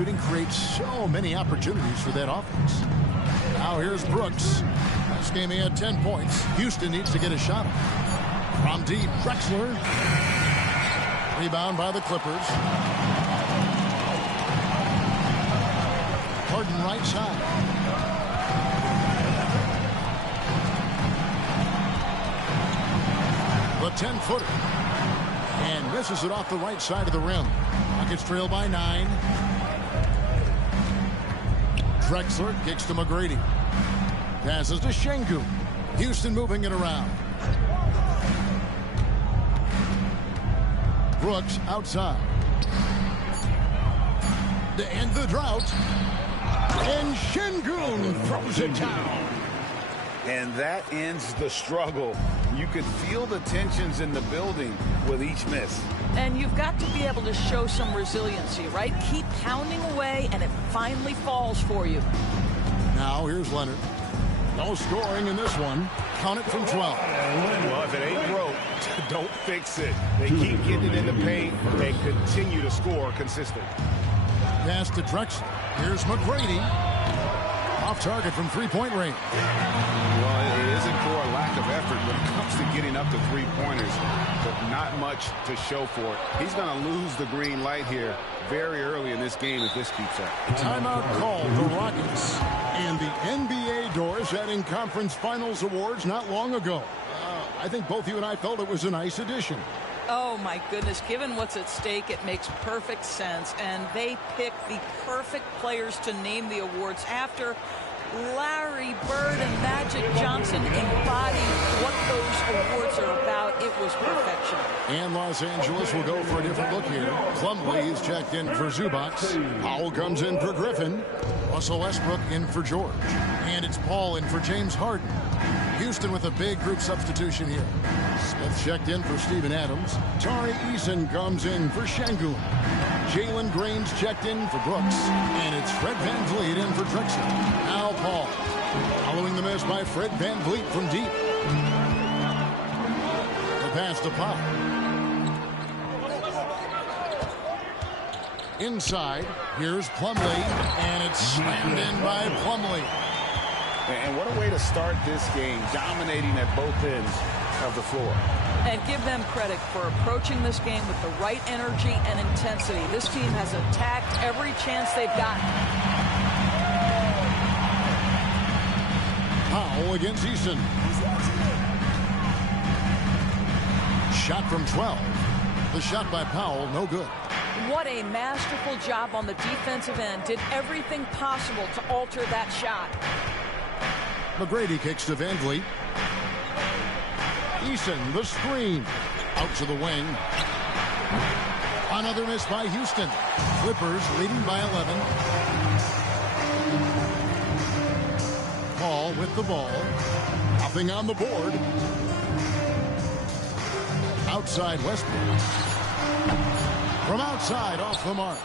Shooting creates so many opportunities for that offense. Now here's Brooks. This game he had 10 points. Houston needs to get a shot. From deep, Drexler. Rebound by the Clippers. Harden right side. The 10-footer. And misses it off the right side of the rim. Rockets trail by 9. Drexler kicks to McGrady. Passes to Şengün. Houston moving it around. Brooks outside. To end the drought. And Şengün throws it down. And that ends the struggle. You could feel the tensions in the building with each miss. And you've got to be able to show some resiliency, right? Keep pounding away, and it finally falls for you. Now here's Leonard. No scoring in this one. Count it from 12. Well, if it ain't broke, don't fix it. They keep getting it in the paint and continue to score consistently. Pass to Drexler. Here's McGrady. Off target from three-point range. Well, it isn't for a lack of effort when it comes to getting up to three-pointers, but not much to show for it. He's going to lose the green light here very early in this game if this keeps up. Timeout called the Rockets. And the NBA doors adding conference finals awards not long ago. I think both you and I felt it was a nice addition. Oh, my goodness. Given what's at stake, it makes perfect sense. And they pick the perfect players to name the awards after. Larry Bird and Magic Johnson embodied what those awards are about. It was perfection. And Los Angeles will go for a different look here. Plumlee is checked in for Zubac. Powell comes in for Griffin. Russell Westbrook in for George. And it's Paul in for James Harden. Houston with a big group substitution here. Smith checked in for Steven Adams. Tari Eason comes in for Şengün. Jalen Graham's checked in for Brooks. And it's Fred VanVleet in for Drexler. Now Paul. Following the miss by Fred VanVleet from deep. The pass to Powell. Inside, here's Plumlee, and it's slammed in by Plumlee. And what a way to start this game, dominating at both ends of the floor. And give them credit for approaching this game with the right energy and intensity. This team has attacked every chance they've gotten. Powell against Eason. Shot from 12. The shot by Powell, no good. What a masterful job on the defensive end. Did everything possible to alter that shot. McGrady kicks to VanVleet. Eason, the screen. Out to the wing. Another miss by Houston. Clippers leading by 11. Paul with the ball. Nothing on the board. Outside Westbrook. From outside, off the mark.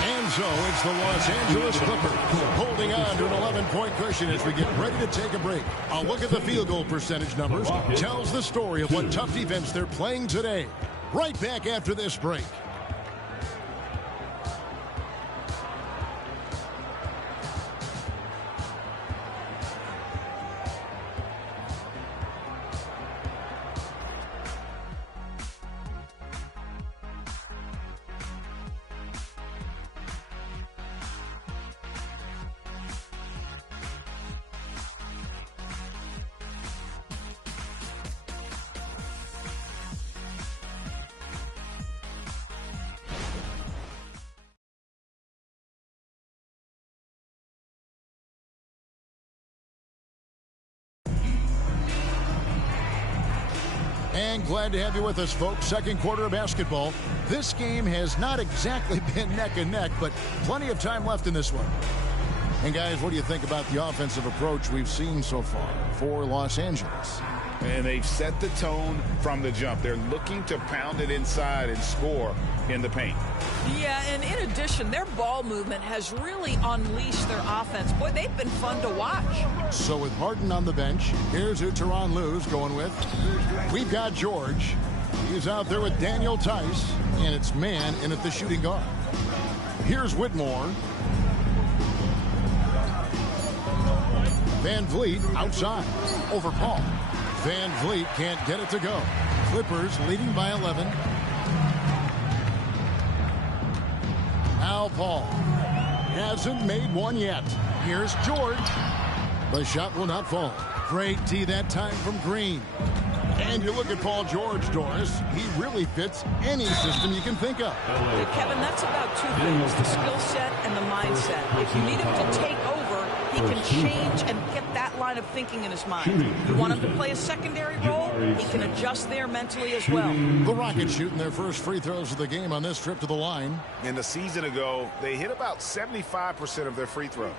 And so it's the Los Angeles Clippers holding on to an 11-point cushion as we get ready to take a break. A look at the field goal percentage numbers tells the story of what tough defense they're playing today. Right back after this break. And glad to have you with us, folks. Second quarter of basketball. This game has not exactly been neck and neck, but plenty of time left in this one. And guys, what do you think about the offensive approach we've seen so far for Los Angeles? And they've set the tone from the jump. They're looking to pound it inside and score in the paint. Yeah, and in addition, their ball movement has really unleashed their offense. Boy, they've been fun to watch. So with Harden on the bench, here's who Tyronn Lue's going with. We've got George. He's out there with Daniel Tice, and it's Mann in at the shooting guard. Here's Whitmore. Van Vliet outside. Over Paul. Van Vliet can't get it to go. Clippers leading by 11. Now Paul. Hasn't made one yet. Here's George. The shot will not fall. Great D that time from Green. And you look at Paul George, Doris. He really fits any system you can think of. Hey, Kevin, that's about two things, the skill set and the mindset. If you need him to take over, he can change and get that line of thinking in his mind. You want him to play a secondary role, he can adjust there mentally as well. The Rockets shooting their first free throws of the game on this trip to the line. In the season ago, they hit about 75% of their free throws.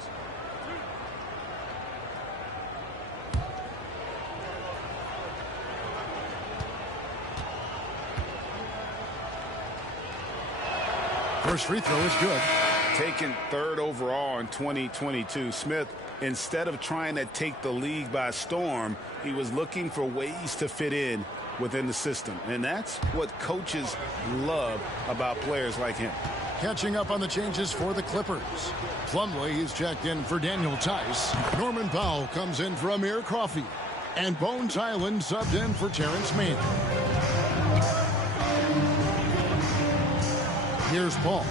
First free throw is good. Taken third overall in 2022, Smith, instead of trying to take the league by storm, he was looking for ways to fit in within the system. And that's what coaches love about players like him. Catching up on the changes for the Clippers. Plumlee is checked in for Daniel Tice. Norman Powell comes in for Amir Coffey. And Bones Highland subbed in for Terrence Mann. Here's Paul.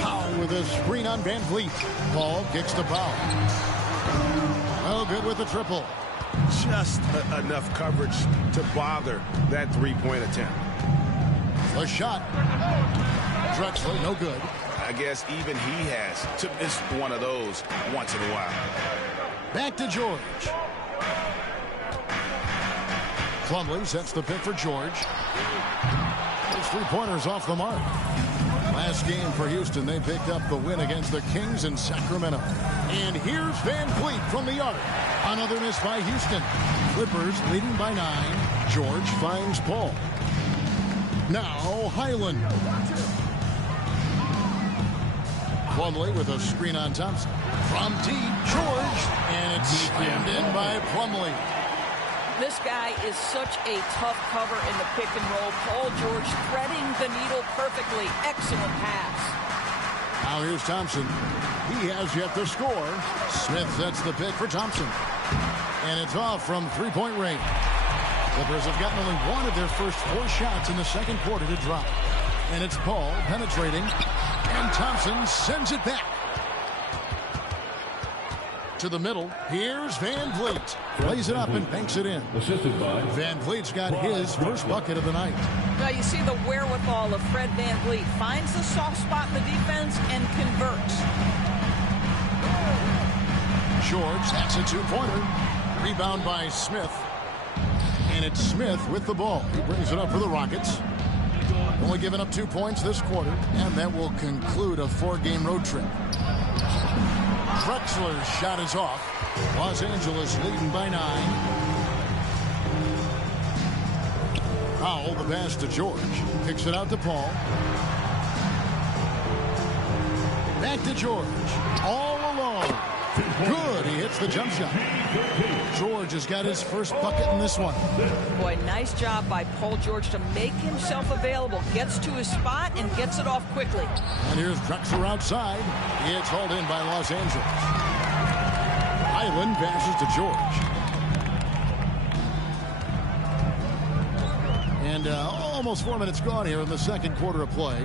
Powell with a screen on Van Vliet. Paul kicks to Powell. Oh, good with the triple. Just enough coverage to bother that three-point attempt. The shot. Drexler, no good. I guess even he has to miss one of those once in a while. Back to George. Plumlee sets the pick for George. Those three-pointers off the mark. Last game for Houston, they picked up the win against the Kings in Sacramento. And here's Van Vliet from the arc. Another miss by Houston. Clippers leading by 9. George finds Paul. Now Highland. Plumlee with a screen on Thompson. From deep, George. And it's slammed in by Plumlee. This guy is such a tough cover in the pick and roll. Paul George threading the needle perfectly. Excellent pass. Now here's Thompson. He has yet to score. Smith sets the pick for Thompson. And it's off from three-point range. Clippers have gotten only one of their first 4 shots in the second quarter to drop. And it's Paul penetrating. And Thompson sends it back. To the middle. Here's Van Vliet. Plays it up and banks it in. Van Vliet's got his first bucket of the night. Now you see the wherewithal of Fred Van Vliet. Finds the soft spot in the defense and converts. George, that's a two-pointer. Rebound by Smith. And it's Smith with the ball. He brings it up for the Rockets. Only giving up 2 points this quarter. And that will conclude a 4-game road trip. Drexler's shot is off. Los Angeles leading by 9. Powell, the pass to George. Kicks it out to Paul. Back to George. All alone. Good. He hits the jump shot. George has got his first bucket in this one. Boy, nice job by Paul George to make himself available. Gets to his spot and gets it off quickly. And here's Drexler outside. It's hauled in by Los Angeles. Highland passes to George. And almost 4 minutes gone here in the second quarter of play.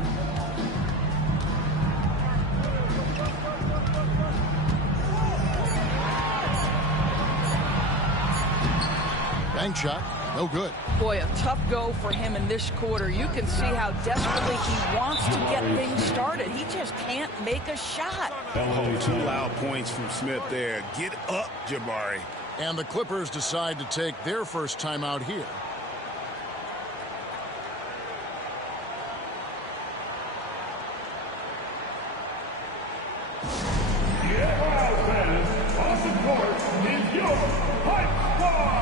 Bank shot, no good. Boy, a tough go for him in this quarter. You can see how desperately he wants to get things started. He just can't make a shot. Oh, 2 loud points from Smith there. Get up, Jabari. And the Clippers decide to take their first timeout here. On the court is your hype squad.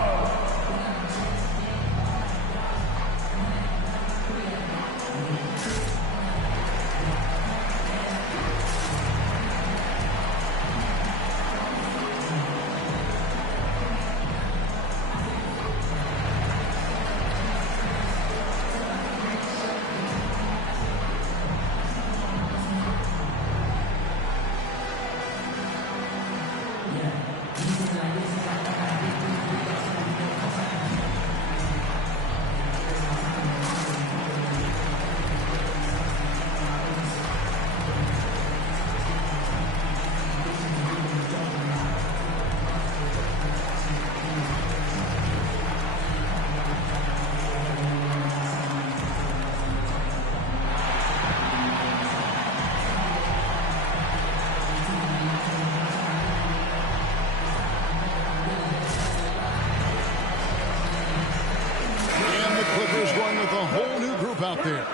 a whole new group out there.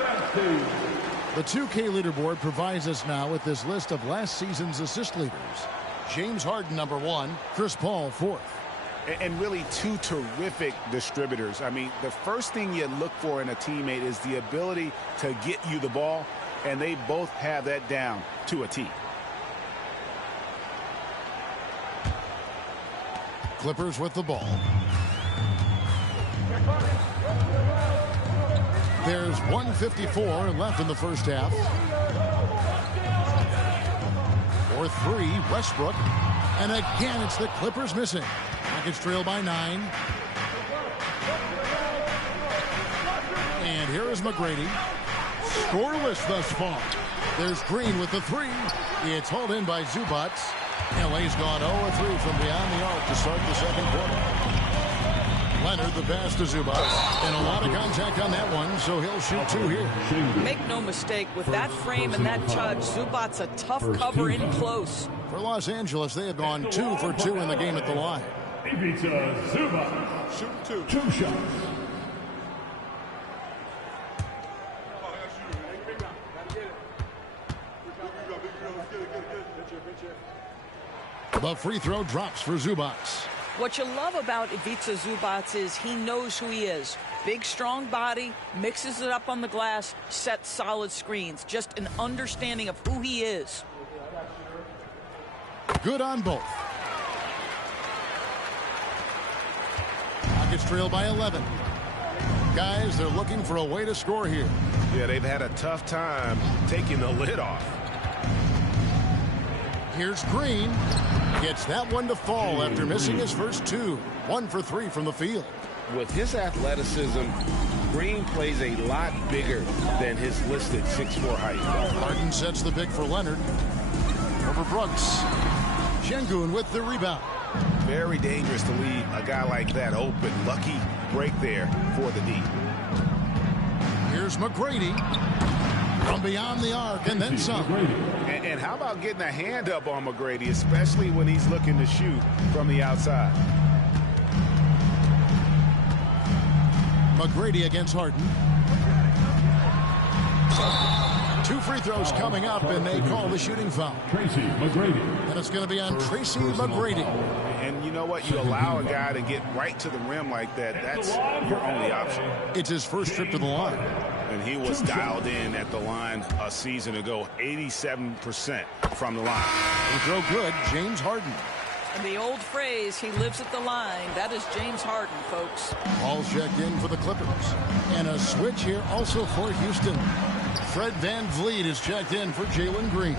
The 2K leaderboard provides us now with this list of last season's assist leaders. James Harden, number 1. Chris Paul, 4th. And really two terrific distributors. I mean, the first thing you look for in a teammate is the ability to get you the ball, and they both have that down to a T. Clippers with the ball. There's 1:54 left in the first half. For 3, Westbrook. And again, it's the Clippers missing. Rockets trail by 9. And here is McGrady. Scoreless thus far. There's Green with the 3. It's hauled in by Zubac. LA's gone 0-3 from beyond the arc to start the second quarter. Leonard the pass to Zubac. And a lot of contact on that one, so he'll shoot 2 here. Make no mistake, with that frame and that touch, Zubac's a tough cover in close. For Los Angeles, they have gone 2 for 2 in the game at the line. Ivica Zubac. Shoot 2 shots. The free throw drops for Zubac. What you love about Ivica Zubac is he knows who he is. Big, strong body, mixes it up on the glass, sets solid screens. Just an understanding of who he is. Good on both. Rockets trail by 11. Guys, they're looking for a way to score here. Yeah, they've had a tough time taking the lid off. Here's Green. Gets that one to fall after missing his first 2. 1 for 3 from the field. With his athleticism, Green plays a lot bigger than his listed 6'4" height. Harden sets the pick for Leonard. Over Brooks. Şengün with the rebound. Very dangerous to leave a guy like that open. Lucky break there for the D. Here's McGrady. From beyond the arc and then some. And how about getting a hand up on McGrady, especially when he's looking to shoot from the outside. McGrady against Harden. 2 free throws coming up, and they call the shooting foul. Tracy McGrady. And it's going to be on Tracy McGrady. And you know what? You allow a guy to get right to the rim like that. That's your only option. It's his first trip to the line. And he was dialed in at the line a season ago, 87% from the line. He throw good, James Harden. And the old phrase, he lives at the line, that is James Harden, folks. Paul's checked in for the Clippers. And a switch here also for Houston. Fred VanVleet is checked in for Jalen Green.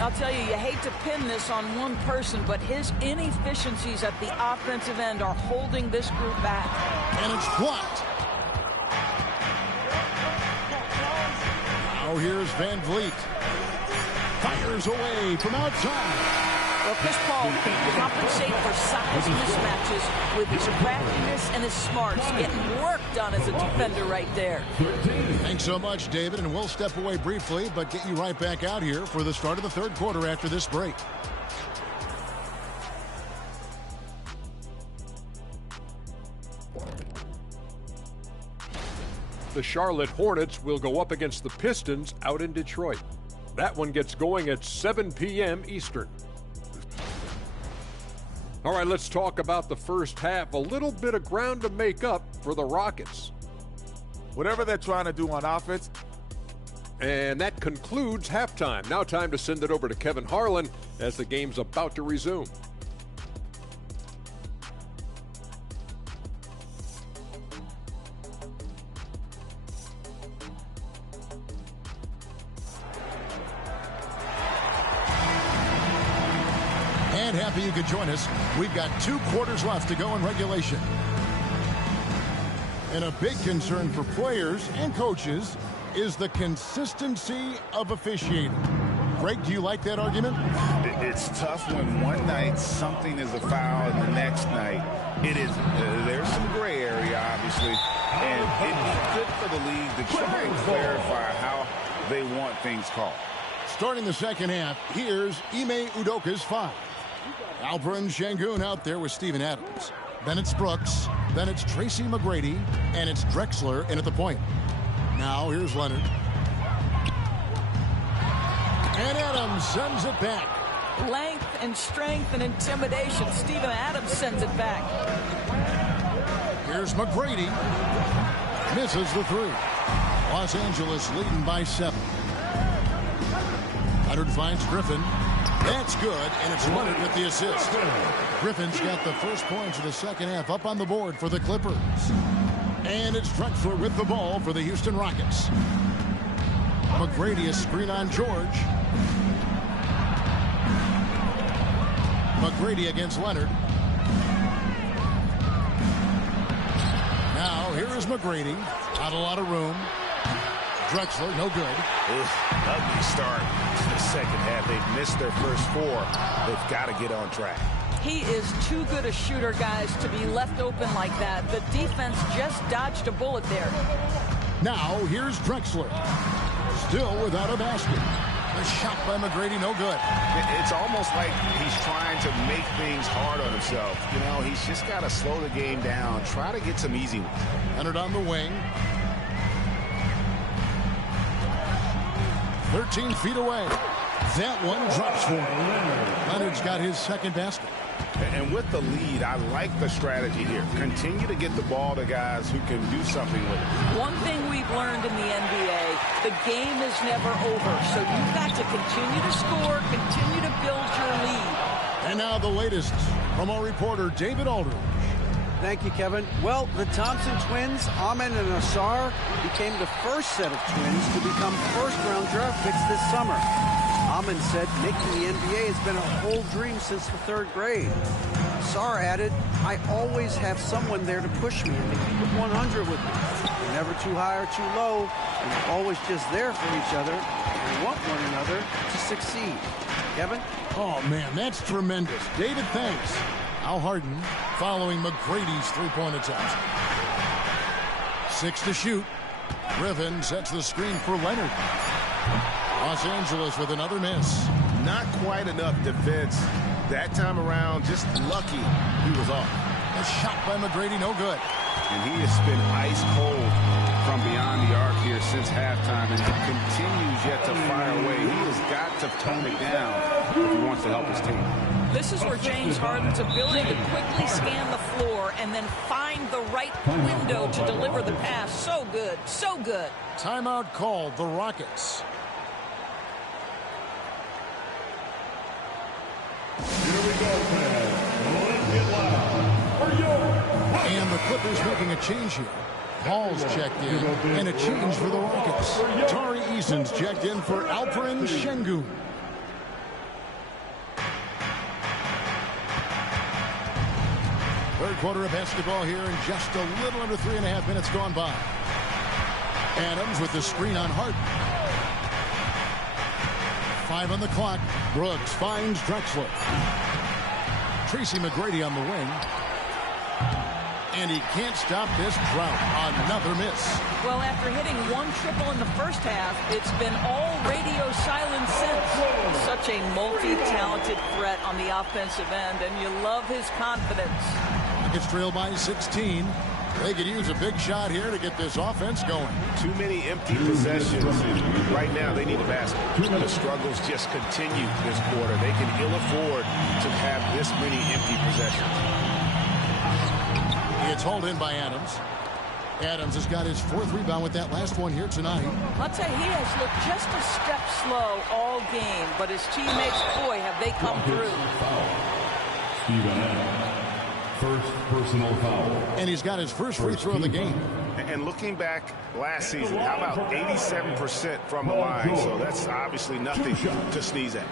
I'll tell you, you hate to pin this on one person, but his inefficiencies at the offensive end are holding this group back. And it's blocked. Now here's VanVleet. Fires away from outside. Well, Chris Paul can compensate for size mismatches with his craftiness and his smarts, getting work done as a defender right there. Thanks so much, David, and we'll step away briefly, but get you right back out here for the start of the third quarter after this break. The Charlotte Hornets will go up against the Pistons out in Detroit. That one gets going at 7 p.m. Eastern. All right, let's talk about the first half. A little bit of ground to make up for the Rockets. Whatever they're trying to do on offense. And that concludes halftime. Now time to send it over to Kevin Harlan as the game's about to resume. And happy you could join us. We've got 2 quarters left to go in regulation. And a big concern for players and coaches is the consistency of officiating. Greg, do you like that argument? It's tough when one night something is a foul and the next night it isn't. There's some gray area, obviously, and it'd be good for the league to try and clarify how they want things called. Starting the second half, here's Ime Udoka's 5. Alperen Şengün out there with Steven Adams. Then it's Brooks. Then it's Tracy McGrady, and it's Drexler in at the point. Now here's Leonard. And Adams sends it back. Length and strength and intimidation. Steven Adams sends it back. Here's McGrady. Misses the three. Los Angeles leading by 7. Leonard finds Griffin. That's good, and it's Leonard with the assist. Griffin's got the first points of the second half up on the board for the Clippers. And it's Drexler with the ball for the Houston Rockets. McGrady a screen on George. McGrady against Leonard. Now here is McGrady. Not a lot of room. Drexler, no good. Ugly start to the second half. They've missed their first 4. They've got to get on track. He is too good a shooter, guys, to be left open like that. The defense just dodged a bullet there. Now here's Drexler. Still without a basket. A shot by McGrady, no good. It's almost like he's trying to make things hard on himself. You know, he's just got to slow the game down. Try to get some easy ones. Leonard on the wing. 13 feet away. That one drops for him. Leonard's got his second basket. And with the lead, I like the strategy here. Continue to get the ball to guys who can do something with it. One thing we've learned in the NBA, the game is never over. So you've got to continue to score, continue to build your lead. And now the latest from our reporter, David Aldridge. Thank you, Kevin. Well, the Thompson twins, Amen and Asar, became the first set of twins to become first-round draft picks this summer. Amen said making the NBA has been a whole dream since the 3rd grade. Asar added, I always have someone there to push me and to keep it 100 with me. They're never too high or too low, and they're always just there for each other and want one another to succeed. Kevin? Oh, man, that's tremendous. David, thanks. Al Harden following McGrady's three-point attempt. 6 to shoot. Griffin sets the screen for Leonard. Los Angeles with another miss. Not quite enough defense. That time around, just lucky he was off. A shot by McGrady, no good. And he has been ice cold from beyond the arc here since halftime, and he continues yet to fire away. He has got to tone it down if he wants to help his team. This is where James Harden's ability to quickly scan the floor and then find the right window to deliver the pass. So good, so good. Timeout called, the Rockets. Here we go, fans. Let's get loud for your And the Clippers making a change here. Paul's checked in, and a change for the Rockets. Tari Eason's checked in for Alperen Şengün. Third quarter of basketball here, and just a little under 3.5 minutes gone by. Adams with the screen on Harden. 5 on the clock. Brooks finds Drexler. Tracy McGrady on the wing. And he can't stop this drought. Another miss. Well, after hitting 1 triple in the first half, it's been all radio silence since. Such a multi-talented threat on the offensive end, and you love his confidence. It's trailed by 16. They could use a big shot here to get this offense going. Too many empty possessions. Right now, they need a basket. The struggles just continue this quarter. They can ill afford to have this many empty possessions. It's hauled in by Adams. Adams has got his 4th rebound with that last one here tonight. I'll tell you, he has looked just a step slow all game, but his teammates, boy, have they come through. Steven Adams. First personal foul. And he's got his first free throw of the game. And looking back last season, how about 87% from the line? So that's obviously nothing to sneeze at.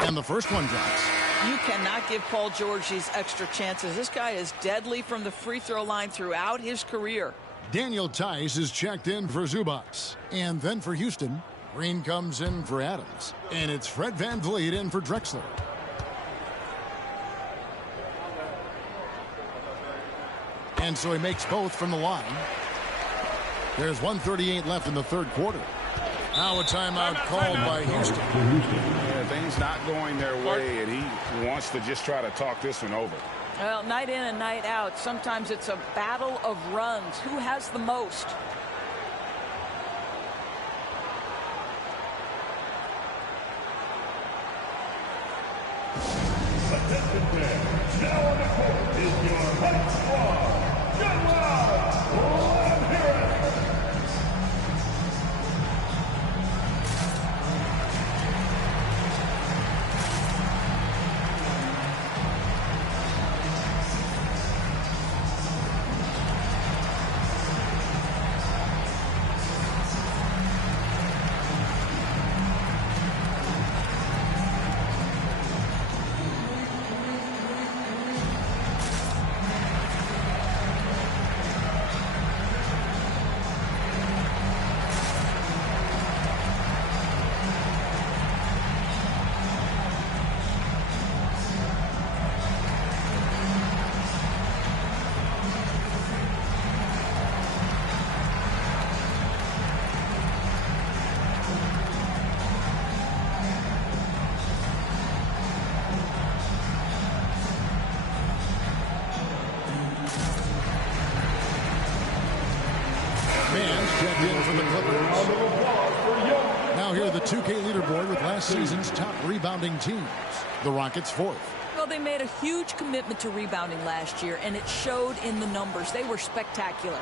And the first one drops. You cannot give Paul George these extra chances. This guy is deadly from the free throw line throughout his career. Daniel Tice is checked in for Zubac. And then for Houston, Green comes in for Adams. And it's Fred VanVleet in for Drexler. And so he makes both from the line. There's 1:38 left in the third quarter. Now a timeout called by Houston. Yeah, things not going their way, and he wants to just try to talk this one over. Well, night in and night out, sometimes it's a battle of runs. Who has the most? Now on the court is your right squad. Get loud! Let's hear it! Checked in for the Clippers. Now here the 2K leaderboard with last season's top rebounding teams. The Rockets fourth. Well, they made a huge commitment to rebounding last year, and it showed in the numbers. They were spectacular.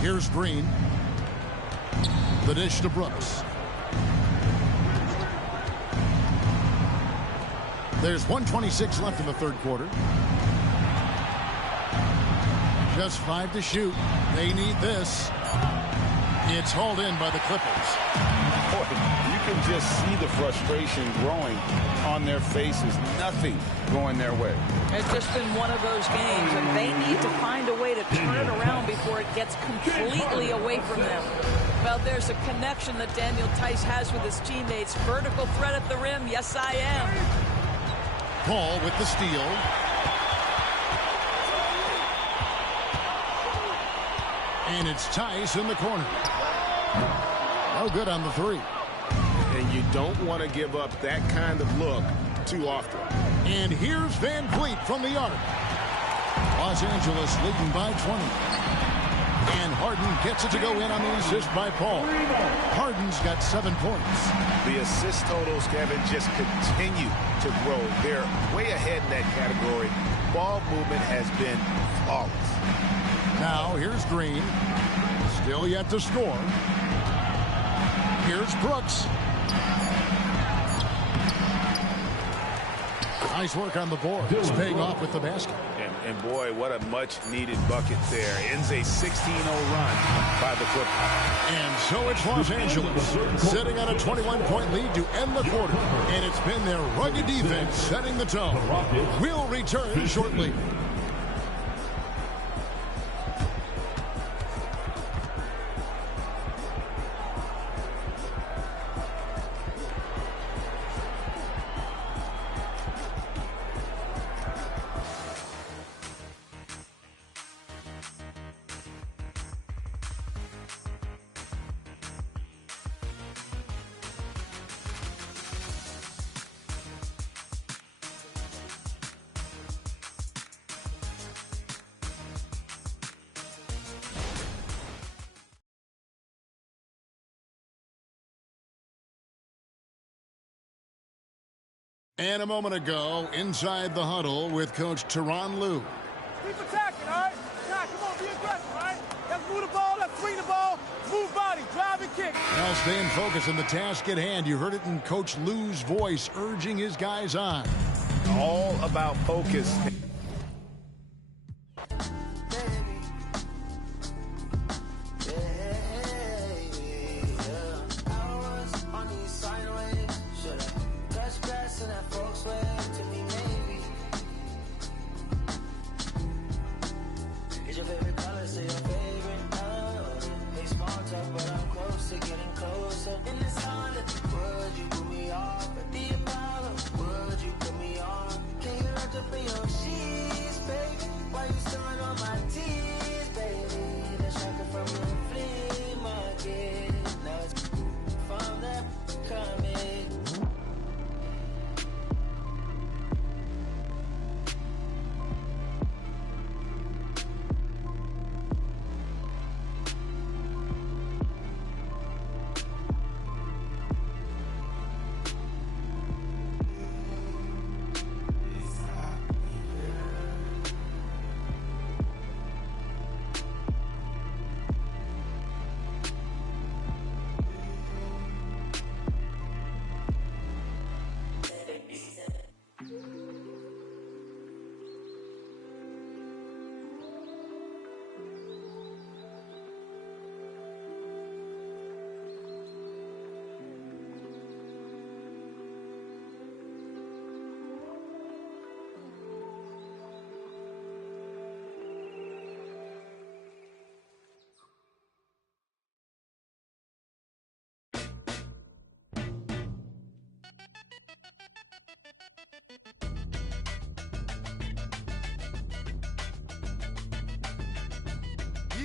Here's Green. The dish to Brooks. There's 1:26 left in the third quarter. Just 5 to shoot. They need this. It's hauled in by the Clippers. Boy, you can just see the frustration growing on their faces. Nothing going their way. It's just been one of those games, and they need to find a way to turn it around before it gets completely away from them. Well, there's a connection that Daniel Tice has with his teammates. Vertical threat at the rim. Yes, I am. Paul with the steal. And it's Tice in the corner. No good on the three. And you don't want to give up that kind of look too often. And here's Van Vliet from the arc. Los Angeles leading by 20. And Harden gets it to go in on the assist by Paul. Harden's got 7 points. The assist totals, Kevin, just continue to grow. They're way ahead in that category. Ball movement has been flawless. Now here's Green. Still yet to score. Here's Brooks. Nice work on the board. It's paying off with the basket. And boy, what a much-needed bucket there. Ends a 16-0 run by the Clippers. And so it's Los Angeles sitting on a 21-point lead to end the quarter. And it's been their rugged defense setting the tone. We'll return shortly. And a moment ago, inside the huddle with Coach Tyronn Lue. Keep attacking, all right? Now, come on, be aggressive, all right? Let's move the ball, let's swing the ball, move body, drive and kick. Now staying focused on the task at hand. You heard it in Coach Lue's voice, urging his guys on. All about focus.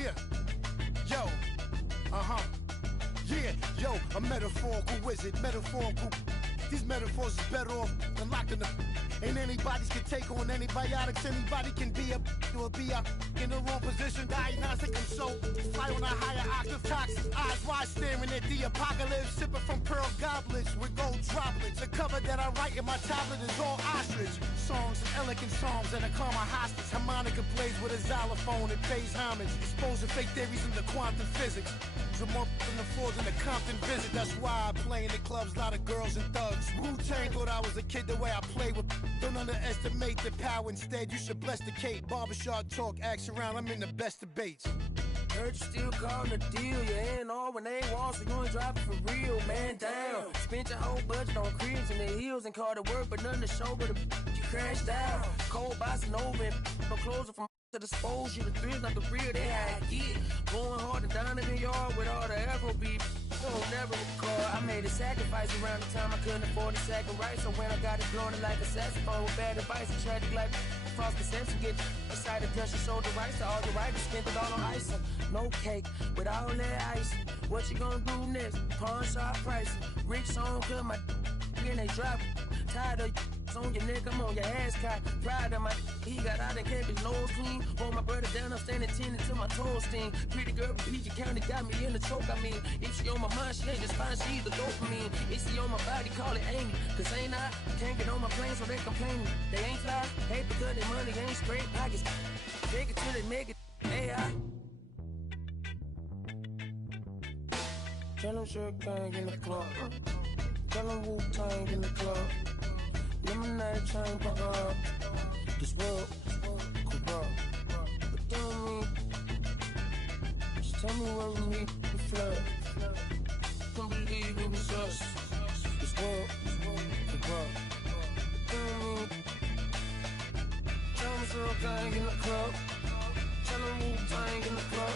Yeah. Yo. Yeah, yo, a metaphorical wizard, metaphorical. These metaphors is better off than locking the. Ain't anybody's can take on antibiotics. Anybody can be a or be a in the wrong position. Diagnostic, I'm so fly on a higher octave. Toxic eyes wide staring at the apocalypse. Sipping from pearl goblets with gold droplets. The cover that I write in my tablet is all ostrich. Songs and elegant songs and a calm hostage. Harmonica plays with a xylophone. It pays homage. Exposing fake theories into quantum physics. More than the floors in the Compton visit. That's why I play in the clubs, lot of girls and thugs. Wu-Tang thought I was a kid the way I play with. Don't underestimate the power. Instead, you should bless the Kate. Barbershop talk, axe around. I'm in the best debates. Heard you still calling the deal. You ain't all when they want, so you ain't dropping for real. Man down. Spent your whole budget on cribs and the heels and called to work, but nothing to show but you crashed out. Cold bossing over and no closing from to dispose you. The thrills not the real, they how I get. Going hard and down in the yard with all the Afro beef. Don't never recall. I made a sacrifice around the time I couldn't afford a sack of rice. So when I got it blowing like a saxophone with bad advice and tragic like false perception, get decided to touch and sold the rice to all the writers, spent it all on ice. No cake with all that ice. What you gonna do next? Pawn shop price. Rich song, cut my and they drop. Tired of on your neck, I'm on your ass cock. Pride of my he got out and kept his nose clean. Hold my brother down, I'm standing 10 until my toes sting. Pretty girl from PG County got me in the choke. I mean, if she on my mind, she ain't just fine, she's the dopamine. If she on my body, call it Amy. Cause ain't I can't get on my plane, so they complaining. They ain't fly, hate because their money ain't straight pockets. Take it till they make it AI. Tell them Sugar Gang in the club. Tell them Wu-Tang in the club. Lemonade chain pop up. This world corrupt. But tell me, just tell me where we meet the flood. Can't believe it was us. This world corrupt. Tell me, Sugar Gang in the club. Tell them Wu-Tang in the club.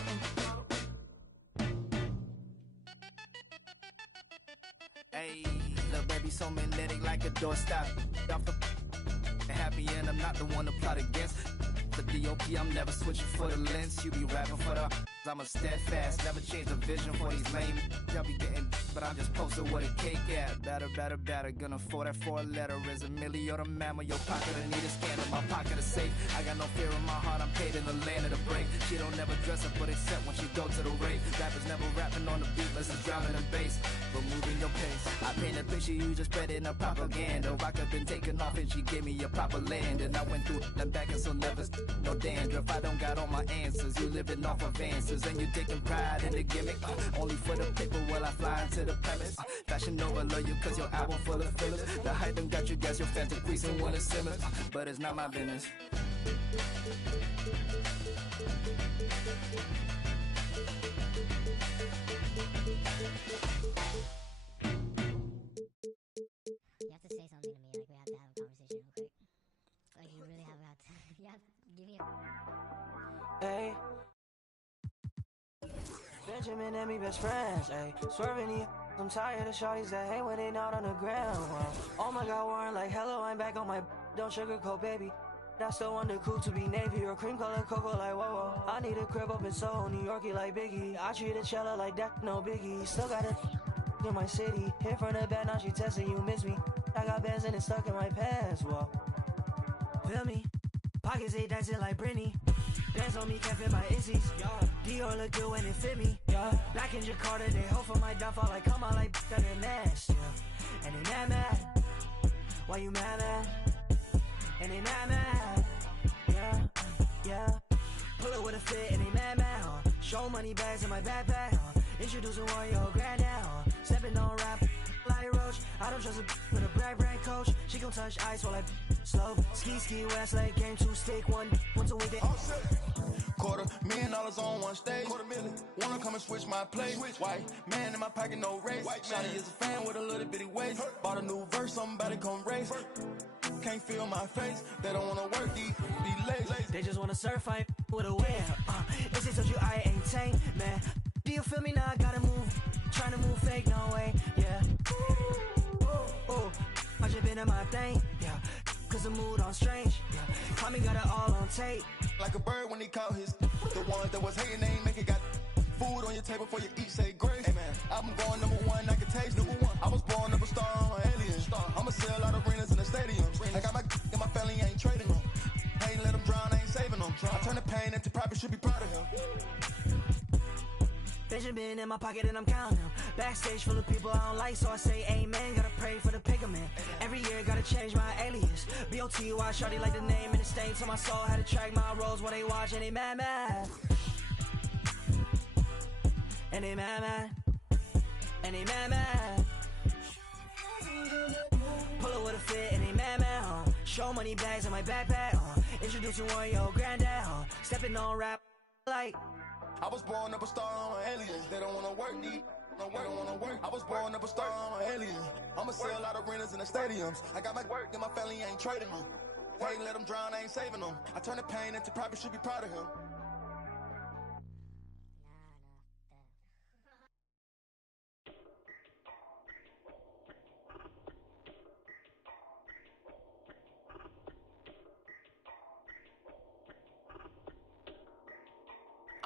Hey, little baby, so magnetic like a doorstop. Off the happy end, I'm not the one to plot against. The DOP, I'm never switching for the lens. You be rapping for the I'm a steadfast, never change the vision for these lame. Y'all be getting, but I'm just posted with a cake at. Better, gonna afford that 4-letter. Is a milli or a mammal, your pocket, I need a scan in my pocket, a safe. I got no fear in my heart, I'm paid in the land of the break. She don't never dress up, but except when she go to the rave. Rappers never rapping on the beat, less is drowning the bass. But moving your pace, I paint a picture, you just spread it in a propaganda. Rock up and taking off and she gave me a proper land. And I went through and back and so never no dandruff. I don't got all my answers, you living off of answers. And you taking pride in the gimmick, only for the paper while I fly into the premise. Fashion over, love you cause your album full of fillers. The hype done got you guys, your fans increasing when it simmers. But it's not my business. You have to say something to me, like we have to have a conversation real quick. Like you really have got to, you have to give me a... Hey. Benjamin and me best friends, ayy. Swerving the I'm tired of shorties that hate when they not on the ground. Oh my god, Warren, like hello, I'm back on my don't sugarcoat, baby. I still want the coupe to be navy or cream color cocoa, like whoa. I need a crib up in Soho, New Yorkie like Biggie. I treat a cello like that, no biggie. Still got it in my city. Hit from the back, now she testing you miss me. I got bands and it's stuck in my pants, whoa. Feel me? Pockets ain't dancing like Britney. Bands on me can't fit my Izzy's. Dior look good when it fit me. Black in Jakarta, they hope for my downfall. Like come out like that and ass. And they mad. Why you mad? And they mad. Yeah. Pull it with a fit and they mad. Show money bags in my backpack. Introducing one your granddad. Stepping on rap like Roach. I don't trust a with a brand coach. She gon' touch ice while I slow. Ski West Lake game 2 stick once a week. $250,000 on one stage. Wanna come and switch my place. White man in my pocket, no race. Shawty is a fan with a little bitty waist. Bought a new verse, somebody come race. Can't feel my face. They don't wanna work, be lazy. They just wanna surf, fight with a whale. If they told you I ain't tame, man. Do you feel me now? I gotta move. Trying to move fake, no way. Yeah. Ooh. I just been in my thing. Yeah. Cause the mood on strange. Yeah. Call me, got it all on tape. like a bird when he caught his. The ones that was hating, they ain't make it. Got food on your table for you eat, say grace. Hey man, I'm going #1, I can taste #1. I was born up a star on an alien. I'ma sell out arenas in the stadium. I got my and my family ain't trading them. I ain't let them drown, I ain't saving them. I turn the pain into profit, should be proud of him. Benjamin in my pocket and I'm counting them. Backstage full of people I don't like, so I say amen. Gotta pray for the pigment. Every year gotta change my alias. B-O-T-Y, shawty like the name and the stain to my soul. Had to track my roles while they watch and they mad. And they mad. And they mad. Pull up with a fit and they mad, Show money bags in my backpack, Introducing one, yo, granddad, Stepping on rap like I was born up a star on aliens. They don't wanna work, they don't wanna work. I was born up a star on aliens. I'ma sell out arenas in the stadiums. I got my work and my family ain't trading them. I ain't let them drown, I ain't saving them. I turn the pain into profit, should be proud of him.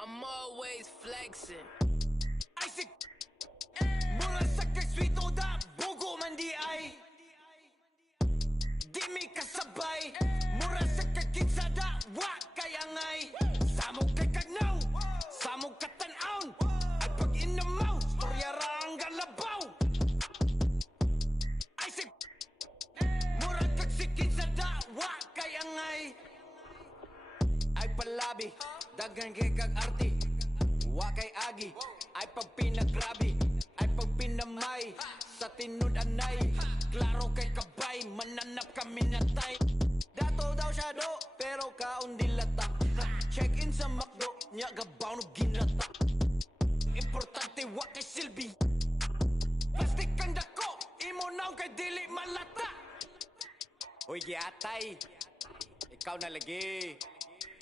I'm always flexing. Isaac, mula sa kaswito da bugo man di ay. Di mi kasabay, mura sa kakitsa da wa kayangay. Samog kay kagnaw, samog katanaon. At pag inamaw, storya ra ang galabaw. Isaac, mura kaksikitsa da wa kayangay. Ay palabi, dagan kay kag arti. Wa kay agi, ay pag pinagrabi, ay pag pinamay. Sa tinud anay, klaro kay kabay, mananap kami natay. Dato daw siya do, pero kaon dilata. Check in sa McDo, nya gabaw no ginata. Importante wa kay silbi. Plastic kang dako, imo naw kay dili malata. Hoy giatay, ikaw na lagi.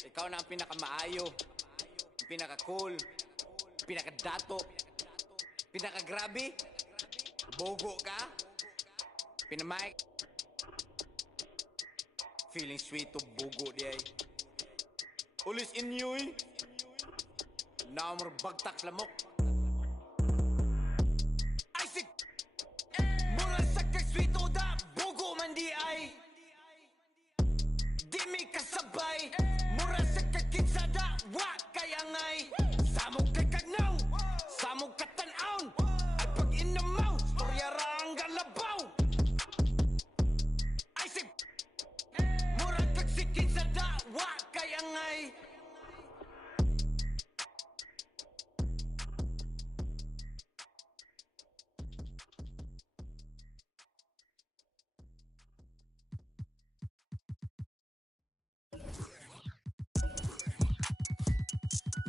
Ikaw na ang pinakamaayo, ang pinaka-cool, pinaka-dato, pinaka-grabe, bogo ka, pinamay. Feeling sweet to bogo di ay. Ulis inyoy, na marbagtak lamok. Isaac, mula sa kag-sweet to da, bogo man di ay. Di mi kasabay, mura sa kakitsa da wa kayangay. Samog kay kagnaw, samog katanaon. At pag inamaw, storya ra ang galabaw. Isaac, mura kaksikitsa da wa kayangay.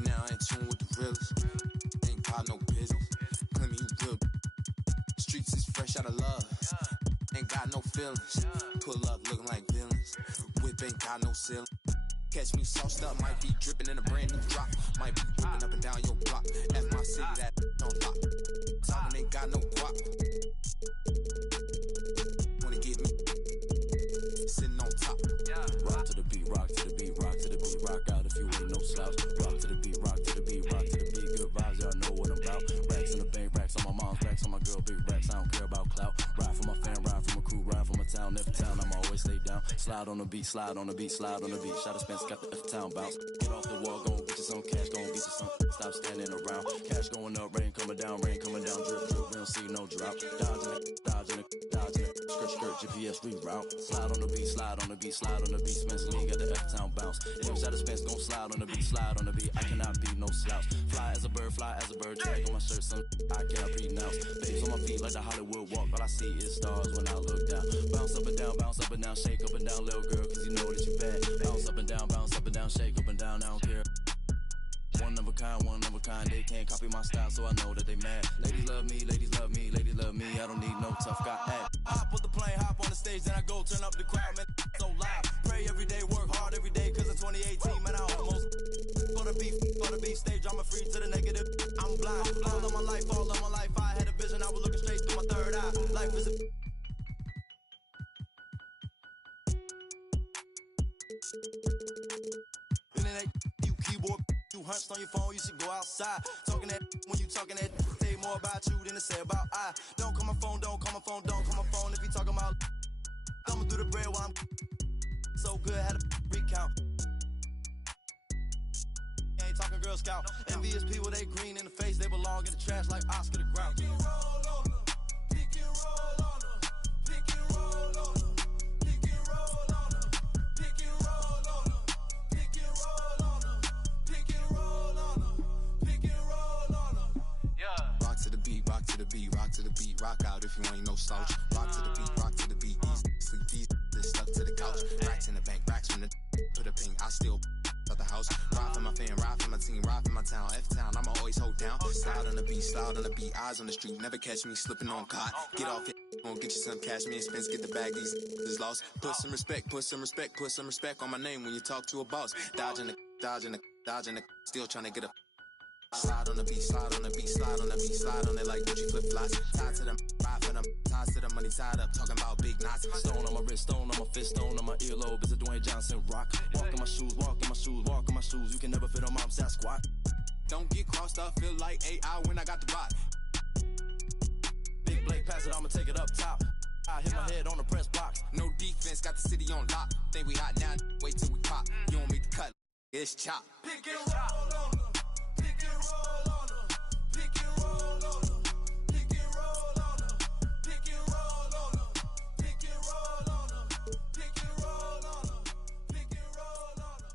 Now I ain't tune with the realest. Ain't got no business. Claim you real. Streets is fresh out of love. Ain't got no feelings. Pull up looking like villains. Whip ain't got no ceiling. Catch me sauced up, might be dripping in a brand new drop. Might be whipping up and down your block. F my city, that on lock. Talking ain't got no guap. Wanna get me sitting on top. Rock to the beat, rock to the beat, rock to the beat, rock out if you ain't no slouch. Rock to the beat, rock to the beat, rock to the beat. Good vibes, y'all know what I'm about. Racks in the bank, racks on my mom's, racks on my girl, big racks. I don't care about clout. Ride for my fan, ride for my crew, ride for my town. Every town, I'ma always stay down. Slide on the beat, slide on the beat, slide on the beat. Shot of Spence got the F-town bounce. Get off the wall, gon' get you some cash, gon' get you some. Stop standing around. Cash going up, rain coming down, drip, drip. We don't see no drop. Dodging it, dodging it, dodging it. Skirt, skirt, GPS reroute. Slide on the beat, slide on the beat, slide on the beat. Spence Lee got the F-town bounce. Every shot of Spence gon' slide on the beat, slide on the beat. I cannot be no slouch. Fly as a bird, tag on my shirt, son. I cannot pronounce. Babes on my feet like the Hollywood walk. All I see is stars when I look down. Bounce up and down, shake up and down, little girl, cause you know that you bad. Bounce up and down, shake up and down, I don't care. One of a kind, they can't copy my style, so I know that they mad. Ladies love me, ladies love me, ladies love me, I don't need no tough guy act. Hop with the plane, hop on the stage, then I go turn up the crowd, man, so loud. Pray every day, work hard every day, cause in 2018, man, I almost for the beat stage, I'm a free to the negative, I'm blind. All of my life, I had a vision, I was looking straight through my third eye. Life is a boy, you hunched on your phone, you should go outside. Talking that when you talking that, say more about you than to say about I. Don't call my phone, don't call my phone, don't call my phone. If you talking about coming through the bread while I'm so good, had a recount. Ain't talking Girl Scout. Envious people, they green in the face, they belong in the trash like Oscar the Grouch. Pick and roll on them, pick and roll on them, pick and roll on them, pick and roll on them, pick and roll on them, pick and roll on them, pick and roll on them, pick and roll on them. Yeah. Rock to the beat, rock to the beat, rock to the beat, rock out if you ain't no slouch. Rock to the beat, rock to the beat, these sleep, these stuck to the couch. Racks in the bank, racks from the put a ping, I still out the house. Ride for my fan, ride for my team, ride for my town. F-town, I'ma always hold down. Slide on the beat, eyes on the street. Never catch me slipping on cot. Get off it, gon' get you some cash. Me and Spence get the bag, these is lost. Put some respect, put some respect, put some respect on my name when you talk to a boss. Dodging the, still trying to get a slide on the beat, slide on the beat, slide on the beat, slide on it like Gucci flip-flops. Tied to them, ride for them, ties to the money tied up, talking about big knots. Stone on my wrist, stone on my fist, stone on my earlobe. It's a Dwayne Johnson rock. Walk in my shoes, walk in my shoes, walk in my shoes. You can never fit on mom's Sasquatch. Don't get crossed up, feel like AI when I got the bot. Big Blake pass it, I'ma take it up top. I hit my head on the press box. No defense, got the city on lock. Think we hot now, wait till we pop. You don't make the cut, it's chop. Pick and roll on them, pick and roll on them, pick and roll on them, pick and roll on them, pick and roll on them, pick and roll on them, pick and roll on them, pick and roll on them.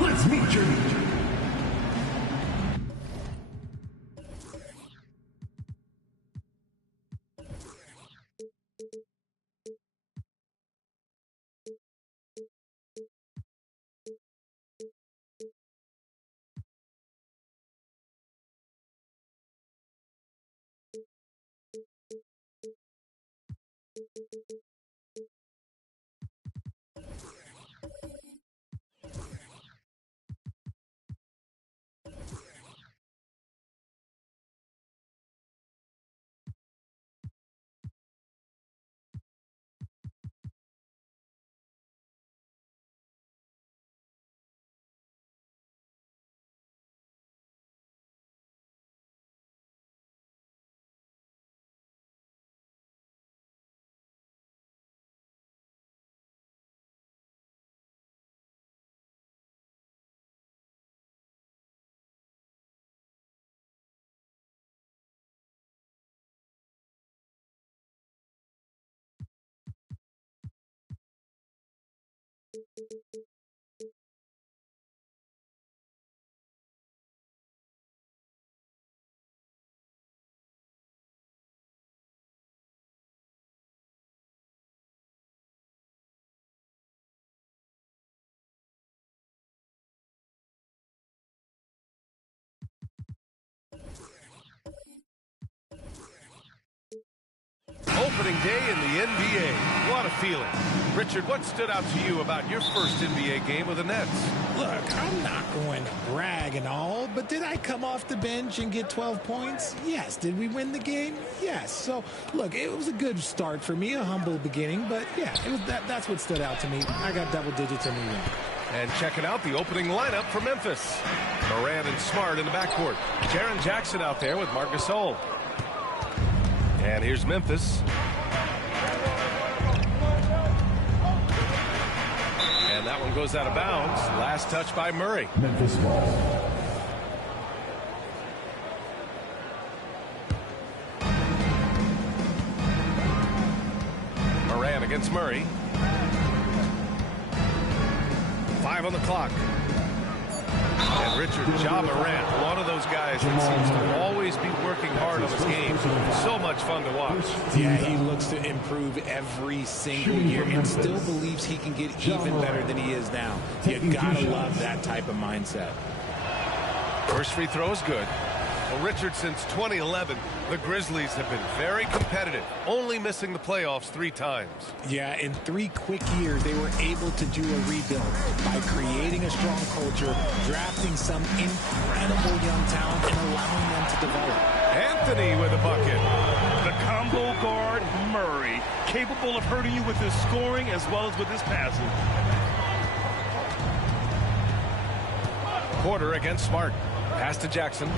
Let's meet your leader. opening day in the NBA. What a feeling. Richard, what stood out to you about your first NBA game with the Nets? Look, I'm not going to brag and all, but did I come off the bench and get 12 points? Yes. Did we win the game? Yes. So, look, it was a good start for me, a humble beginning, but yeah, that's what stood out to me. I got double digits in the win. And checking out the opening lineup for Memphis. Morant and Smart in the backcourt. Jaren Jackson out there with Marc Gasol. And here's Memphis. And that one goes out of bounds. Last touch by Murray. Memphis ball. Morant against Murray. 5 on the clock. And Richard, Ja Morant, one of those guys that seems to always be working hard on his game. So much fun to watch. Yeah, he looks to improve every single year and still believes he can get even better than he is now. You gotta love that type of mindset. First free throw is good. Well, Richard, since 2011, the Grizzlies have been very competitive, only missing the playoffs 3 times. Yeah, in 3 quick years, they were able to do a rebuild by creating a strong culture, drafting some incredible young talent, and allowing them to develop. Anthony with a bucket. The combo guard, Murray, capable of hurting you with his scoring as well as with his passing. Porter against Smart. Pass to Jackson.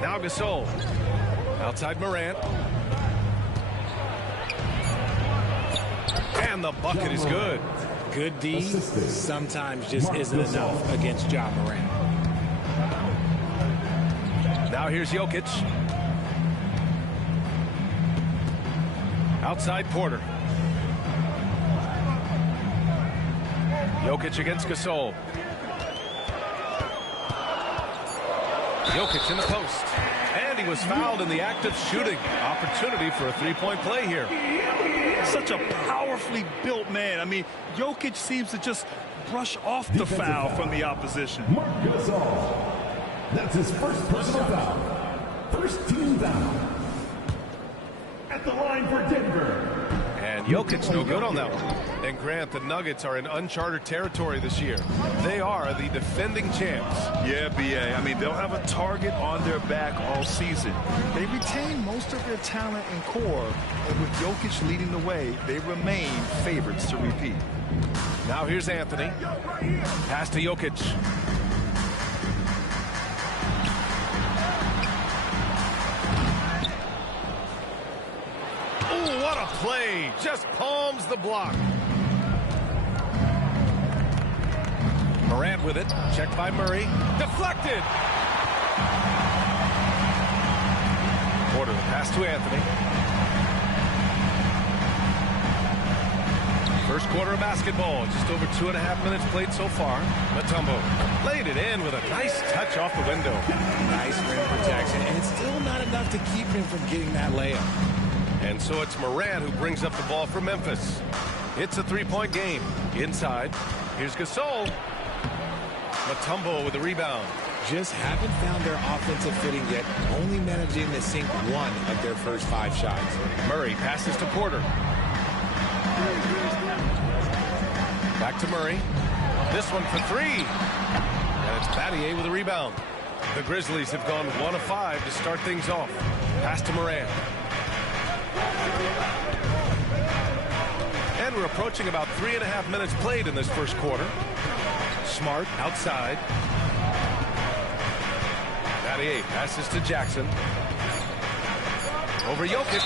Now Gasol. Outside Morant. And the bucket is good. Good D sometimes just isn't enough against Ja Morant. Now here's Jokic. Outside Porter. Jokic against Gasol. Jokic in the post. And he was fouled in the act of shooting. Opportunity for a 3-point play here. Such a powerfully built man. I mean, Jokic seems to just brush off the foul from the opposition. Marc Gasol. That's his first personal foul. First team foul. At the line for Denver. And Jokic no good on that one. And Grant, the Nuggets are in uncharted territory this year. They are the defending champs. Yeah, B.A. I mean, they'll have a target on their back all season. They retain most of their talent and core, and with Jokic leading the way, they remain favorites to repeat. Now here's Anthony. Pass to Jokic. Oh, what a play. Just palms the block. Morant with it. Checked by Murray. Deflected. Porter, pass to Anthony. First quarter of basketball. Just over 2.5 minutes played so far. Mutombo laid it in with a nice touch off the window. Nice rim protection. And it's still not enough to keep him from getting that layup. And so it's Morant who brings up the ball for Memphis. It's a 3-point game. Inside. Here's Gasol. Mutombo with the rebound. Just haven't found their offensive footing yet, only managing to sink 1 of their first 5 shots. Murray passes to Porter. Back to Murray. This one for 3. And it's Battier with a rebound. The Grizzlies have gone 1 of 5 to start things off. Pass to Morant. And we're approaching about 3.5 minutes played in this first quarter. Smart outside. Battier passes to Jackson. Over Jokic.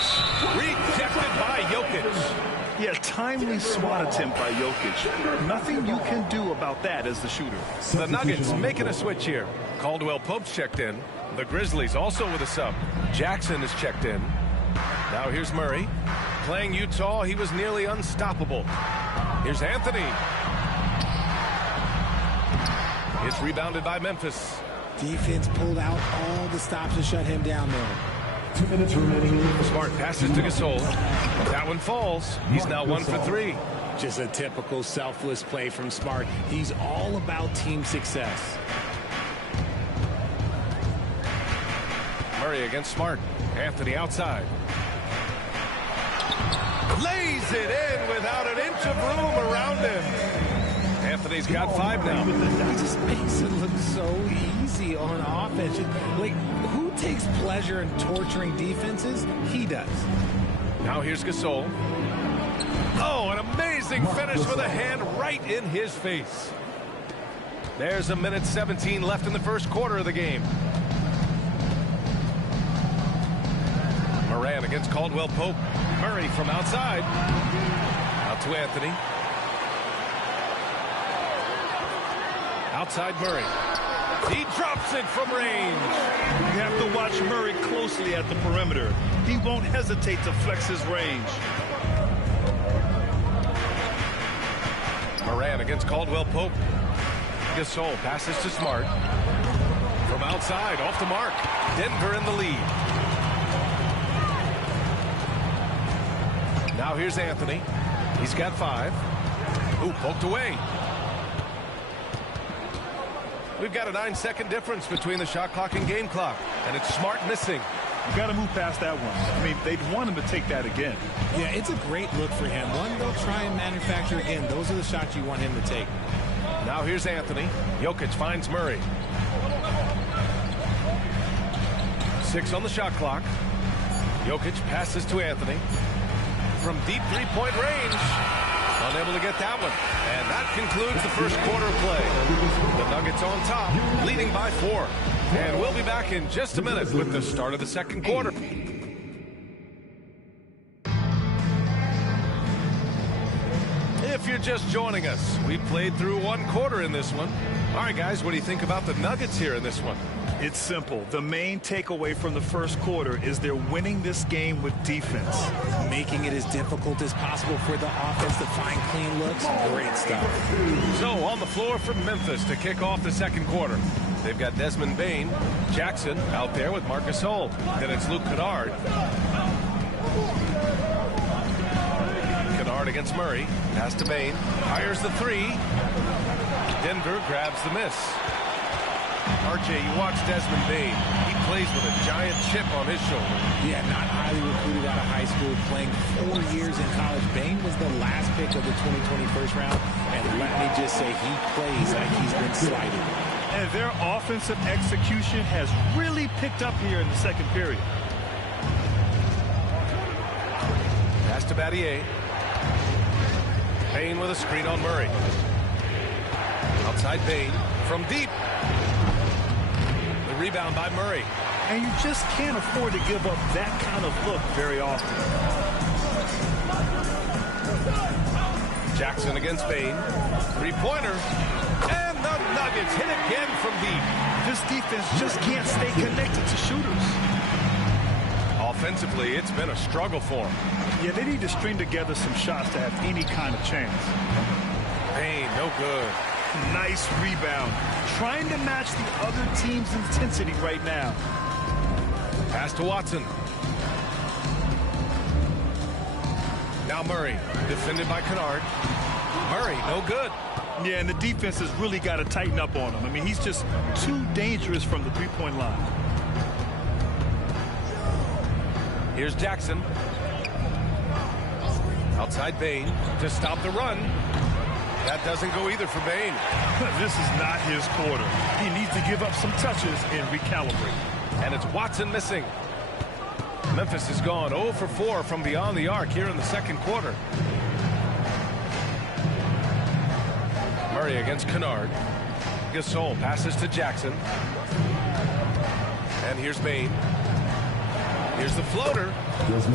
Rejected by Jokic. Yeah, timely swat attempt by Jokic. Nothing you can do about that as the shooter. The Nuggets making a switch here. Caldwell Pope's checked in. The Grizzlies also with a sub. Jackson is checked in. Now here's Murray. Playing Utah, he was nearly unstoppable. Here's Anthony. It's rebounded by Memphis. Defense pulled out all the stops to shut him down there. 2 minutes remaining. Smart passes to Gasol. That one falls. He's now 1 for 3. Just a typical selfless play from Smart. He's all about team success. Murray against Smart. Anthony outside. Lays it in without an inch of room around him. Anthony's got 5 now. He just makes it look so easy on offense. Like, who takes pleasure in torturing defenses? He does. Now here's Gasol. Oh, an amazing finish with a hand right in his face. There's 1:17 left in the first quarter of the game. Moran against Caldwell Pope. Murray from outside. Out to Anthony. Outside Murray. He drops it from range. You have to watch Murray closely at the perimeter. He won't hesitate to flex his range. Moran against Caldwell Pope. Gasol passes to Smart. From outside, off the mark. Denver in the lead. Now here's Anthony. He's got 5. Ooh, poked away. We've got a 9-second difference between the shot clock and game clock. And it's Smart missing. You got to move past that one. I mean, they'd want him to take that again. Yeah, it's a great look for him. One, they'll try and manufacture again. Those are the shots you want him to take. Now here's Anthony. Jokic finds Murray. 6 on the shot clock. Jokic passes to Anthony. From deep three-point range. Unable to get that one. And that concludes the first quarter of play. The Nuggets on top, leading by 4. And we'll be back in just a minute with the start of the second quarter. If you're just joining us, we played through 1 quarter in this one. All right, guys, what do you think about the Nuggets here in this one? It's simple. The main takeaway from the first quarter is they're winning this game with defense. Making it as difficult as possible for the offense to find clean looks. Great stuff. So on the floor for Memphis to kick off the second quarter. They've got Desmond Bane, Jackson out there with Marc Gasol. Then it's Luke Kennard. Kennard against Murray. Pass to Bane. Fires the 3. Denver grabs the miss. RJ, you watch Desmond Bane. He plays with a giant chip on his shoulder. Yeah, not highly recruited out of high school, playing 4 years in college. Bane was the last pick of the 2020 first round, and let me just say, he plays like he's been slighted. And their offensive execution has really picked up here in the second period. Pass to Battier. Bane with a screen on Murray. Outside Bane from deep. The rebound by Murray. And you just can't afford to give up that kind of look very often. Jackson against Bane. 3-pointer. And the Nuggets hit again from deep. This defense just can't stay connected to shooters. Offensively, it's been a struggle for them. Yeah, they need to string together some shots to have any kind of chance. Bane, no good. Nice rebound. Trying to match the other team's intensity right now. Pass to Watson. Now Murray, defended by Kennard. Murray, no good. Yeah, and the defense has really got to tighten up on him. I mean, he's just too dangerous from the three-point line. Here's Jackson. Outside Bane to stop the run. That doesn't go either for Bane. This is not his quarter. He needs to give up some touches and recalibrate. And it's Watson missing. Memphis has gone 0 for 4 from beyond the arc here in the second quarter. Murray against Kennard. Gasol passes to Jackson. And here's Bane. Here's the floater.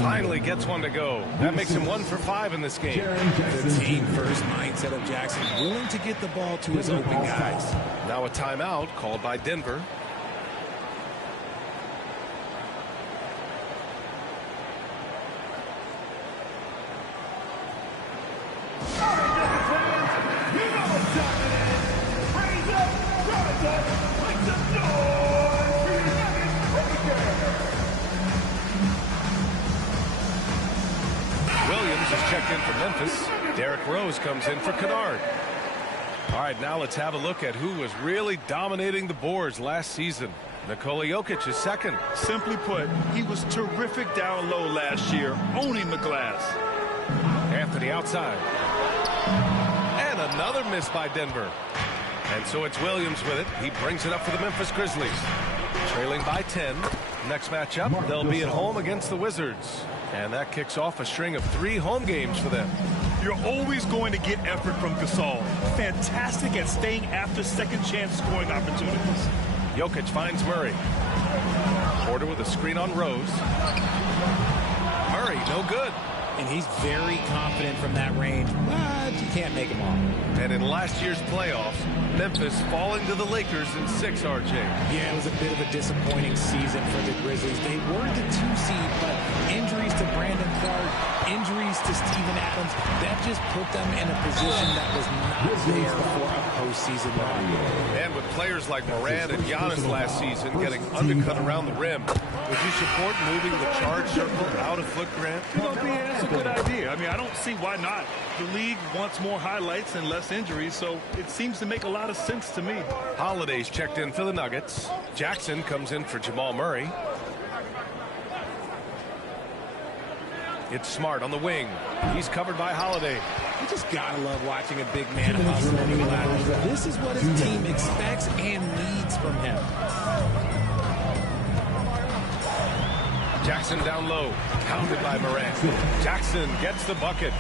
Finally gets one to go. That makes him 1 for 5 in this game. The team-first mindset of Jackson, willing to get the ball to his open guys. Now a timeout called by Denver. Williams is checked in for Memphis. Derrick Rose comes in for Kennard. All right, now let's have a look at who was really dominating the boards last season. Nikola Jokic is second. Simply put, he was terrific down low last year, owning the glass. Anthony outside. And another miss by Denver. And so it's Williams with it. He brings it up for the Memphis Grizzlies. Trailing by 10. Next matchup, they'll be at home against the Wizards. And that kicks off a string of 3 home games for them. You're always going to get effort from Gasol. Fantastic at staying after second chance scoring opportunities. Jokic finds Murray. Porter with a screen on Rose. Murray, no good. And he's very confident from that range, but you can't make him all. And in last year's playoffs, Memphis falling to the Lakers in 6, RJ. Yeah, it was a bit of a disappointing season for the Grizzlies. They were the 2 seed, but injuries to Brandon Clark, injuries to Steven Adams, that just put them in a position that was not there for a postseason run. And with players like Morant and Giannis last season getting undercut around the rim, would you support moving the charge circle out of foot, Grant? That's a good idea. I mean, I don't see why not. The league wants more highlights and less injuries, so it seems to make a lot of sense to me. Holiday's checked in for the Nuggets. Jackson comes in for Jamal Murray. It's Smart on the wing. He's covered by Holiday. You just gotta love watching a big man hustle on the ladder. This is what his team expects and needs from him. Jackson down low, pounded by Morant. Jackson gets the bucket.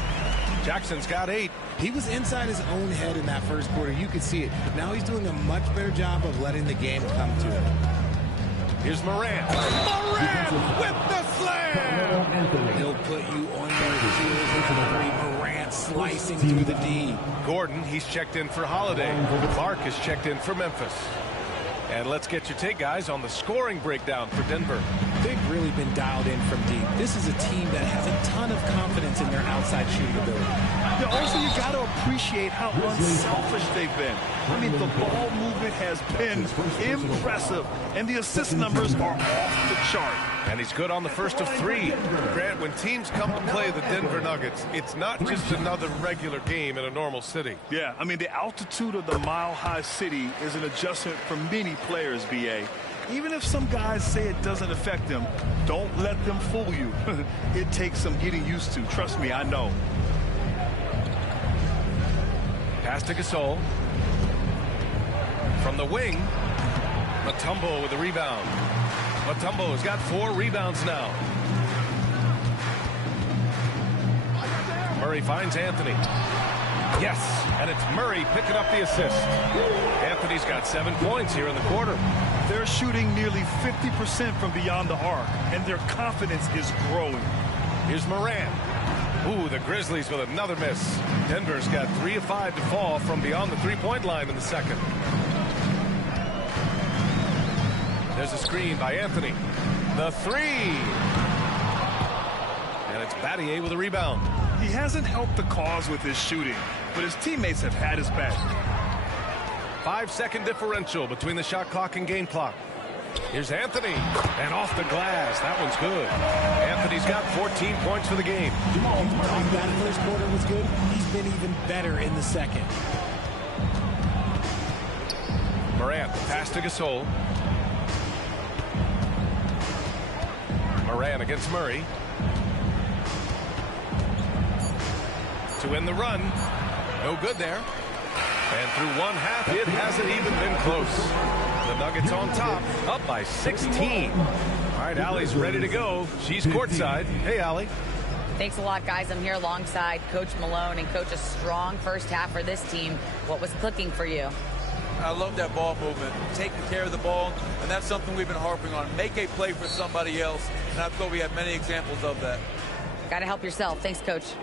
Jackson's got 8. He was inside his own head in that first quarter. You could see it. Now he's doing a much better job of letting the game come to him. Here's Morant. Morant with the slam! He'll put you on your heels with Morant slicing through the D. Gordon, he's checked in for Holiday. Clark is checked in for Memphis. And let's get your take, guys, on the scoring breakdown for Denver. They've really been dialed in from deep. This is a team that has a ton of confidence in their outside shooting ability. Yeah, also, you got to appreciate how unselfish they've been. I mean, the ball movement has been impressive, and the assist numbers are off the chart. And he's good on the first of 3. Grant, when teams come to play the Denver Nuggets, it's not just another regular game in a normal city. Yeah, I mean, the altitude of the mile-high city is an adjustment for many players, BA. Even if some guys say it doesn't affect them, don't let them fool you. It takes some getting used to. Trust me, I know. Pass to Gasol. From the wing, Mutombo with the rebound. Mutombo's got 4 rebounds now. Murray finds Anthony. Yes, and it's Murray picking up the assist. Anthony's got 7 points here in the quarter. They're shooting nearly 50% from beyond the arc, and their confidence is growing. Here's Morant. Ooh, the Grizzlies with another miss. Denver's got 3 of 5 to fall from beyond the 3-point line in the second. There's a screen by Anthony. The 3. And it's Battier with a rebound. He hasn't helped the cause with his shooting, but his teammates have had his back. 5-second differential between the shot clock and game clock. Here's Anthony, and off the glass. That one's good. Anthony's got 14 points for the game. That first quarter was good. He's been even better in the second. Morant, pass to Gasol. Morant against Murray. To win the run. No good there. And through one half, it hasn't even been close. The Nuggets on top, up by 16. All right, Allie's ready to go. She's courtside. Hey, Allie. Thanks a lot, guys. I'm here alongside Coach Malone and Coach, a strong first half for this team. What was clicking for you? I love that ball movement, taking care of the ball, and that's something we've been harping on. Make a play for somebody else, and I thought we had many examples of that. Got to help yourself. Thanks, Coach.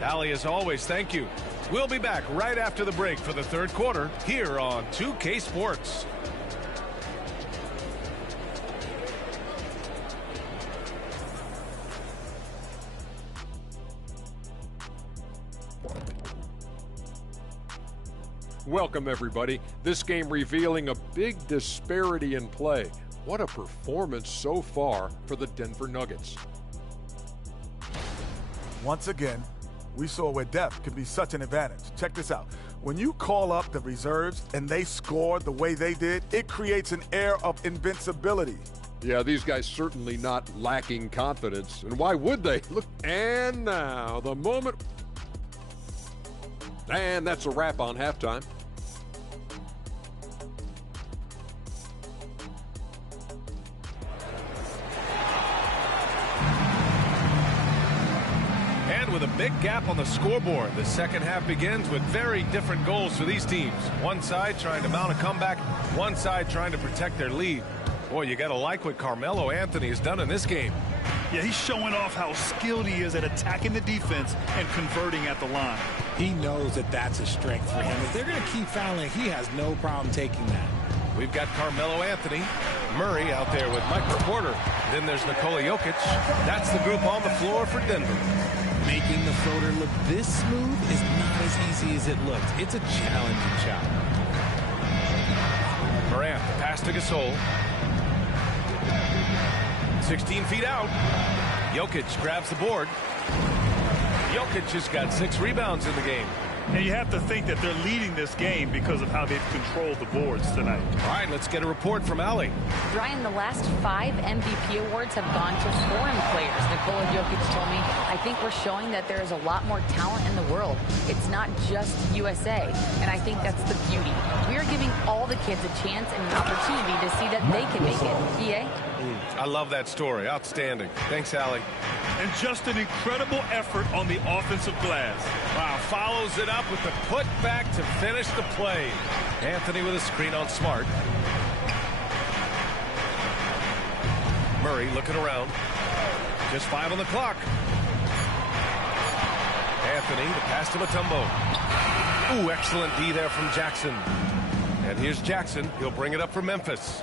Allie, as always, thank you. We'll be back right after the break for the third quarter here on 2K Sports. Welcome, everybody. This game revealing a big disparity in play. What a performance so far for the Denver Nuggets. Once again, we saw where depth can be such an advantage. Check this out. When you call up the reserves and they score the way they did, it creates an air of invincibility. Yeah, these guys certainly not lacking confidence. And why would they? Look, and now the moment. And that's a wrap on halftime. And with a big gap on the scoreboard, the second half begins with very different goals for these teams. One side trying to mount a comeback, one side trying to protect their lead. Boy, you got to like what Carmelo Anthony has done in this game. Yeah, he's showing off how skilled he is at attacking the defense and converting at the line. He knows that that's a strength for him. If they're going to keep fouling, he has no problem taking that. We've got Carmelo Anthony, Murray out there with Michael Porter. Then there's Nikola Jokic. That's the group on the floor for Denver. Making the floater look this smooth is not as easy as it looks. It's a challenging shot. Morant, the pass to Gasol. 16 feet out. Jokic grabs the board. Jokic has got 6 rebounds in the game. And you have to think that they're leading this game because of how they've controlled the boards tonight. All right, let's get a report from Allie. Brian, the last 5 MVP awards have gone to foreign players. Nikola Jokic told me, I think we're showing that there is a lot more talent in the world. It's not just USA. And I think that's the beauty. We are giving all the kids a chance and an opportunity to see that they can make it. EA? I love that story. Outstanding. Thanks, Allie. And just an incredible effort on the offensive glass. Wow, follows it up with the putback to finish the play. Anthony with a screen on Smart. Murray looking around. Just 5 on the clock. Anthony, the pass to Mutombo. Ooh, excellent D there from Jackson. And here's Jackson. He'll bring it up for Memphis.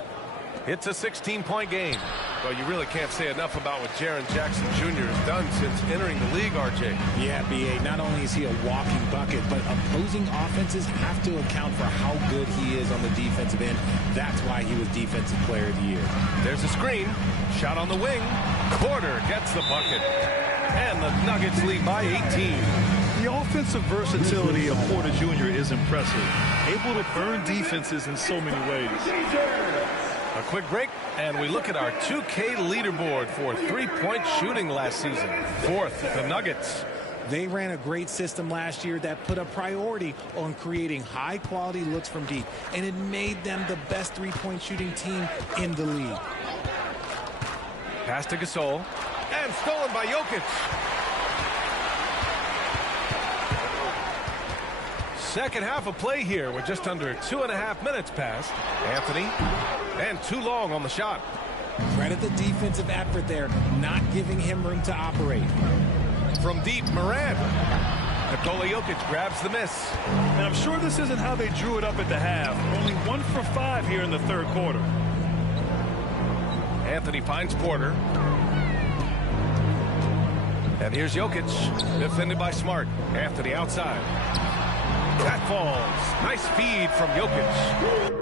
It's a 16-point game. Well, you really can't say enough about what Jaren Jackson Jr. has done since entering the league, RJ. Yeah, B.A., not only is he a walking bucket, but opposing offenses have to account for how good he is on the defensive end. That's why he was Defensive Player of the Year. There's a screen. Shot on the wing. Porter gets the bucket. And the Nuggets lead by 18. The offensive versatility of Porter Jr. is impressive. Able to burn defenses in so many ways. A quick break, and we look at our 2K leaderboard for three-point shooting last season. 4th, the Nuggets. They ran a great system last year that put a priority on creating high-quality looks from deep, and it made them the best three-point shooting team in the league. Pass to Gasol, and stolen by Jokic. Second half of play here with just under 2.5 minutes passed. Anthony, and too long on the shot. Credit the defensive effort there, not giving him room to operate. From deep, Morant. Nikola Jokic grabs the miss. And I'm sure this isn't how they drew it up at the half. Only 1 for 5 here in the third quarter. Anthony finds Porter. And here's Jokic, defended by Smart. Anthony outside. That falls. Nice feed from Jokic.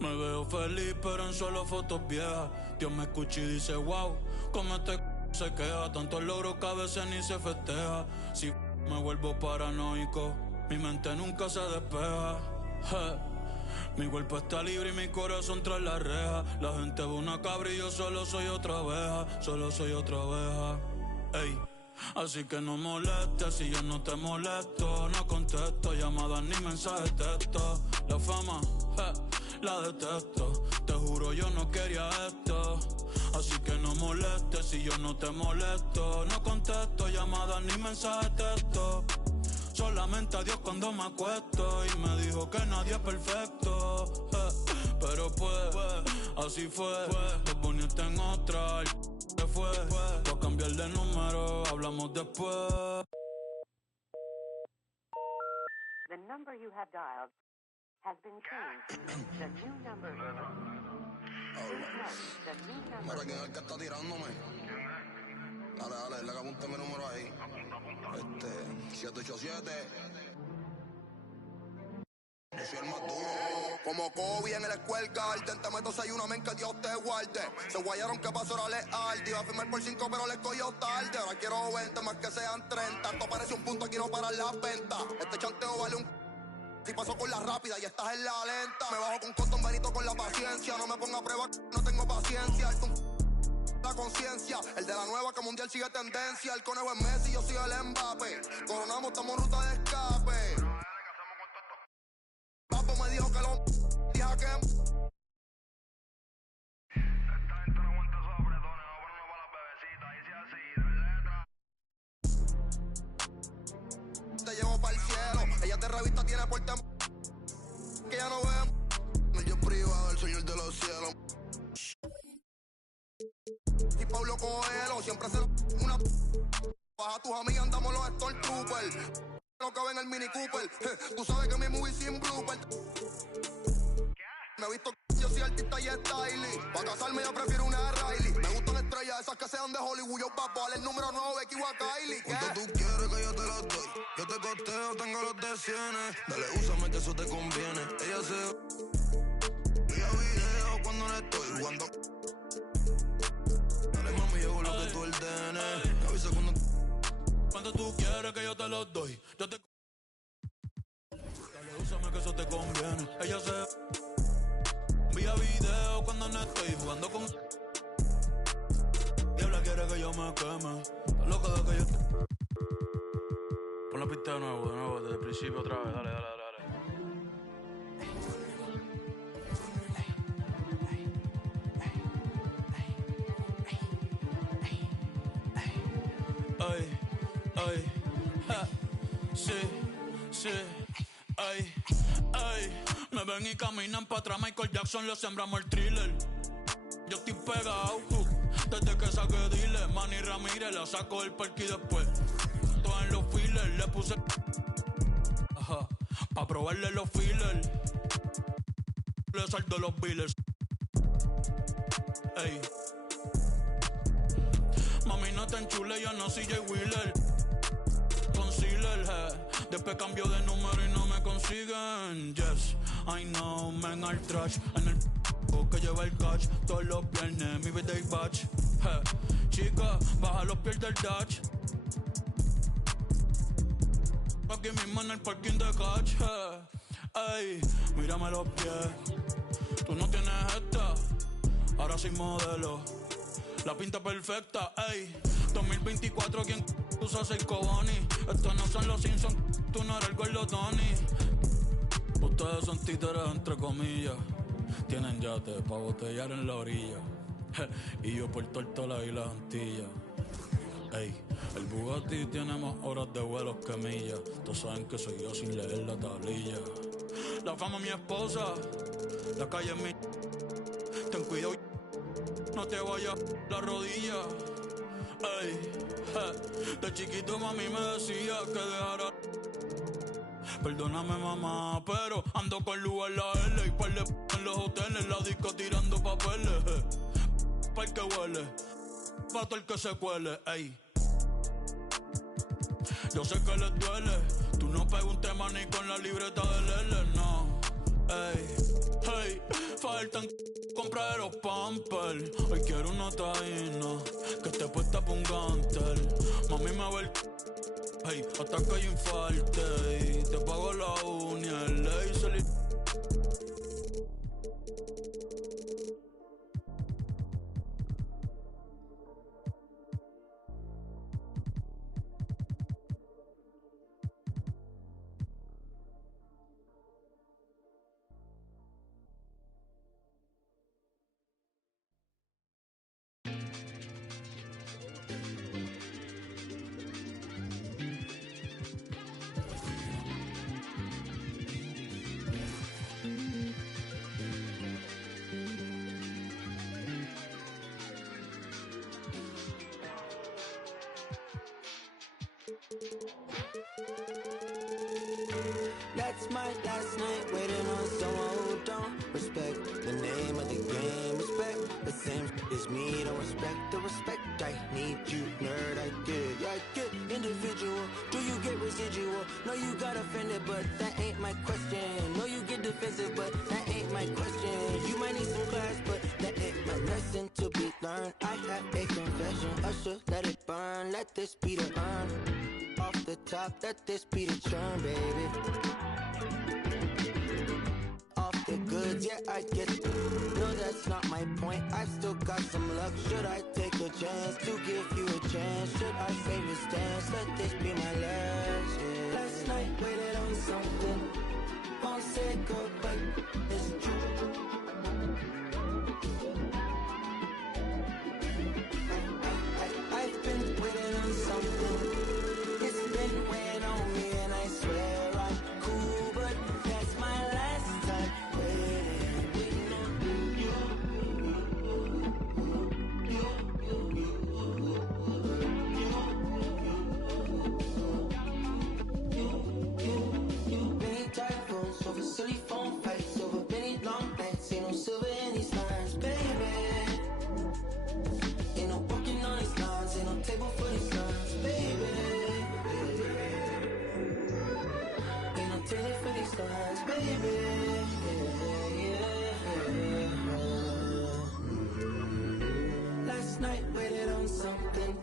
Me veo feliz, pero en solo fotos viejas. Dios me escucha y dice, wow, como este se queja. Tantos logros que a veces ni se festeja. Si me vuelvo paranoico, mi mente nunca se despeja. Mi cuerpo está libre y mi corazón tras la reja. La gente ve una cabra y yo solo soy otra abeja. Solo soy otra abeja. Ey. Así que no molestes si yo no te molesto. No contesto llamadas ni mensajes texto. La fama, la detesto. Te juro yo no quería esto. Así que no molestes si yo no te molesto. No contesto llamadas ni mensajes texto. Solamente a Dios cuando me acuesto. Y me dijo que nadie es perfecto. Pero pues, así fue. Te poniste en otra. Se fue. Voy a cambiar de número. Hablamos después. The number you have dialed has been changed. The new number Mira, ¿quién es el que está tirándome? Dale, le apunte mi número ahí. 787. Yo soy el más duro. Como Kobe en el Square Garden. Te meto 6 una men que Dios te guarde. Se guayaron que pasó era leal. Iba a firmar por 5 pero le cogió tarde. Ahora quiero 20 más que sean 30. Esto parece un punto, aquí no paran las ventas. Este chanteo vale un... Si paso con la rápida y estás en la lenta. Me bajo con Cotton Benito con la paciencia. No me ponga a prueba, no tengo paciencia. La conciencia, el de la nueva que mundial sigue tendencia. El conejo es Messi, yo soy el Mbappé. Coronamos, estamos en ruta de escape. Papo me dijo que lo dije que te llevo para el cielo. Ella de revista tiene porte que ya no vemos. El yo privado, el señor de los cielos. Y Pablo Coelho siempre se una baja tus amigas, andamos los Stormtroopers. Lo que ven el Mini Cooper. Tú sabes que mi movie sin blooper. Me he visto yo soy artista y styling. Para casarme yo prefiero una Riley. Me gustan estrellas esas que sean de Hollywood. Yo papo, el número 9, Becky o a Kylie. ¿Cuánto tú quieres que yo te los doy? Yo te costeo, tengo los de cienes. Dale, úsame que eso te conviene. Ella se... Vía video cuando no estoy jugando. Dale, mami, yo hago lo que tú ordenes. Me avisa cuando tú quieres que yo te los doy. Yo te... Dale, úsame que eso te conviene. Ella se... Vía video cuando no estoy jugando con... Diabla quiere que yo me queme. Está loca de que yo... Pon la pista de nuevo, desde el principio otra vez. Dale. Ay, sí, ay, me ven y caminan para atrás. Michael Jackson le sembramos el thriller. Yo estoy pegado, desde que saqué dile. Manny Ramírez la saco del parque y después todo en los fillers le puse pa' probarle los fillers. Le salto los billers. Ey, mami no te enchule, yo no soy Jay Wheeler. Después cambio de número y no me consiguen. Yes, I know, men al trash. En el que lleva el catch. Todos los viernes, mi birthday batch. Chica, baja los pies del dash. Aquí mismo en el parking de catch. Ey, mírame los pies. Tú no tienes esta. Ahora soy modelo. La pinta perfecta, ey. 2024, ¿quién usa 6 Cobani? Estos no son los Simpsons, tú no eres el gordo Tony. Ustedes son títeres entre comillas. Tienen yate pa' botellar en la orilla. Y yo por Tortola y las Antillas. Ey, el Bugatti tiene más horas de vuelos que millas. Todos saben que soy yo sin leer la tablilla. La fama es mi esposa, la calle es mi... Ten cuidado, no te vayas la rodilla. Ey, de chiquito mami me decía que dejara. Perdóname mamá, pero ando con luz en la L y par de en los hoteles, la disco tirando papeles. Pa' el que huele, pa' todo el que se cuele, ey. Yo sé que les duele, tú no preguntes más ni con la libreta del L, no. Ey, hey, faltan comprar los pampers. Hoy quiero una taína que esté puesta pa' un gantel. Mami me ve el hey, hasta que yo infalte. Y te pago la uña, el laser y... That's my last night waiting on someone who don't respect the name of the game. Respect the same as me, don't respect the respect I need. You nerd, I get, yeah, I get individual. Do you get residual? No, you got offended, but that ain't my question. No, you get defensive, but that ain't my question. You might need some class, but that ain't my lesson to be learned. I have a confession, Usher, let it burn. Let this be the urn. Off the top, let this be the churn, baby. Off the goods, yeah, I get. No, that's not my point. I've still got some luck. Should I take a chance to give you a chance? Should I save a stance? Let this be my last. Yeah. Last night, waited on something. Won't say goodbye. It's true. I've been waiting on something. It's been weighing on me, and I swear I'm cool, but that's my last time waiting on you. Many typhoons over silly phone fights, over many long nights, ain't no silver in these lines, baby. Ain't no walking on these lines, ain't no table for these lines, baby. Ain't no table for these lines, baby. Last night waited on something.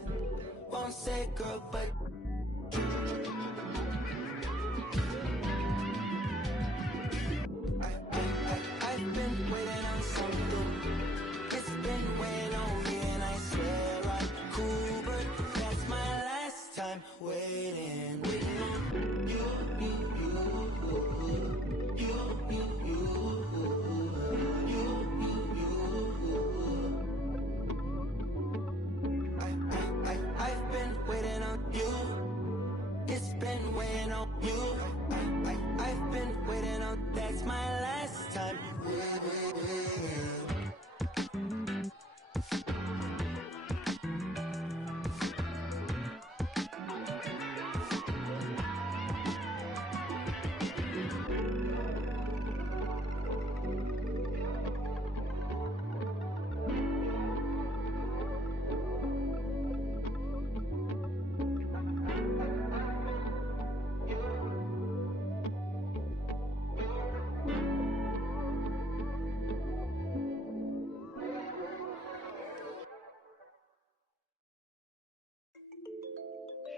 Won't say girl, but I've been waiting on something. It's been weighing on me, and I swear I'm cool, but that's my last time waiting on you. I've been waiting on you. It's been weighing on you. I've been waiting on. That's my last time waiting.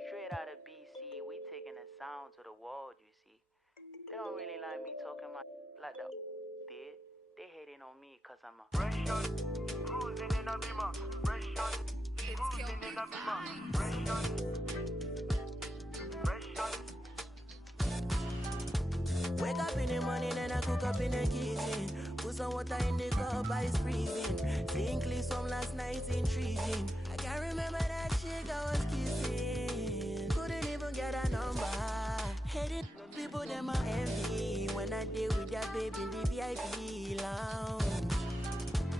Straight out of BC, we taking the sound to the world, you see. They don't really like me talking my like the did. They hating on me cause I'm a fresh shot, cruising in a Beamer, fresh shot, cruising in a Beamer, fresh shot, fresh shot. Wake up in the morning and I cook up in the kitchen. Put some water in the cup, ice freezing. Seeing clips from last night intriguing. I can't remember that chick I was kissing. Couldn't even get a number. Headed people them are envy when I deal with that baby in the VIP lounge.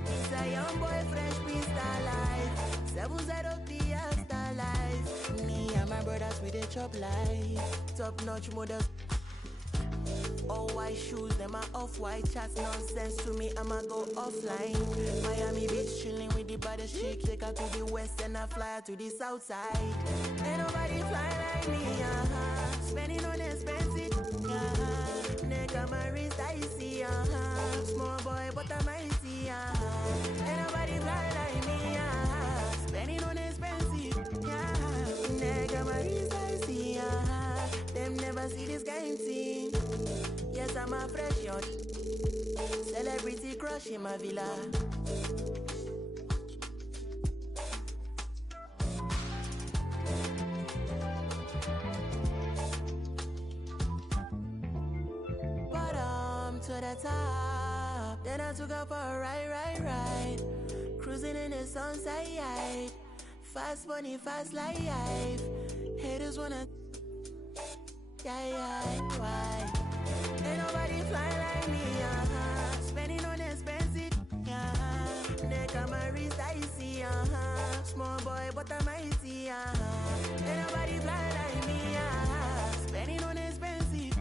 It's a young boy, fresh pista life. 703 star life. Me and my brothers with the chop life. Top notch models. All white shoes, them are off-white chats, nonsense to me, I'ma go offline. Miami Beach, chilling with the baddest chick. Take her to the west and I fly her to the south side. Ain't nobody fly like me, Spending on expensive, Neck on my wrist, I see, small boy, but I'm mighty, ain't nobody fly like me, spending on expensive, Neck on my wrist, I see, them never see this kind thing. Yes, I'm a fresh yacht, celebrity crush in my villa. To the top, then I took her for a ride, cruising in the sunset, fast money, fast life, haters wanna, why? Ain't nobody fly like me, spending on expensive, neck on my wrist, I see, small boy, but I'm mighty, ain't nobody fly like me, spending on expensive,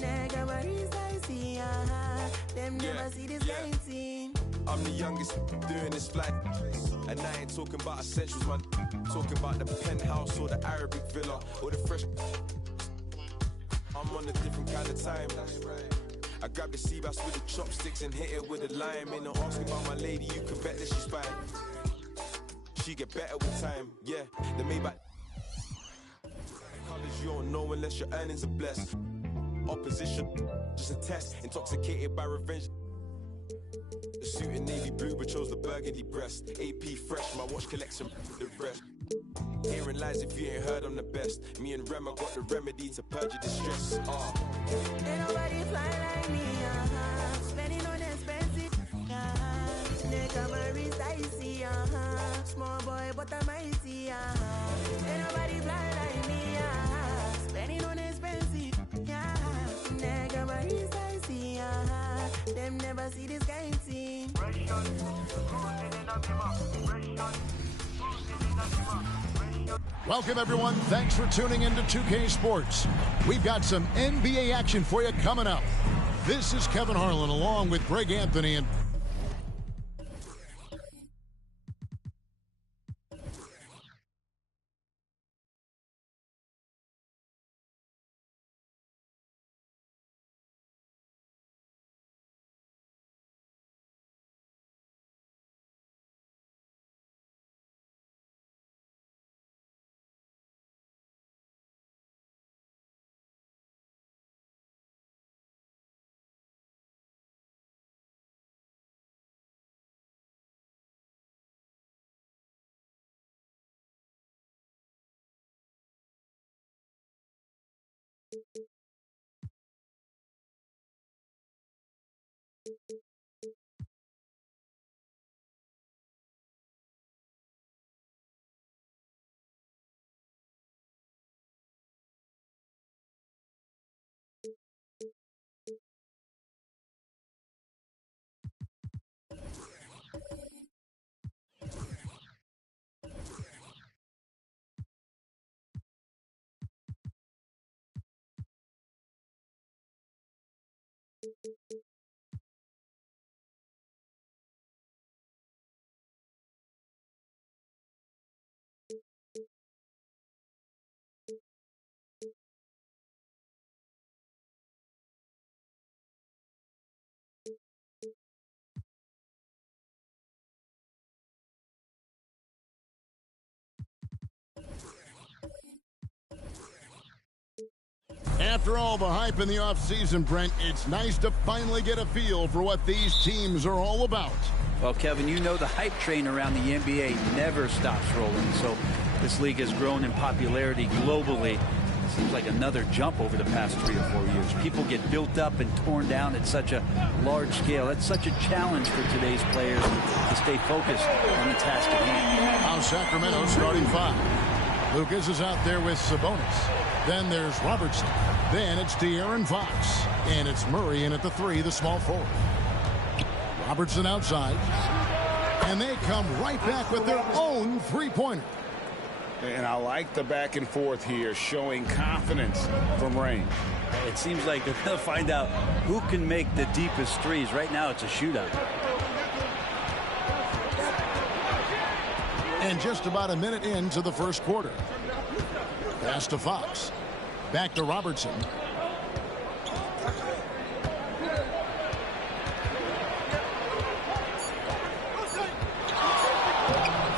neck on my wrist, them never see this game team. I'm the youngest doing this flight, and I ain't talking about essentials, man. Talking about the penthouse or the Arabic villa or the fresh. I'm on a different kind of time. I grab the sea bass with the chopsticks and hit it with a lime. Ain't no asking about my lady, you can bet that she's fine. She get better with time, yeah. The Maybach colors you don't know unless your earnings are blessed. Opposition, just a test, intoxicated by revenge. The suit in navy blue but chose the burgundy breast. AP fresh, my watch collection, the rest. Hearing lies if you ain't heard I'm the best. Me and Rema got the remedy to purge your distress. Ain't nobody fly like me, spending on expensive, neck on my wrist, I see, small boy, but I'm mighty, ain't nobody fly like me, spending on expensive, neck on my wrist, I see, them never see this kind thing. Welcome, everyone. Thanks for tuning into 2K Sports. We've got some NBA action for you coming up. This is Kevin Harlan along with Greg Anthony and after all the hype in the offseason, Brent, it's nice to finally get a feel for what these teams are all about. Well, Kevin, you know the hype train around the NBA never stops rolling, so this league has grown in popularity globally. It seems like another jump over the past 3 or 4 years. People get built up and torn down at such a large scale. That's such a challenge for today's players to stay focused on the task at hand. Now Sacramento starting 5. Lucas is out there with Sabonis. Then there's Robertson. Then it's De'Aaron Fox. And it's Murray in at the 3, the small forward. Robertson outside. And they come right back with their own three-pointer. And I like the back and forth here, showing confidence from Rain. It seems like they're going to find out who can make the deepest threes. Right now, it's a shootout. And just about a minute into the first quarter. Pass to Fox. Back to Robertson.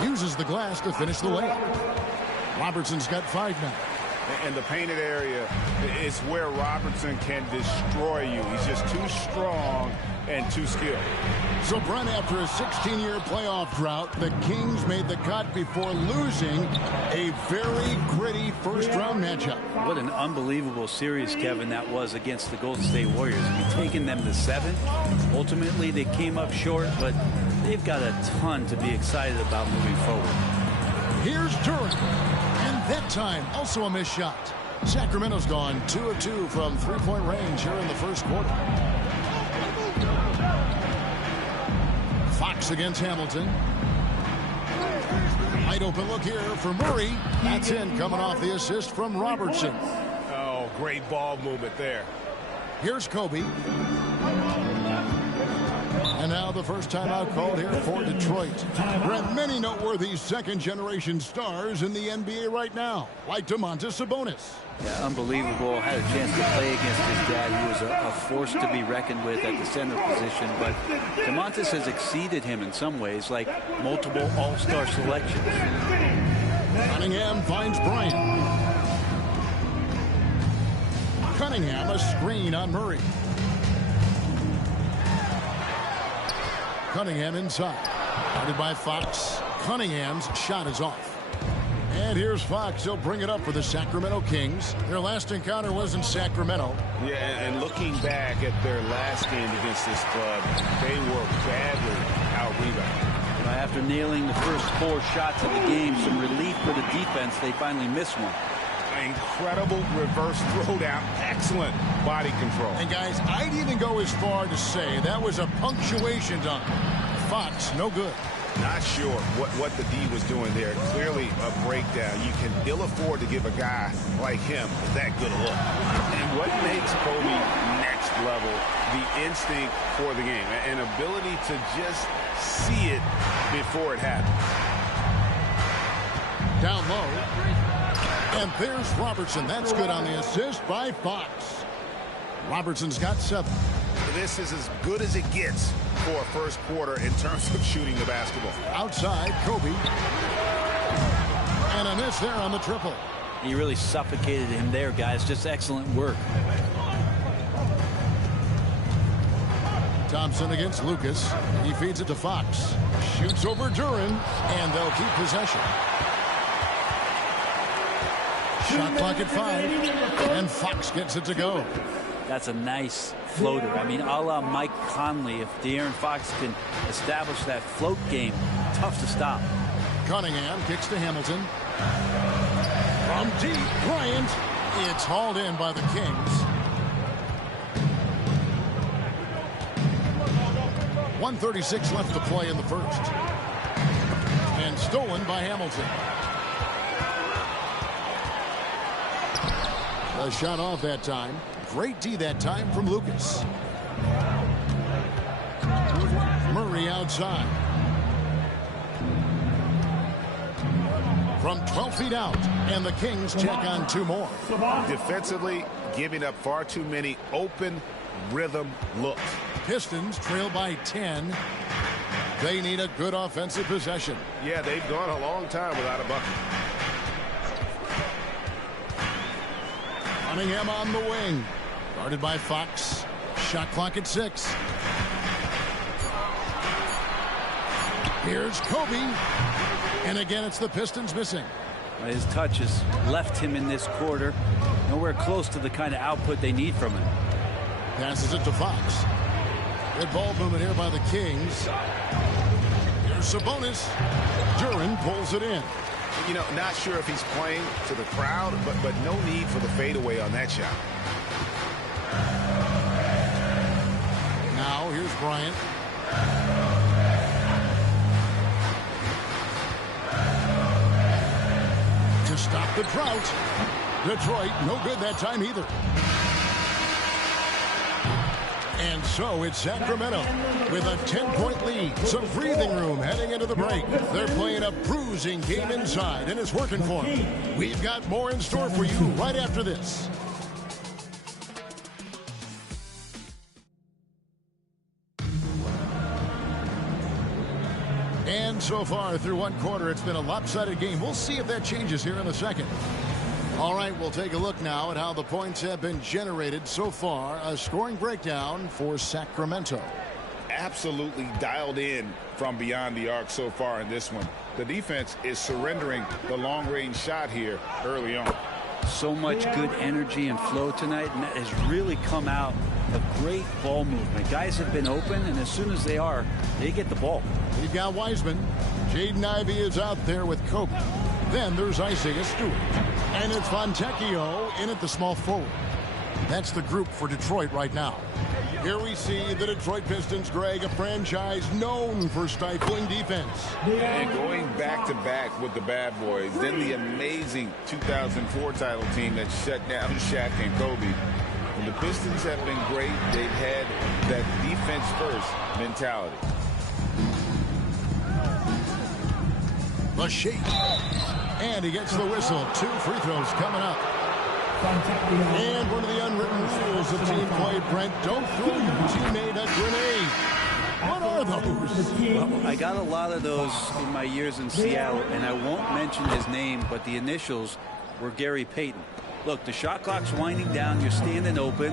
Uses the glass to finish the layup. Robertson's got 5 now. And the painted area is where Robertson can destroy you. He's just too strong and too skilled. So, Brent, after a 16-year playoff drought, the Kings made the cut before losing a very gritty first-round matchup. What an unbelievable series, Kevin, that was against the Golden State Warriors. I mean, taking them to 7. Ultimately, they came up short, but they've got a ton to be excited about moving forward. Here's Durant. And that time, also a missed shot. Sacramento's gone 2 of 2 from three-point range here in the first quarter. Fox against Hamilton. Wide open look here for Murray. That's in, coming off the assist from Robertson. Oh, great ball movement there. Here's Kobe. And now the first timeout called here for Detroit. There are many noteworthy second-generation stars in the NBA right now, like Domantas Sabonis. Yeah, unbelievable. Had a chance to play against his dad. He was a force to be reckoned with at the center position. But Domantas has exceeded him in some ways, like multiple all-star selections. Cunningham finds Bryant. Cunningham, a screen on Murray. Cunningham inside. Guarded by Fox. Cunningham's shot is off. And here's Fox. He'll bring it up for the Sacramento Kings. Their last encounter was in Sacramento. Yeah, and looking back at their last game against this club, they were badly out-rebounded. After nailing the first 4 shots of the game, some relief for the defense. They finally missed one. Incredible reverse throwdown. Excellent body control. And guys, I'd even go as far to say that was a punctuation dunk. Fox, no good. Not sure what the D was doing there. Clearly a breakdown. You can ill afford to give a guy like him that good a look. And what makes Kobe next level, the instinct for the game, an ability to just see it before it happens. Down low. And there's Robertson. That's good on the assist by Fox. Robertson's got 7. This is as good as it gets for a first quarter in terms of shooting the basketball. Outside, Kobe. And a miss there on the triple. He really suffocated him there, guys. Just excellent work. Thompson against Lucas. He feeds it to Fox. Shoots over Duran, and they'll keep possession. Shot clock at 5, and Fox gets it to go. That's a nice floater. I mean, a la Mike Conley. If De'Aaron Fox can establish that float game, tough to stop. Cunningham kicks to Hamilton. From deep, Bryant. It's hauled in by the Kings. 1:36 left to play in the first. And stolen by Hamilton. A shot off that time. Great D that time from Lucas. Murray outside. From 12 feet out. And the Kings check on 2 more. Defensively, giving up far too many open rhythm looks. Pistons trail by 10. They need a good offensive possession. Yeah, they've gone a long time without a bucket. Cunningham on the wing. Guarded by Fox. Shot clock at 6. Here's Kobe. And again, it's the Pistons missing. His touch has left him in this quarter. Nowhere close to the kind of output they need from him. Passes it to Fox. Good ball movement here by the Kings. Here's Sabonis. Duran pulls it in. You know, not sure if he's playing to the crowd, but no need for the fadeaway on that shot. Now, here's Bryant. To stop the drought. Detroit, no good that time either. And so it's Sacramento with a 10-point lead. Some breathing room heading into the break. They're playing a bruising game inside, and it's working for them. We've got more in store for you right after this. And so far through one quarter, it's been a lopsided game. We'll see if that changes here in the second. All right, we'll take a look now at how the points have been generated so far. A scoring breakdown for Sacramento. Absolutely dialed in from beyond the arc so far in this one. The defense is surrendering the long-range shot here early on. So much good energy and flow tonight, and that has really come out of great ball movement. Guys have been open, and as soon as they are, they get the ball. You've got Wiseman. Jaden Ivey is out there with Kobe. Then there's Isaiah Stewart. And it's Fontecchio in at the small forward. That's the group for Detroit right now. Here we see the Detroit Pistons, Greg, a franchise known for stifling defense. And going back-to-back with the bad boys, then the amazing 2004 title team that shut down Shaq and Kobe. When the Pistons have been great, they've had that defense-first mentality. Lachey. And he gets the whistle. 2 free throws coming up. And one of the unwritten rules of team play, Brent, don't throw your teammate a grenade. What are those? Well, I got a lot of those in my years in Seattle, and I won't mention his name, but the initials were Gary Payton. Look, the shot clock's winding down, you're standing open,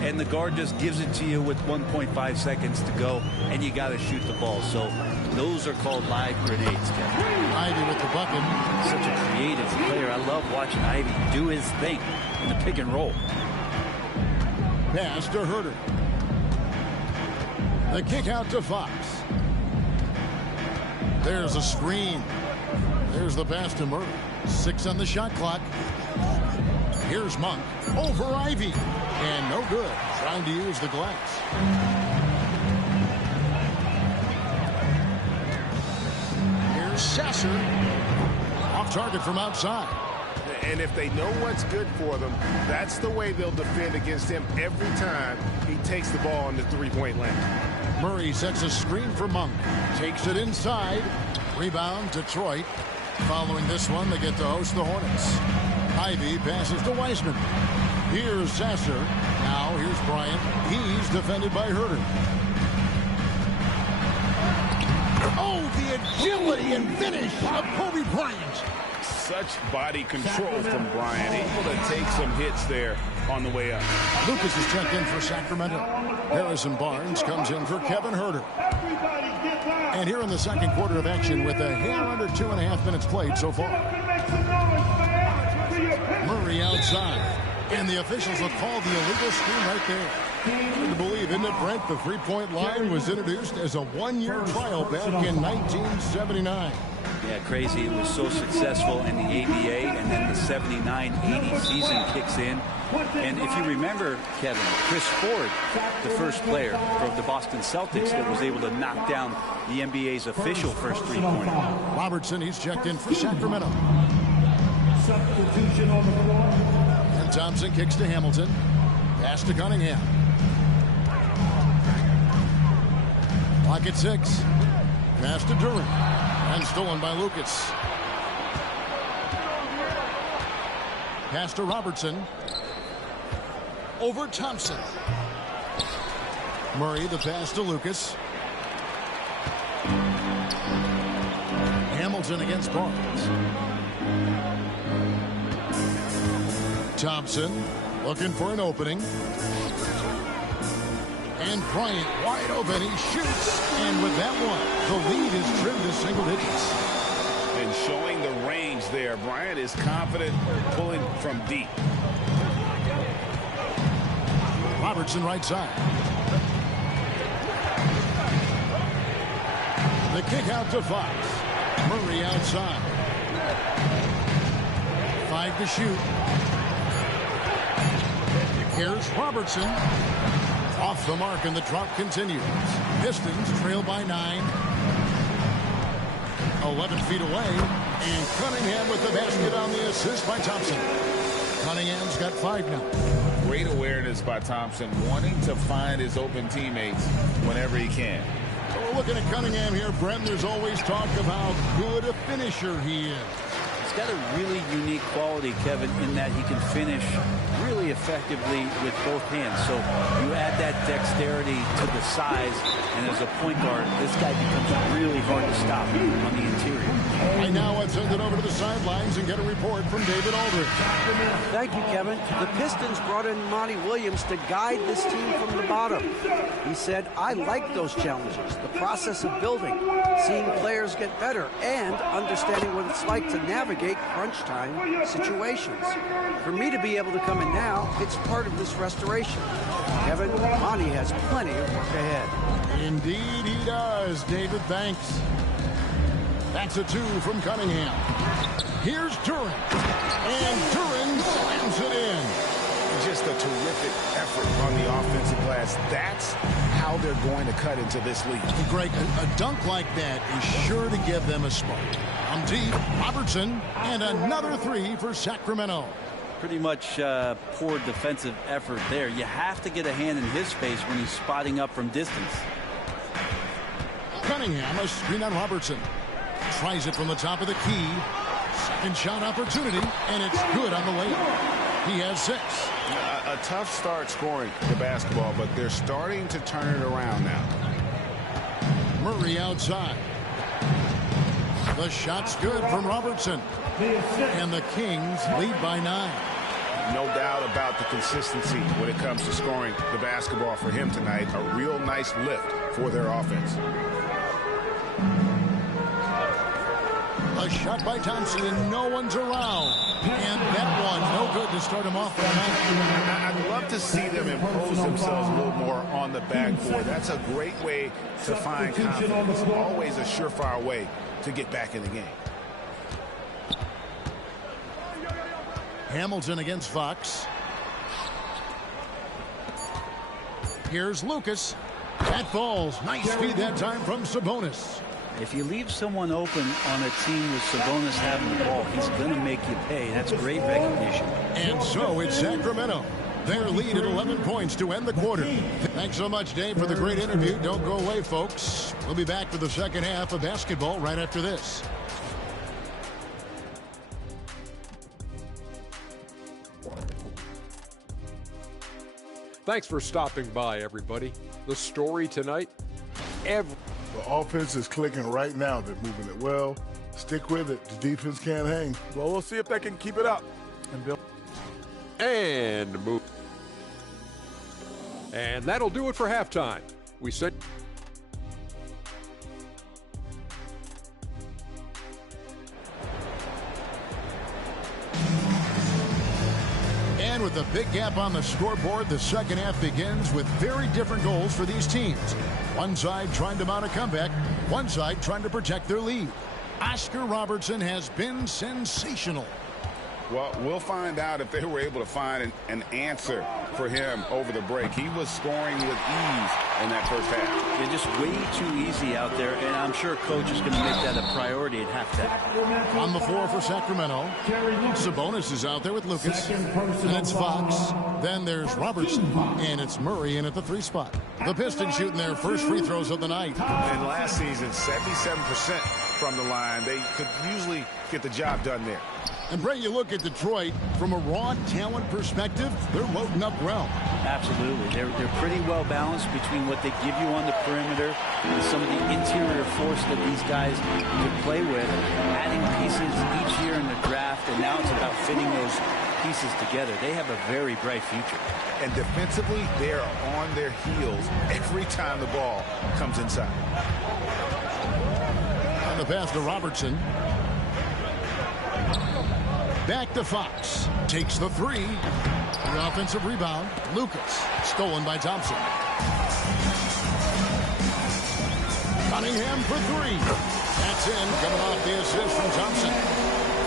and the guard just gives it to you with 1.5 seconds to go, and you got to shoot the ball. So those are called live grenades, Kevin. Ivey with the bucket. Such a creative player. I love watching Ivey do his thing in the pick and roll. Pass to Herter. The kick out to Fox. There's a screen. There's the pass to Murray. 6 on the shot clock. Here's Monk over Ivey. And no good. Trying to use the glass. Here's Sasser. Off target from outside. And if they know what's good for them, that's the way they'll defend against him every time he takes the ball in the three-point lane. Murray sets a screen for Monk. Takes it inside. Rebound, Detroit. Following this one, they get to host the Hornets. Ivey passes to Wiseman. Here's Sasser. Now here's Bryant. He's defended by Herter. Oh, the agility and finish of Kobe Bryant. Such body control from Bryant. Able to take some hits there on the way up. Lucas is checked in for Sacramento. Harrison Barnes comes in for Kevin Herter. And here in the second quarter of action with a hair under 2.5 minutes played so far. Murray outside. And the officials will call the illegal screen right there. Hard to believe, isn't it, Brent? The three-point line was introduced as a one-year trial back in 1979. Yeah, crazy. It was so successful in the ABA, and then the 79-80 season kicks in. And if you remember, Kevin, Chris Ford, the first player from the Boston Celtics that was able to knock down the NBA's official first three-pointer. Robertson, he's checked in for Sacramento. Substitution on the floor. And Thompson kicks to Hamilton. Pass to Cunningham. Clock at 6. Pass to Durant. And stolen by Lucas. Pass to Robertson. Over Thompson. Murray, the pass to Lucas. Hamilton against Barnes. Thompson looking for an opening. And Bryant wide open. He shoots. And with that one, the lead is trimmed to single digits. And showing the range there. Bryant is confident pulling from deep. Robertson right side. The kick out to Fox. Murray outside. 5 to shoot. Here's Robertson. Off the mark, and the drop continues. Pistons trail by 9. 11 feet away. And Cunningham with the basket on the assist by Thompson. Cunningham's got 5 now. Great awareness by Thompson, wanting to find his open teammates whenever he can. We're looking at Cunningham here, Brent. There's always talk of how good a finisher he is. He's got a really unique quality, Kevin, in that he can finish really effectively with both hands. So you add that dexterity to the size, and as a point guard, this guy becomes really hard to stop on the interior. Right now, let's send it over to the sidelines and get a report from David Aldridge. Thank you, Kevin. The Pistons brought in Monty Williams to guide this team from the bottom. He said, I like those challenges, the process of building, seeing players get better, and understanding what it's like to navigate crunch time situations. For me to be able to come in now, it's part of this restoration. Kevin, Monty has plenty of work ahead. Indeed he does, David. Thanks. That's a 2 from Cunningham. Here's Duren. And Duren slams it in. Just a terrific effort on the offensive glass. That's how they're going to cut into this league. Greg, a dunk like that is sure to give them a spark. On deep, Robertson, and another 3 for Sacramento. Pretty much poor defensive effort there. You have to get a hand in his face when he's spotting up from distance. Cunningham, a screen on Robertson. Tries it from the top of the key. Second shot opportunity, and it's good on the layup. He has 6. A tough start scoring the basketball, but they're starting to turn it around now. Murray outside. The shot's good from Robertson. And the Kings lead by 9. No doubt about the consistency when it comes to scoring the basketball for him tonight. A real nice lift for their offense. A shot by Thompson, and no one's around. And that one, no good to start him off. I'd love to see them impose themselves a little more on the backboard. That's a great way to find confidence. Always a surefire way to get back in the game. Hamilton against Fox. Here's Lucas. That falls. Nice feed that time from Sabonis. If you leave someone open on a team with Sabonis having the ball, he's going to make you pay. That's great recognition. And so it's Sacramento. Their lead at 11 points to end the quarter. Thanks so much, Dave, for the great interview. Don't go away, folks. We'll be back for the second half of basketball right after this. Thanks for stopping by, everybody. The story tonight, The offense is clicking right now. They're moving it well. Stick with it. The defense can't hang. Well, we'll see if they can keep it up. And move. And that'll do it for halftime. We said. And with a big gap on the scoreboard, the second half begins with very different goals for these teams. One side trying to mount a comeback, one side trying to protect their lead. Oscar Robertson has been sensational. Well, we'll find out if they were able to find an answer for him over the break. He was scoring with ease in that first half. They're just way too easy out there, and I'm sure coach is going to make that a priority at halftime. On the floor for Sacramento, Sabonis is out there with Lucas, and it's Fox. Then there's Robertson, and it's Murray in at the 3 spot. The Pistons shooting their first free throws of the night. And last season, 77% from the line. They could usually get the job done there. And Bray, you look at Detroit from a raw talent perspective, they're loading up well. Absolutely. They're pretty well balanced between what they give you on the perimeter and some of the interior force that these guys can play with, adding pieces each year in the draft, and now it's about fitting those pieces together. They have a very bright future. And defensively, they are on their heels every time the ball comes inside. On the pass to Robertson. Back to Fox. Takes the 3. The offensive rebound. Lucas. Stolen by Thompson. Cunningham for 3. That's in. Coming off the assist from Thompson.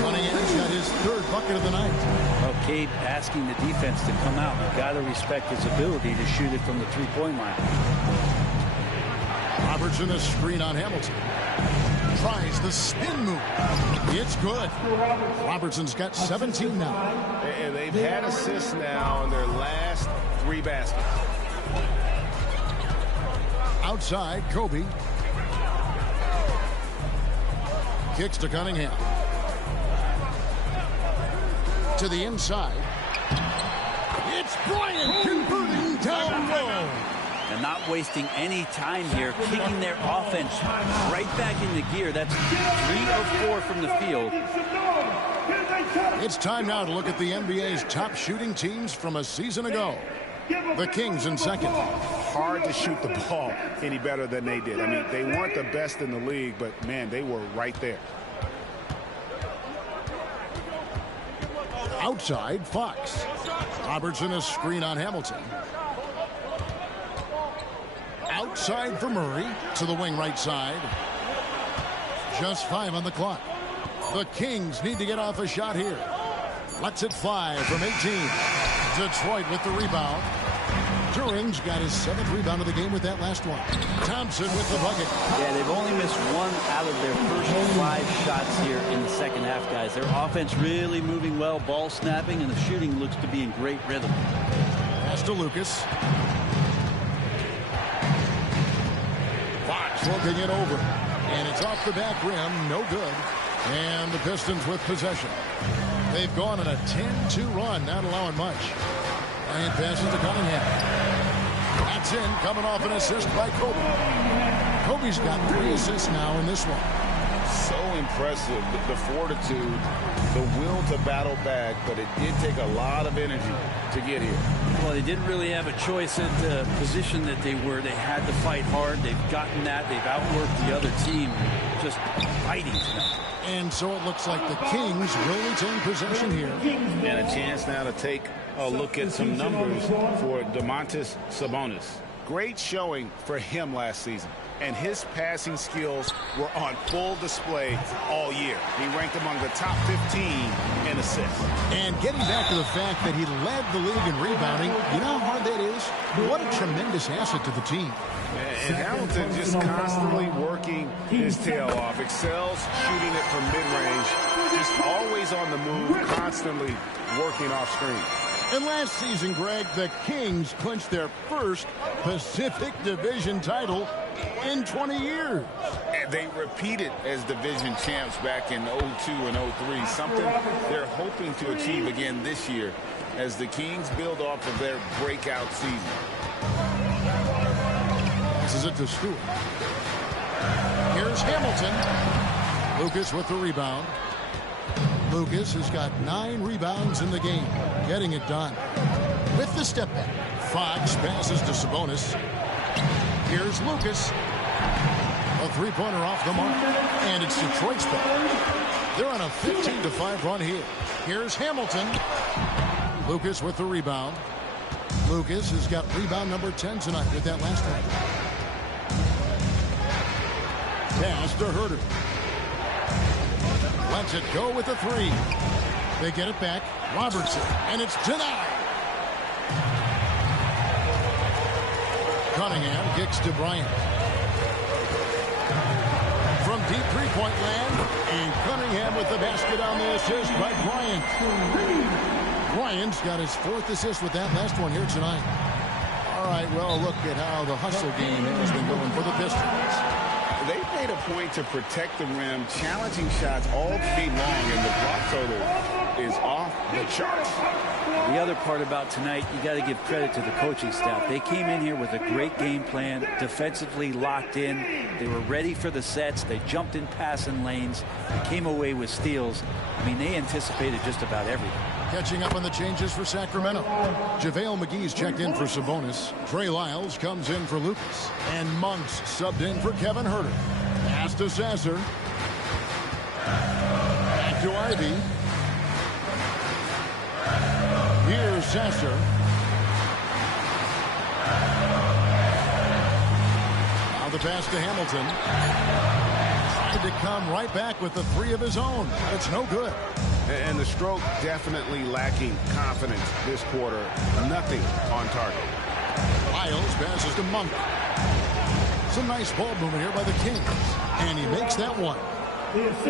Cunningham's got his 3rd bucket of the night. Well, Cade asking the defense to come out. You've got to respect his ability to shoot it from the 3-point line. Robertson a screen on Hamilton. Tries the spin move. It's good. Robertson's got 17 now. And they've had assists now in their last 3 baskets. Outside, Kobe. Kicks to Cunningham. To the inside. It's Bryant converting down low. And not wasting any time here, kicking their offense right back into gear. That's 3 of 4 from the field. It's time now to look at the NBA's top shooting teams from a season ago. The Kings in second. Hard to shoot the ball any better than they did. I mean, they weren't the best in the league, but, man, they were right there. Outside, Fox. Robertson a screen on Hamilton. Outside for Murray to the wing right side. Just 5 on the clock. The Kings need to get off a shot here. Lets it fly from 18. Detroit with the rebound. Turing's got his 7th rebound of the game with that last one. Thompson with the bucket. Yeah, they've only missed 1 out of their first 5 shots here in the second half, guys. Their offense really moving well, ball snapping, and the shooting looks to be in great rhythm. Pass to Lucas. Fox looking it over. And it's off the back rim. No good. And the Pistons with possession. They've gone on a 10-2 run, not allowing much. Bryant passes to Cunningham. That's in, coming off an assist by Kobe. Kobe's got 3 assists now in this one. So impressive, the fortitude, the will to battle back, but it did take a lot of energy to get here. Well, they didn't really have a choice at the position that they were. They had to fight hard. They've gotten that. They've outworked the other team, just fighting tonight. And so it looks like the Kings will retain possession here. And a chance now to take a look at some numbers for Domantas Sabonis. Great showing for him last season. And his passing skills were on full display all year. He ranked among the top 15 in assists. And getting back to the fact that he led the league in rebounding, you know how hard that is? What a tremendous asset to the team. And Hamilton just constantly working his tail off, excels shooting it from mid-range, just always on the move, constantly working off screen. And last season, Greg, the Kings clinched their first Pacific Division title in 20 years. And they repeated as division champs back in 02 and 03, something they're hoping to achieve again this year as the Kings build off of their breakout season. This is it to Stewart. Here's Hamilton. Lucas with the rebound. Lucas has got 9 rebounds in the game, getting it done. With the step back, Fox passes to Sabonis. Here's Lucas. A 3-pointer off the mark, and it's Detroit's ball. They're on a 15-5 run here. Here's Hamilton. Lucas with the rebound. Lucas has got rebound number 10 tonight with that last one. Pass to Herter. Lets it go with a 3. They get it back. Robertson, and it's denied. Cunningham kicks to Bryant. From deep 3-point land, and Cunningham with the basket on the assist by Bryant. Bryant's got his 4th assist with that last one here tonight. All right, well, look at how the hustle game has been going for the Pistons. They made a point to protect the rim, challenging shots all day long, and the block total is off the charts. The other part about tonight, you got to give credit to the coaching staff. They came in here with a great game plan, defensively locked in. They were ready for the sets. They jumped in passing lanes. They came away with steals. I mean, they anticipated just about everything. Catching up on the changes for Sacramento. JaVale McGee's checked in for Sabonis. Trey Lyles comes in for Lucas. And Monk's subbed in for Kevin Herter. Pass to Sasser. Back to Ivy. Here's Sasser. Now the pass to Hamilton. Tried to come right back with the 3 of his own. But it's no good. And the stroke definitely lacking confidence this quarter. Nothing on target. Lyles passes to Monk. Some nice ball movement here by the Kings. And he makes that one.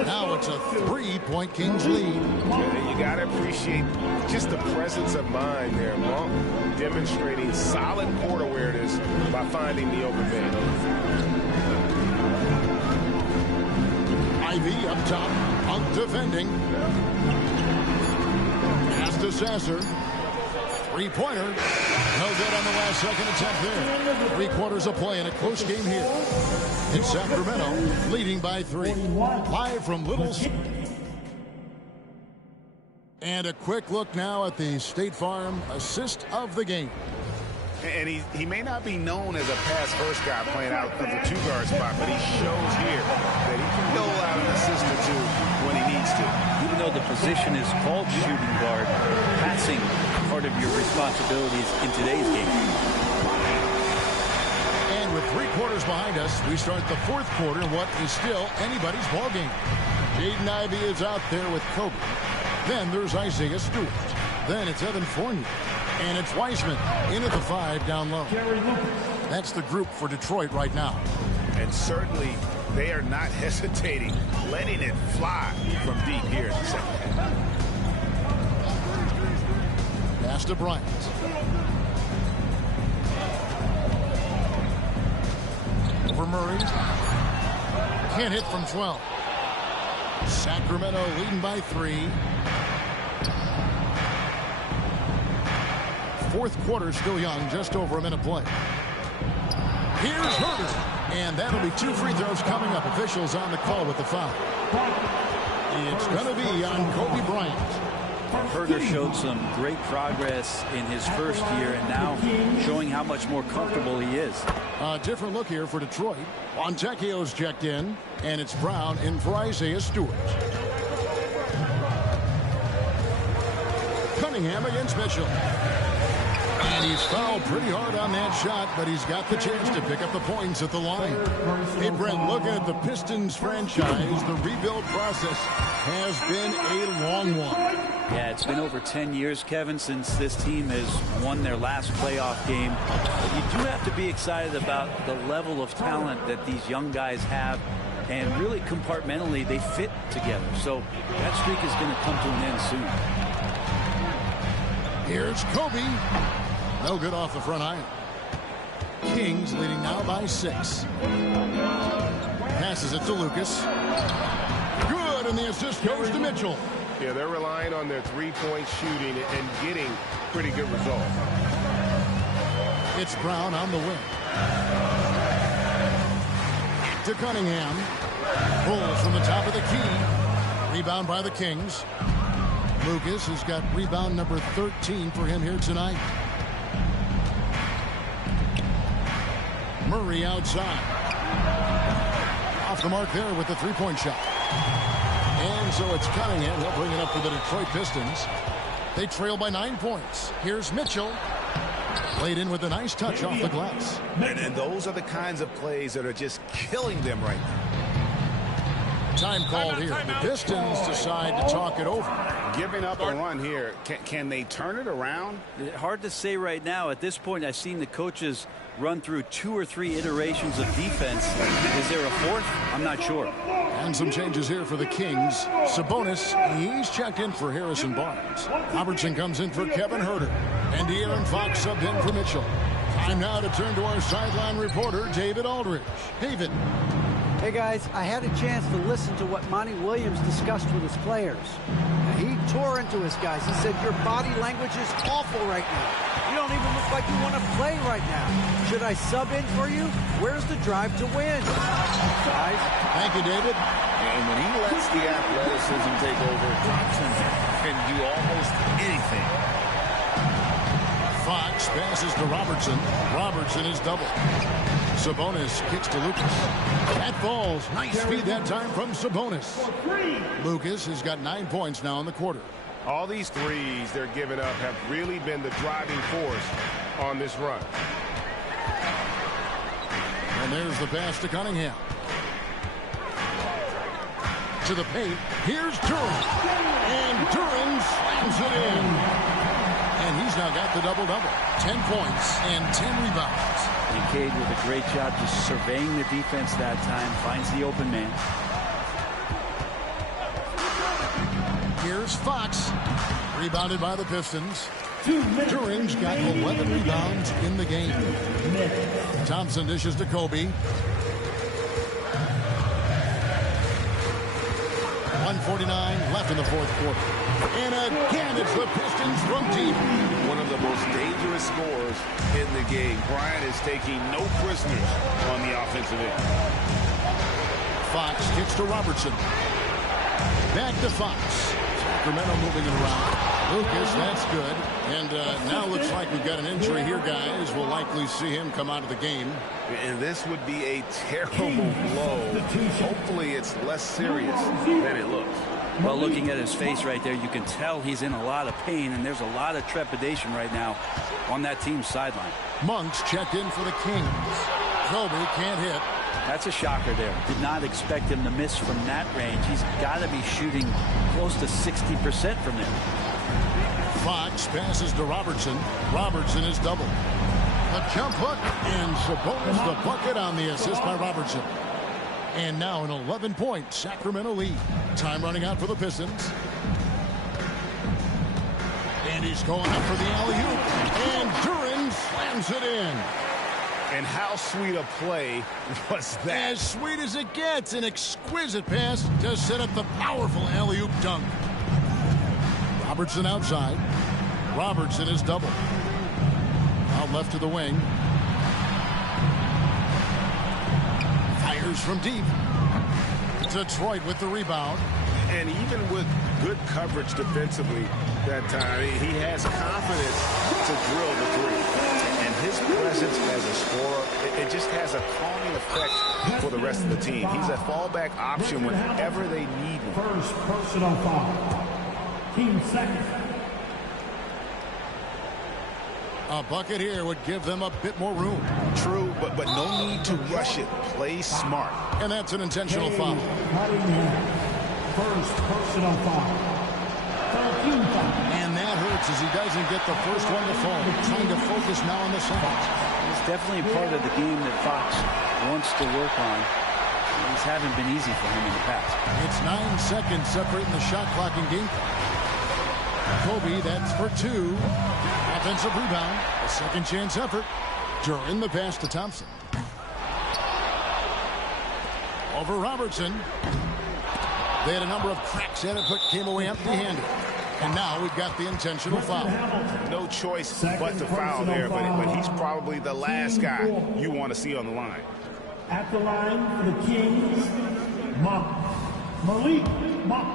Now it's a 3-point Kings lead. And you got to appreciate just the presence of mind there. Monk demonstrating solid court awareness by finding the open man. Ivy up top. Monk defending. to Sasser. Three-pointer. No good on the last second attempt there. 3 quarters of play in a close game here. In Sacramento, leading by 3. Live from Little... And a quick look now at the State Farm assist of the game. And he may not be known as a pass-first guy playing out of the two-guard spot, but he shows here that he can dole out an assist or two when he needs to. Even though the position is called shooting guard, passing part of your responsibilities in today's game. And with 3 quarters behind us, we start the 4th quarter in what is still anybody's ball game. Jaden Ivey is out there with Kobe. Then there's Isaiah Stewart. Then it's Evan Fournier. And it's Wiseman in at the 5 down low. That's the group for Detroit right now. And certainly they are not hesitating, letting it fly from deep here in the second half. Pass to Bryant. Over Murray. Can't hit from 12. Sacramento leading by 3. 4th quarter still young, just over a minute play. Here's Herder, and that'll be 2 free throws coming up. Officials on the call with the foul. It's going to be on Kobe Bryant. Herder showed some great progress in his first year and now showing how much more comfortable he is. A different look here for Detroit. Fontecchio's checked in, and it's Brown in for Isaiah Stewart. Cunningham against Mitchell. And he's fouled pretty hard on that shot, but he's got the chance to pick up the points at the line. Hey, Brent, looking at the Pistons franchise, the rebuild process has been a long one. Yeah, it's been over 10 years, Kevin, since this team has won their last playoff game. But you do have to be excited about the level of talent that these young guys have. And really, compartmentally, they fit together. So that streak is going to come to an end soon. Here's Kobe. No good off the front iron. Kings leading now by 6. Passes it to Lucas. Good, and the assist goes to Mitchell. Yeah, they're relying on their three-point shooting and getting pretty good results. It's Brown on the wing. To Cunningham. Pulls from the top of the key. Rebound by the Kings. Lucas has got rebound number 13 for him here tonight. Murray outside. Off the mark there with the three-point shot. And so it's Cunningham. He'll bring it up for the Detroit Pistons. They trail by 9 points. Here's Mitchell. Played in with a nice touch off the glass. And those are the kinds of plays that are just killing them right now. Time called here. The Pistons decide to talk it over. Giving up a run here. Can they turn it around? Hard to say right now. At this point, I've seen the coaches run through 2 or 3 iterations of defense. Is there a 4th? I'm not sure. And some changes here for the Kings. Sabonis, he's checked in for Harrison Barnes. Robertson comes in for Kevin Herter. And De'Aaron Fox subbed in for Mitchell. Time now to turn to our sideline reporter, David Aldridge. David. Hey guys, I had a chance to listen to what Monty Williams discussed with his players. He tore into his guys. He said, your body language is awful right now. You don't even look like you want to play right now. Should I sub in for you? Where's the drive to win? Guys. Thank you, David. And when he lets the athleticism take over, Thompson can do almost anything. Fox passes to Robertson. Robertson is doubled. Sabonis kicks to Lucas. That falls. Nice feed that time from Sabonis. Lucas has got 9 points now in the quarter. All these threes they're giving up have really been the driving force on this run. And there's the pass to Cunningham. To the paint. Here's Duren. And Duren slams it in. And he's now got the double-double. 10 points and 10 rebounds. And Cade with a great job just surveying the defense that time. Finds the open man. Here's Fox. Rebounded by the Pistons. Duren's got 11 rebounds in the game. Thompson dishes to Kobe. 1:49 left in the fourth quarter. And again, it's the Pistons from deep. One of the most dangerous scorers in the game. Bryant is taking no prisoners on the offensive end. Fox kicks to Robertson. Back to Fox. Sacramento moving it around. Lucas, that's good. And now looks like we've got an injury here, guys. We'll likely see him come out of the game. And this would be a terrible blow. Hopefully it's less serious than it looks. Well, looking at his face right there, you can tell he's in a lot of pain, and there's a lot of trepidation right now on that team's sideline. Monk's checked in for the Kings. Kobe can't hit. That's a shocker there. Did not expect him to miss from that range. He's got to be shooting close to 60% from there. Fox passes to Robertson. Robertson is double. A jump hook, and Sabonis the bucket on the assist by Robertson. And now an 11-point Sacramento lead. Time running out for the Pistons. And he's going up for the alley-oop. And Duran slams it in. And how sweet a play was that? As sweet as it gets. An exquisite pass to set up the powerful alley-oop dunk. Robertson outside. Robertson is double. Out left to the wing. Fires from deep. Detroit with the rebound. And even with good coverage defensively that time, he has confidence to drill the three. And his presence as a scorer, it just has a calming effect for the rest of the team. He's a fallback option whenever they need him. First personal foul. Team second. A bucket here would give them a bit more room. True, but no need to rush it. Play smart. And that's an intentional foul. First personal foul. 13 foul. And that hurts as he doesn't get the first one to fall. Trying to focus now on the second. It's definitely a part of the game that Fox wants to work on. These haven't been easy for him in the past. It's 9 seconds separating the shot clock and game clock. Kobe, that's for two. Offensive rebound. A second chance effort. During the pass to Thompson. Over Robertson. They had a number of cracks at it, but came away empty-handed. And now we've got the intentional foul. No choice but to foul there, but he's probably the last guy you want to see on the line. At the line for the Kings, Malik Monk.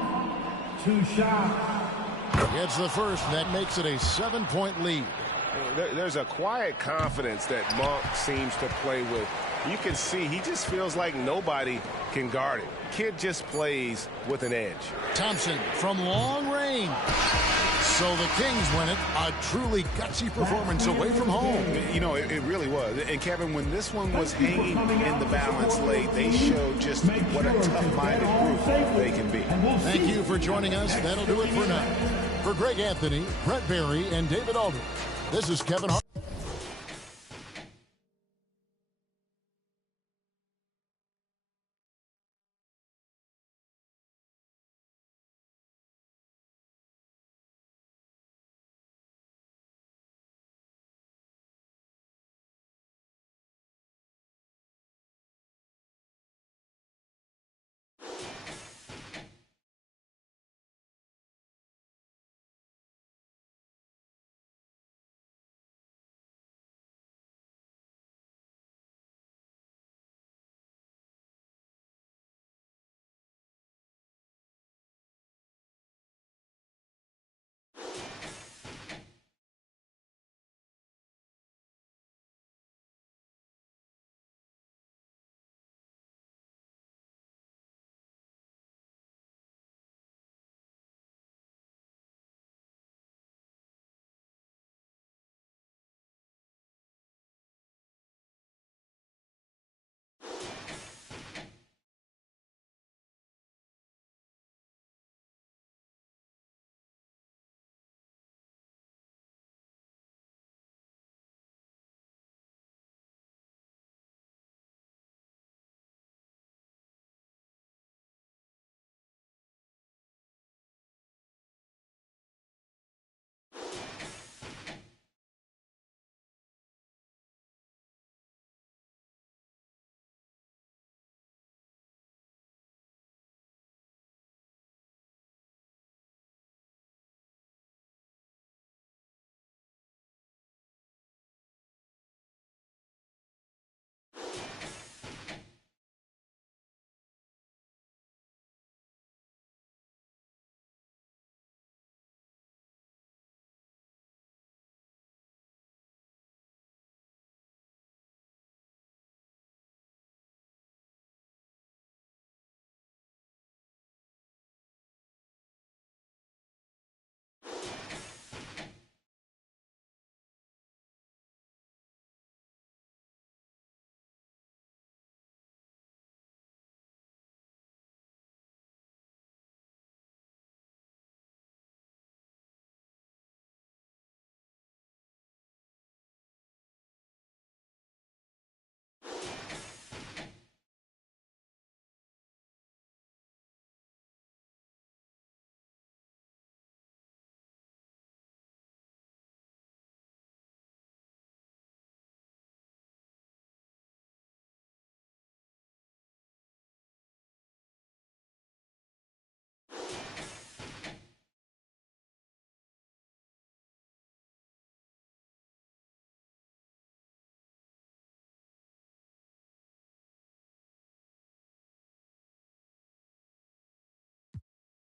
2 shots. Gets the first, and that makes it a 7-point lead. There's a quiet confidence that Monk seems to play with. You can see he just feels like nobody can guard him. Kid just plays with an edge. Thompson from long range. So the Kings win it. A truly gutsy performance away from home. You know, it really was. And Kevin, when this one was hanging in the balance late, they showed just what a tough-minded group they can be. Thank you for joining us. That'll do it for now. For Greg Anthony, Brett Barry, and David Aldridge, this is Kevin Hart.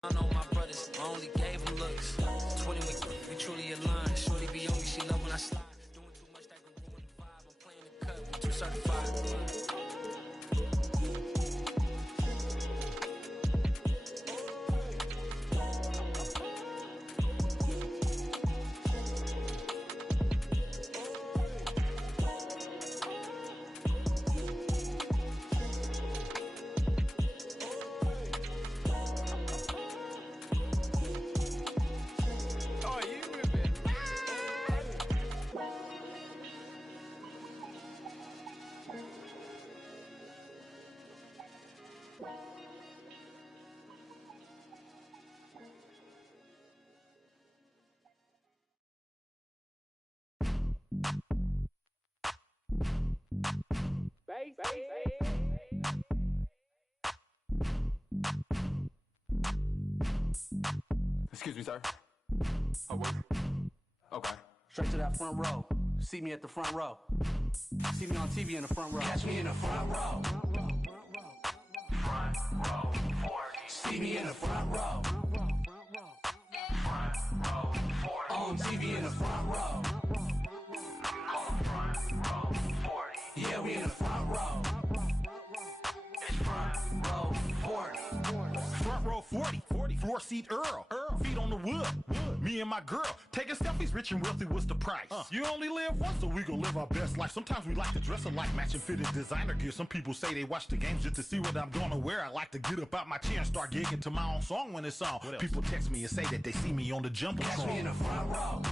I know my brothers, I only gave them looks. 20, we truly aligned. Shorty be on me, she love when I slide. Doing too much that can ruin the vibe. I'm playing the cut, we too certified. Excuse me, sir. Oh, wait. Okay. Straight to that front row. See me at the front row. See me on TV in the front row. Catch me in the front row. Front row 40. See me in the front row. Front row 40. On TV in the front row. Front row 40. Yeah, we in the front row. It's front row 40. Front row 40. Floor seat Earl. Feet on the wood. Me and my girl taking selfies. Rich and wealthy, what's the price? You only live once, so we gon' live our best life. Sometimes we like to dress alike, matching fitted designer gear. Some people say they watch the games just to see what I'm gonna wear. I like to get up out my chair and start gigging to my own song when it's on. People text me and say that they see me on the jumbotron. Catch me in the front row.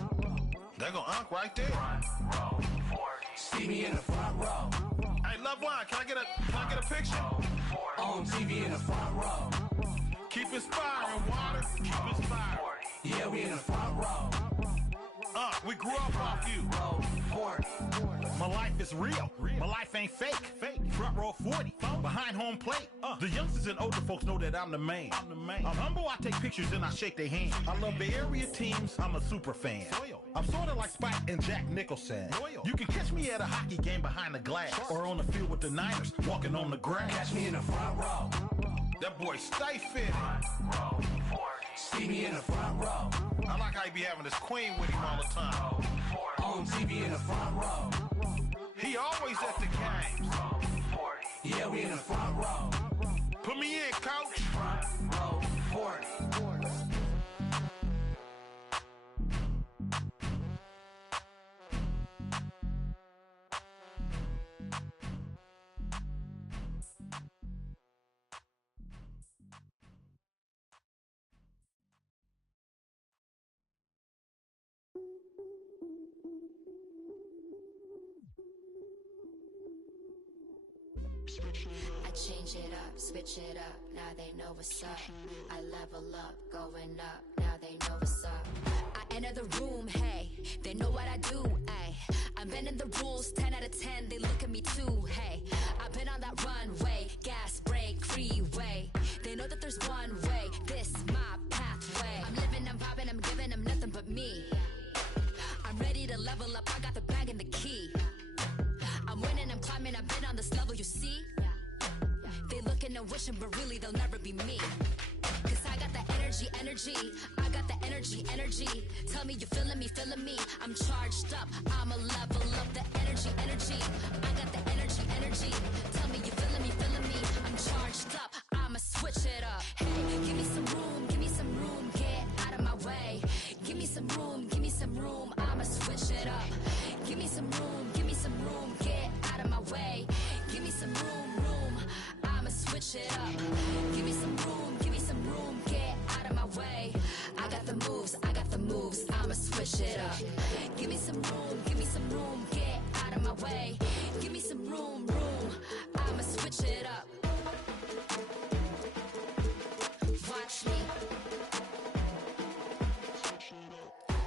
They gon' unk right there. Front row 40. See me in the front row. Hey, loved one, can I get a picture? On TV in the front row. Keep inspiring, water. Keep inspiring. Yeah, we in the front row. We grew up off you. Row 40. My life is real. My life ain't fake. Front row 40. Behind home plate. The youngsters and older folks know that I'm the man. I'm humble, I take pictures and I shake their hands. I love the area teams, I'm a super fan. I'm sorta like Spike and Jack Nicholson. You can catch me at a hockey game behind the glass. Or on the field with the Niners, walking on the grass. Catch me in the front row. That boy stay fit. Row 40. See me in the front row. I like how he be having his queen with him all the time. On TV in the front row. He always at the games. Yeah, we in the front row. Put me in, coach. Front row 40. I change it up, switch it up, now they know what's up. I level up, going up, now they know what's up. I enter the room, hey, they know what I do, ay. I'm bending the rules, 10 out of 10, they look at me too, hey. I've been on that runway, gas, brake, freeway. They know that there's one way, this my pathway. I'm living, I'm vibing, I'm giving them nothing but me. I'm ready to level up, I got the bag and the key. I'm winning, I'm climbing, I've been on this level, you see? They looking and wishing, but really they'll never be me. Cause I got the energy, I got the energy. Tell me you feeling me, I'm charged up, I'ma level up the energy. I got the energy. Tell me you feeling me, I'm charged up, I'ma switch it up. Hey, give me some room, get out of my way. Give me some room, I'ma switch it up. Give me some room, get out of my way. Give me some room, I'ma switch it up. Give me some room, get out of my way. I got the moves, I'ma switch it up. Give me some room, get out of my way. Give me some room, I'ma switch it up. Watch me.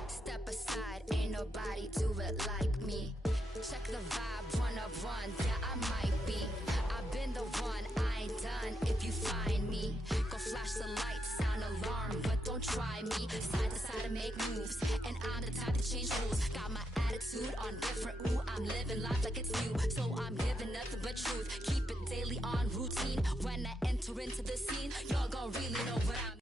Step aside, ain't nobody do it like me. Check the vibe, 1 of 1, yeah, I might be. I've been the one, I ain't done if you find me. Go flash the lights, sound alarm, but don't try me. Side to side to make moves, and I'm the type to change rules. Got my attitude on different, ooh, I'm living life like it's new. So I'm giving nothing but truth, keep it daily on routine. When I enter into the scene, y'all gon' really know what I'm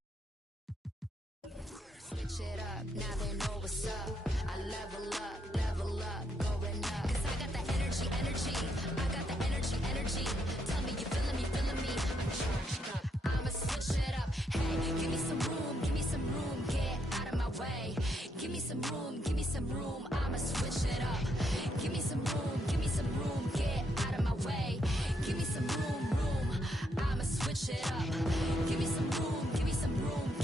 up, now they know what's up. I level up, going up. 'Cause I got the energy. I got the energy. Tell me you feeling me. I'm charged up. I'ma switch it up. Hey, give me some room, get out of my way. Give me some room, I'ma switch it up. Give me some room, get out of my way. Give me some room, I'ma switch it up. Give me some room,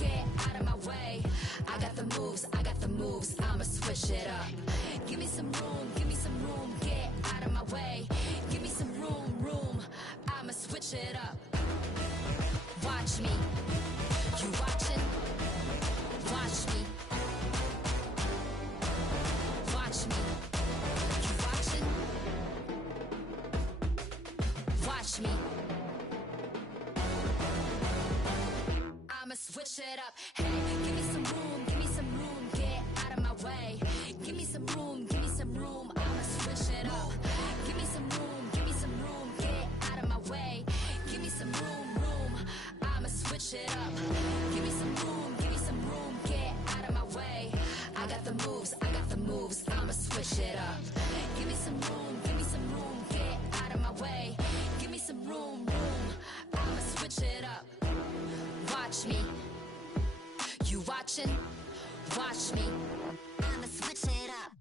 get out of my way. I got the moves, I'ma switch it up. Give me some room, get out of my way. Give me some room, I'ma switch it up. Watch me, you watching? Watch me. Watch me, you watching? Watch me. I'ma switch it up. Hey, give me some room, get out of my way. Give me some room, I'ma switch it up. Give me some room, get out of my way. Give me some room, I'ma switch it up. Give me some room, get out of my way. I got the moves, I'ma switch it up. Give me some room, get out of my way. Give me some room, I'ma switch it up. Watch me, you watching? Watch me, I'ma switch it up.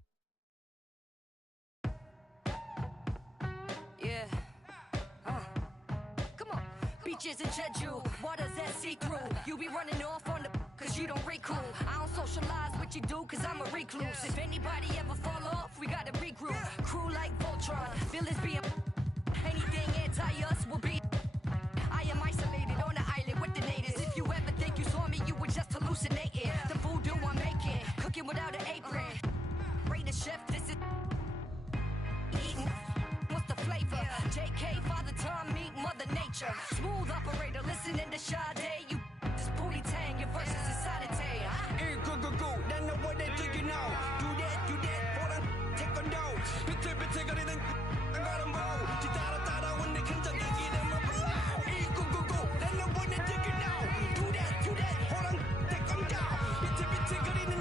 Yeah, come on. Beaches in Jeju, waters that see through. You be running off on the cause you don't recool. I don't socialize what you do cause I'm a recluse. If anybody ever fall off, we gotta regroup. Crew like Voltron, villains being anything anti-us will be. I am isolated on the island with the natives. If you ever think you saw me, you were just hallucinating. The voodoo I'm making, cooking without an apron. Rate the chef, this is eating. What's the flavor? JK, Father Time, meet Mother Nature. Smooth operator, listening to Sade. You this booty tang, your verses is sanity. Hey, go, then know what they do, you know. Do that, hold on, take on dough. 비틀비틀거리는 가는 보. 뒤따라 when they can take it in my blow. Hey, go, then know what they do, you know. Do that, hold on, take on dough. 비틀비틀거리는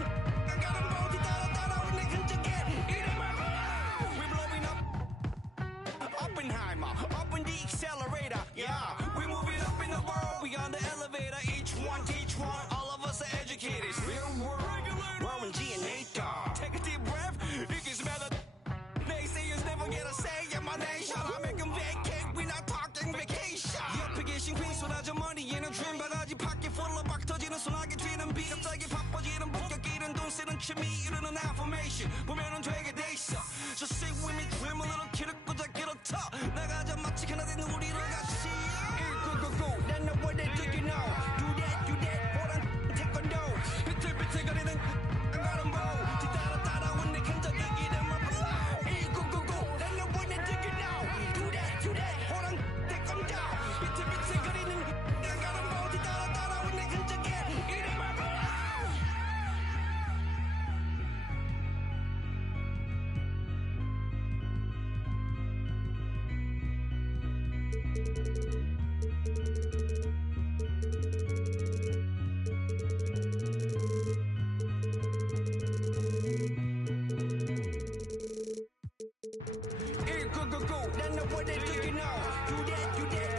가는 보. 뒤따라 when they can take it in my blow. We blowing up. Oppenheimer, up in the accelerator, yeah. We moving up in the world, we on the elevator. Each one, all of us are educated. Real world, we're in DNA, dog. Take a deep breath, you can smell the naysayers never get a say in my nation. I make them vacate, we not talking vacation. 옆에 계신 퀸 쏟아져 머리에는 dream 바가지 pocket full of 박 터지는 소나기 튀는 비 갑자기 바빠지는 본격끼는 돈 쓰는 취미 이루는 affirmation 보면은 되게 돼 있어. Just sit with me, dream a little kid 꽂아 길어터 나가자 마치 하나 된 우리로 같이 go, then know what they do, you know. Do that, hold on, take on dough. 비틀비틀거리는 가는 보. 뒤따라 when they can take it in my blow. Hey, go, then know what they do, you know. Do that, hold on, take on dough. 비틀비틀거리는 가는 보. 뒤따라 when they can take it in my blow. Hey, go, then know what they do, you know. Do that,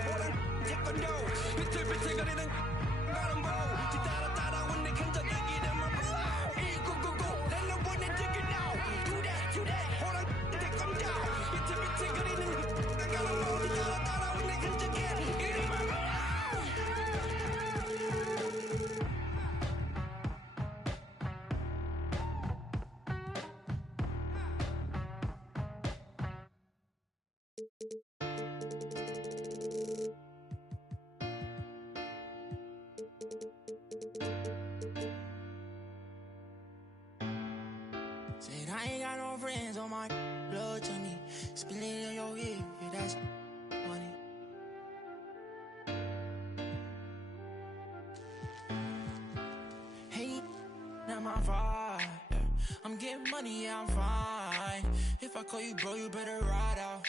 hold on, take on dough. 비틀비틀거리는 가는 보. 뒤따라 when they can take it in my blow. Hey, go, then know what they do, you know. Do that, hold on, take on dough. 비틀비틀거리는 가는 보. 뒤따라 when they can take it in my blow. Said I ain't got no friends on my blood journey. Spill it in your ear, if that's money. Hey, now my vibe. Yeah. I'm getting money, yeah, I'm fine. If I call you bro, you better ride out.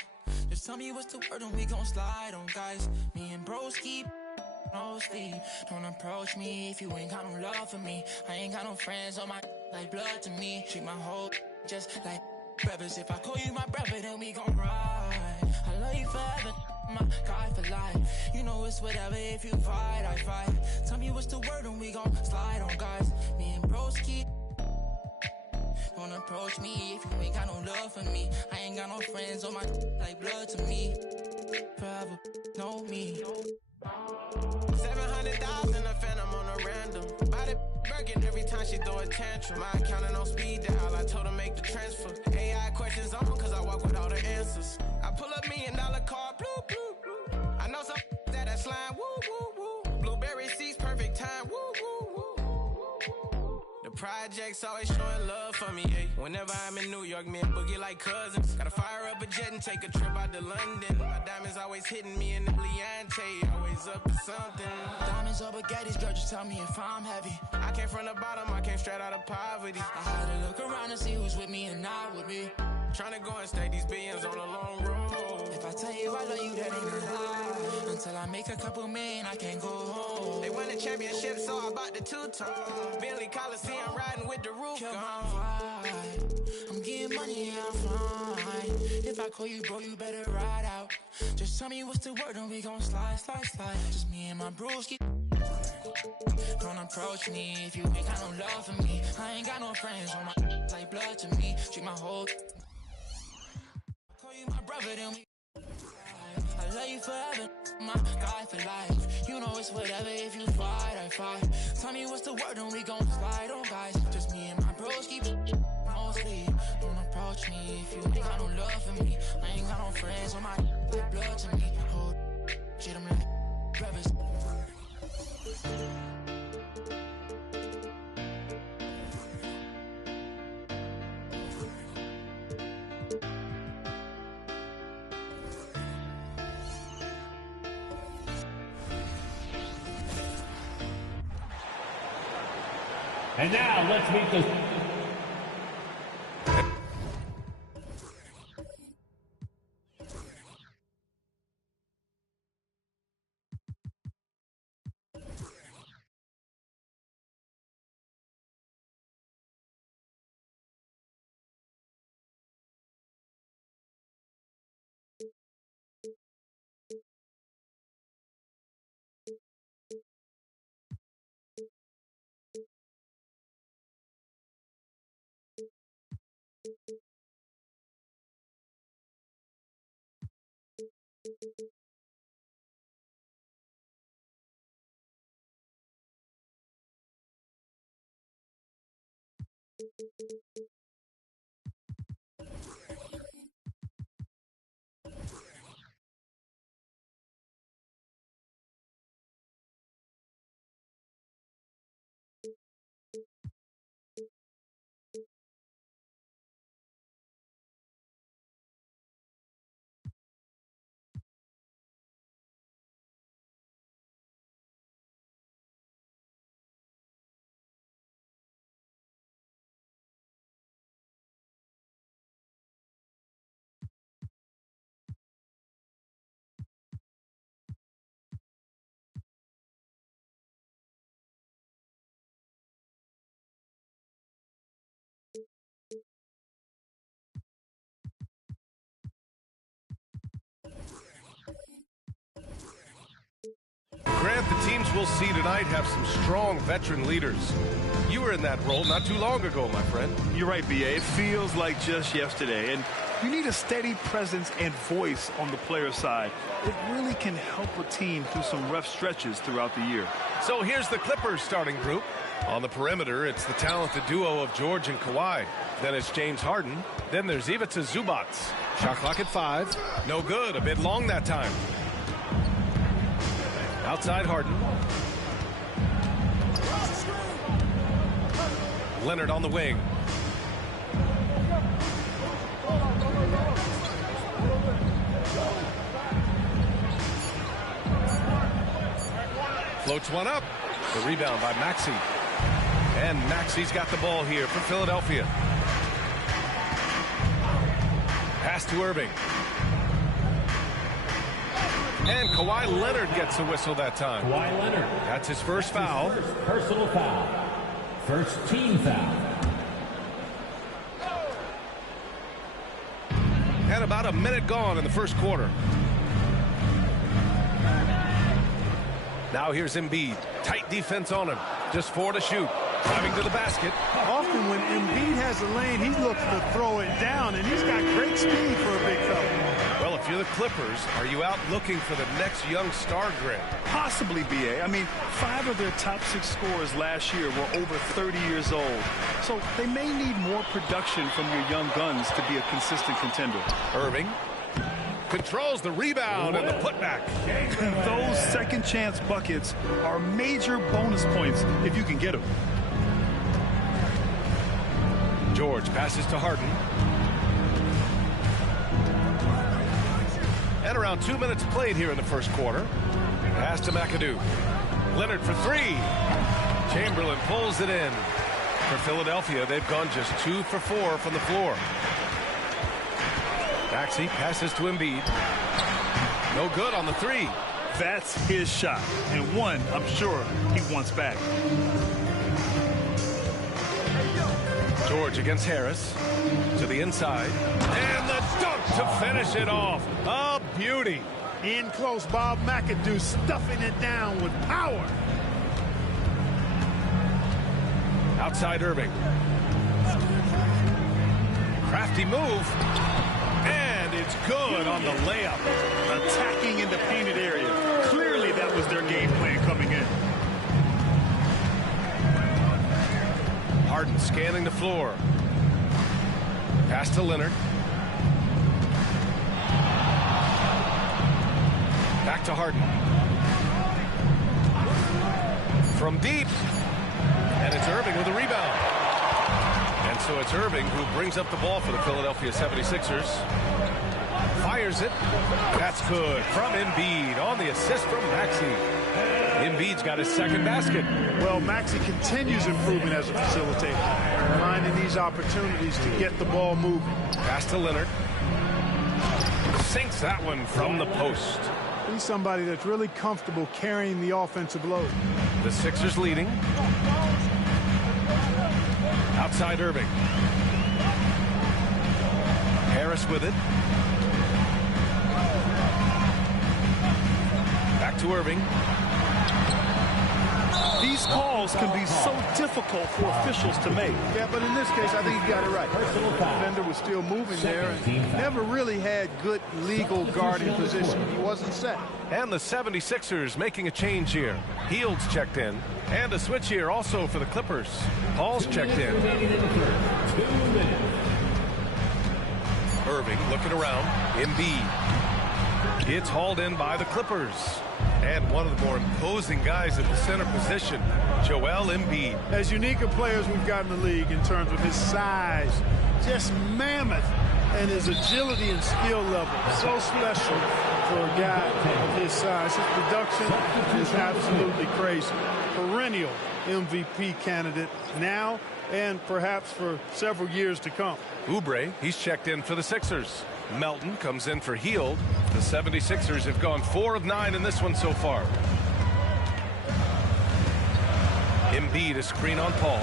Just tell me what's the word and we gon' slide on, guys. Me and bros keep no sleep. Don't approach me if you ain't got no love for me. I ain't got no friends on my like blood to me. Treat my whole just like brothers. If I call you my brother, then we gon' ride. I love you forever, my guy for life. You know it's whatever, if you fight, I fight. Tell me what's the word and we gon' slide on guys. Me and broski. Don't approach me if you ain't got no love for me. I ain't got no friends on my like blood to me. Forever, know me. 700,000 a phantom on a random. Body working every time she throw a tantrum. My accountant on speed dial, I told her make the transfer. AI questions on, cause I walk with all the answers. I pull up $1 million car, blue, blue, blue. I know some that slime, woo, woo, woo. Blueberry seats, perfect time, woo, woo, woo. The projects always showing love for me, ayy. Whenever I'm in New York, me and Boogie like cousins. Gotta fire up a jet and take a trip out to London. My diamonds always hitting me in the Leante, always up to something. Diamonds or baguettes, girl, just tell me if I'm heavy. I came from the bottom, I came straight out of poverty. I had to look around and see who's with me and not with me. Tryna go and stake these billions on a long road. If I tell you I love you, that ain't a lie. Until I make a couple million, I can't go home. They won the championship, so I bought the two-tone. Bentley Coliseum riding with the roof Kill gone. my vibe. I'm getting money, yeah, I'm fine. If I call you bro, you better ride out. Just tell me what's the word and we gon' slide, slide, slide. Just me and my broski. Don't approach me if you ain't got no love for me. I ain't got no friends on my like blood to me. Treat my whole call you my brother, then we I love you forever, my guy for life. You know it's whatever, if you fight, I fight. Tell me what's the word and we gon' slide on guys. Just me and my bros keep mostly. Don't approach me if you ain't got no love for me. I ain't got no friends on my like blood to me. Hold shit, I'm like brothers. And now let's meet the Grant, the teams we'll see tonight have some strong veteran leaders. You were in that role not too long ago, my friend. You're right, B.A. It feels like just yesterday. And you need a steady presence and voice on the player side. It really can help a team through some rough stretches throughout the year. So here's the Clippers starting group. On the perimeter, it's the talented duo of George and Kawhi. Then it's James Harden. Then there's Ivica Zubac. Shot clock at 5. No good. A bit long that time. Outside Harden. Leonard on the wing. Floats one up. The rebound by Maxey. And Maxey's got the ball here for Philadelphia. Pass to Irving. And Kawhi Leonard gets a whistle that time. Kawhi Leonard. That's his first foul. First personal foul. First team foul. And about a minute gone in the first quarter. Now here's Embiid. Tight defense on him. Just 4 to shoot. Driving to the basket. Often when Embiid has a lane, he looks to throw it down, and he's got great speed for a big fella. Well, if you're the Clippers, are you out looking for the next young star, Grant? Possibly, B.A. I mean, 5 of their top 6 scorers last year were over 30 years old. So they may need more production from your young guns to be a consistent contender. Irving controls the rebound and the putback. Those second chance buckets are major bonus points if you can get them. George passes to Harden. And around 2 minutes played here in the first quarter. Pass to McAdoo. Leonard for 3. Chamberlain pulls it in. For Philadelphia, they've gone just 2 for 4 from the floor. Maxey passes to Embiid. No good on the 3. That's his shot, and one I'm sure he wants back. George against Harris. To the inside. And the dunk to finish it off. A beauty. In close, Bob McAdoo stuffing it down with power. Outside Irving. Crafty move. And it's good on the layup. Attacking in the painted area. Clearly that was their game plan coming in. Harden scanning the floor. Pass to Leonard. Back to Harden. From deep. And it's Irving with a rebound. And so it's Irving who brings up the ball for the Philadelphia 76ers. Fires it. That's good from Embiid on the assist from Maxey. Embiid's got his second basket. Well, Maxey continues improving as a facilitator, finding these opportunities to get the ball moving. Pass to Leonard. Sinks that one from the post. He's somebody that's really comfortable carrying the offensive load. The Sixers leading. Outside Irving. Harris with it. Back to Irving. These calls can be so difficult for officials to make. Yeah, but in this case, I think he got it right. The defender was still moving there and never really had good legal guarding position. He wasn't set. And the 76ers making a change here. Hield's checked in. And a switch here also for the Clippers. Paul's checked in. Irving looking around. Embiid. It's hauled in by the Clippers. And one of the more imposing guys at the center position, Joel Embiid. As unique a player as we've got in the league in terms of his size, just mammoth, and his agility and skill level. So special for a guy of his size. His production is absolutely crazy. Perennial MVP candidate now and perhaps for several years to come. Oubre, he's checked in for the Sixers. Melton comes in for Hield. The 76ers have gone 4 of 9 in this one so far. Embiid, a screen on Paul.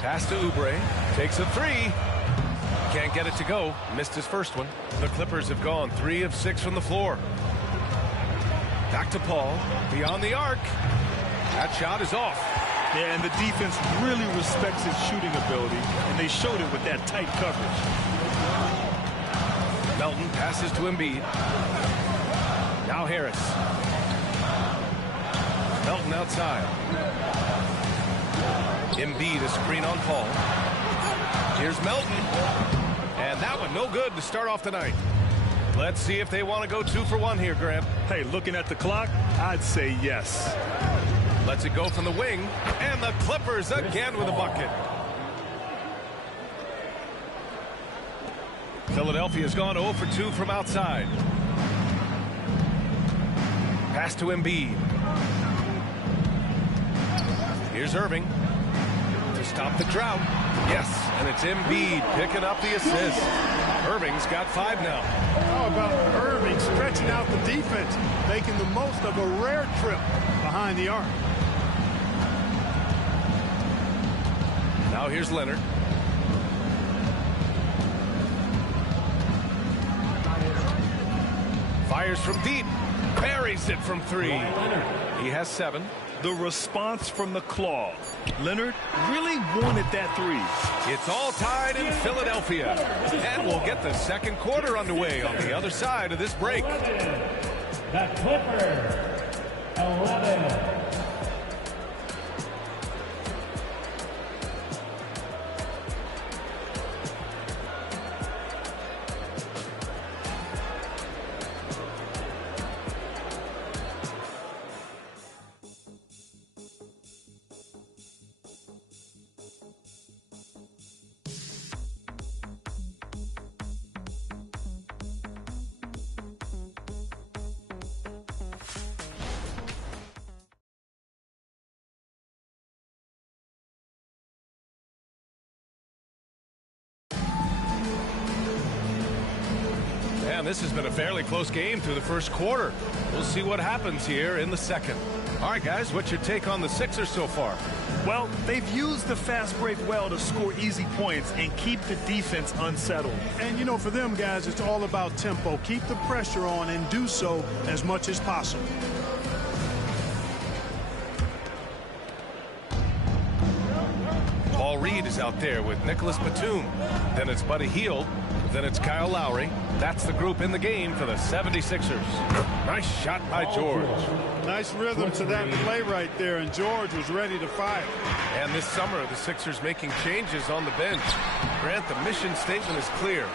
Pass to Oubre. Takes a 3. Can't get it to go. Missed his first one. The Clippers have gone 3 of 6 from the floor. Back to Paul. Beyond the arc. That shot is off. Yeah, and the defense really respects his shooting ability, and they showed it with that tight coverage. Melton passes to Embiid. Now Harris. Melton outside. Embiid, a screen on Paul. Here's Melton. And that one no good to start off the night. Let's see if they want to go 2 for 1 here, Grant. Hey, looking at the clock, I'd say yes. Lets it go from the wing. And the Clippers again with a bucket. Philadelphia's gone 0 for 2 from outside. Pass to Embiid. Here's Irving to stop the drought. Yes, and it's Embiid picking up the assist. Irving's got 5 now. How about Irving stretching out the defense, making the most of a rare trip behind the arc. Now here's Leonard. Fires from deep. Buries it from 3. He has 7. The response from the claw. Leonard really wanted that 3. It's all tied in Philadelphia. And we'll get the second quarter underway on the other side of this break. The Clippers, 11. Man, this has been a fairly close game through the first quarter. We'll see what happens here in the second. All right, guys, what's your take on the Sixers so far? Well, they've used the fast break well to score easy points and keep the defense unsettled. And, you know, for them, guys, it's all about tempo. Keep the pressure on and do so as much as possible. Paul Reed is out there with Nicholas Batum. Then it's Buddy Hield. Then it's Kyle Lowry. That's the group in the game for the 76ers. Nice shot by George. Nice rhythm to that play right there, and George was ready to fire. And this summer, the Sixers making changes on the bench. Grant, the mission statement is clear.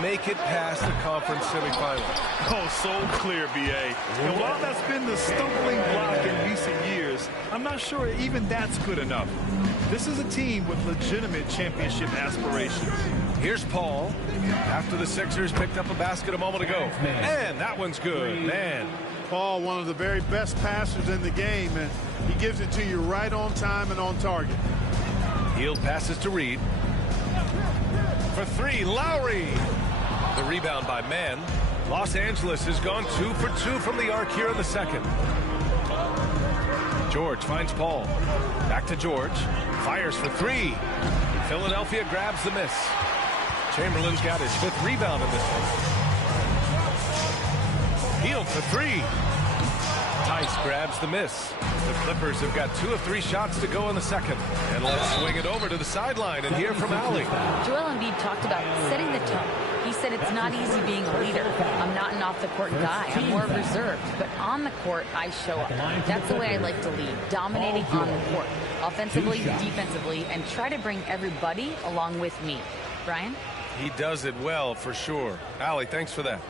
Make it past the conference semifinals. Oh, so clear, B.A. And while that's been the stumbling block in recent years, I'm not sure even that's good enough. This is a team with legitimate championship aspirations. Here's Paul after the Sixers picked up a basket a moment ago. And that one's good, man. Paul, one of the very best passers in the game, and he gives it to you right on time and on target. Hield passes to Reed. For 3, Lowry. The rebound by Mann. Los Angeles has gone 2 for 2 from the arc here in the second. George finds Paul. Back to George. Fires for 3. Philadelphia grabs the miss. Chamberlain's got his 5th rebound in this one. Hield for 3. Tice grabs the miss. The Clippers have got 2 of 3 shots to go in the second. And let's swing it over to the sideline and hear from Allie. Joel Embiid talked about setting the tone. He said it's not easy being a leader. I'm not an off-the-court guy. I'm more reserved. But on the court, I show up. That's the way I like to lead, dominating on the court, offensively, defensively, and try to bring everybody along with me. Brian? He does it well, for sure. Allie, thanks for that.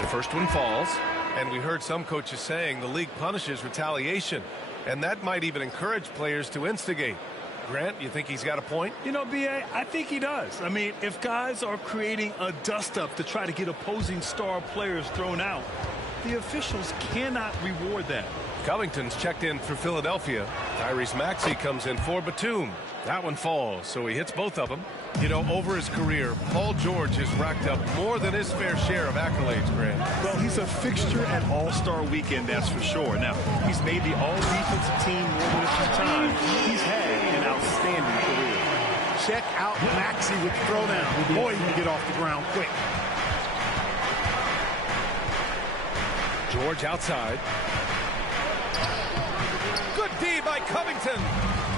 The first one falls, and we heard some coaches saying the league punishes retaliation, and that might even encourage players to instigate. Grant, you think he's got a point? You know, B.A., I think he does. I mean, if guys are creating a dust-up to try to get opposing star players thrown out, the officials cannot reward that. Covington's checked in for Philadelphia. Tyrese Maxey comes in for Batum. That one falls, so he hits both of them. You know, over his career, Paul George has racked up more than his fair share of accolades, Grant. Well, he's a fixture at All-Star Weekend, that's for sure. Now, he's made the All-Defensive team more than a few times. He's had an outstanding career. Check out Maxey with the throwdown. Boy, he can get off the ground quick. George outside. Good D by Covington.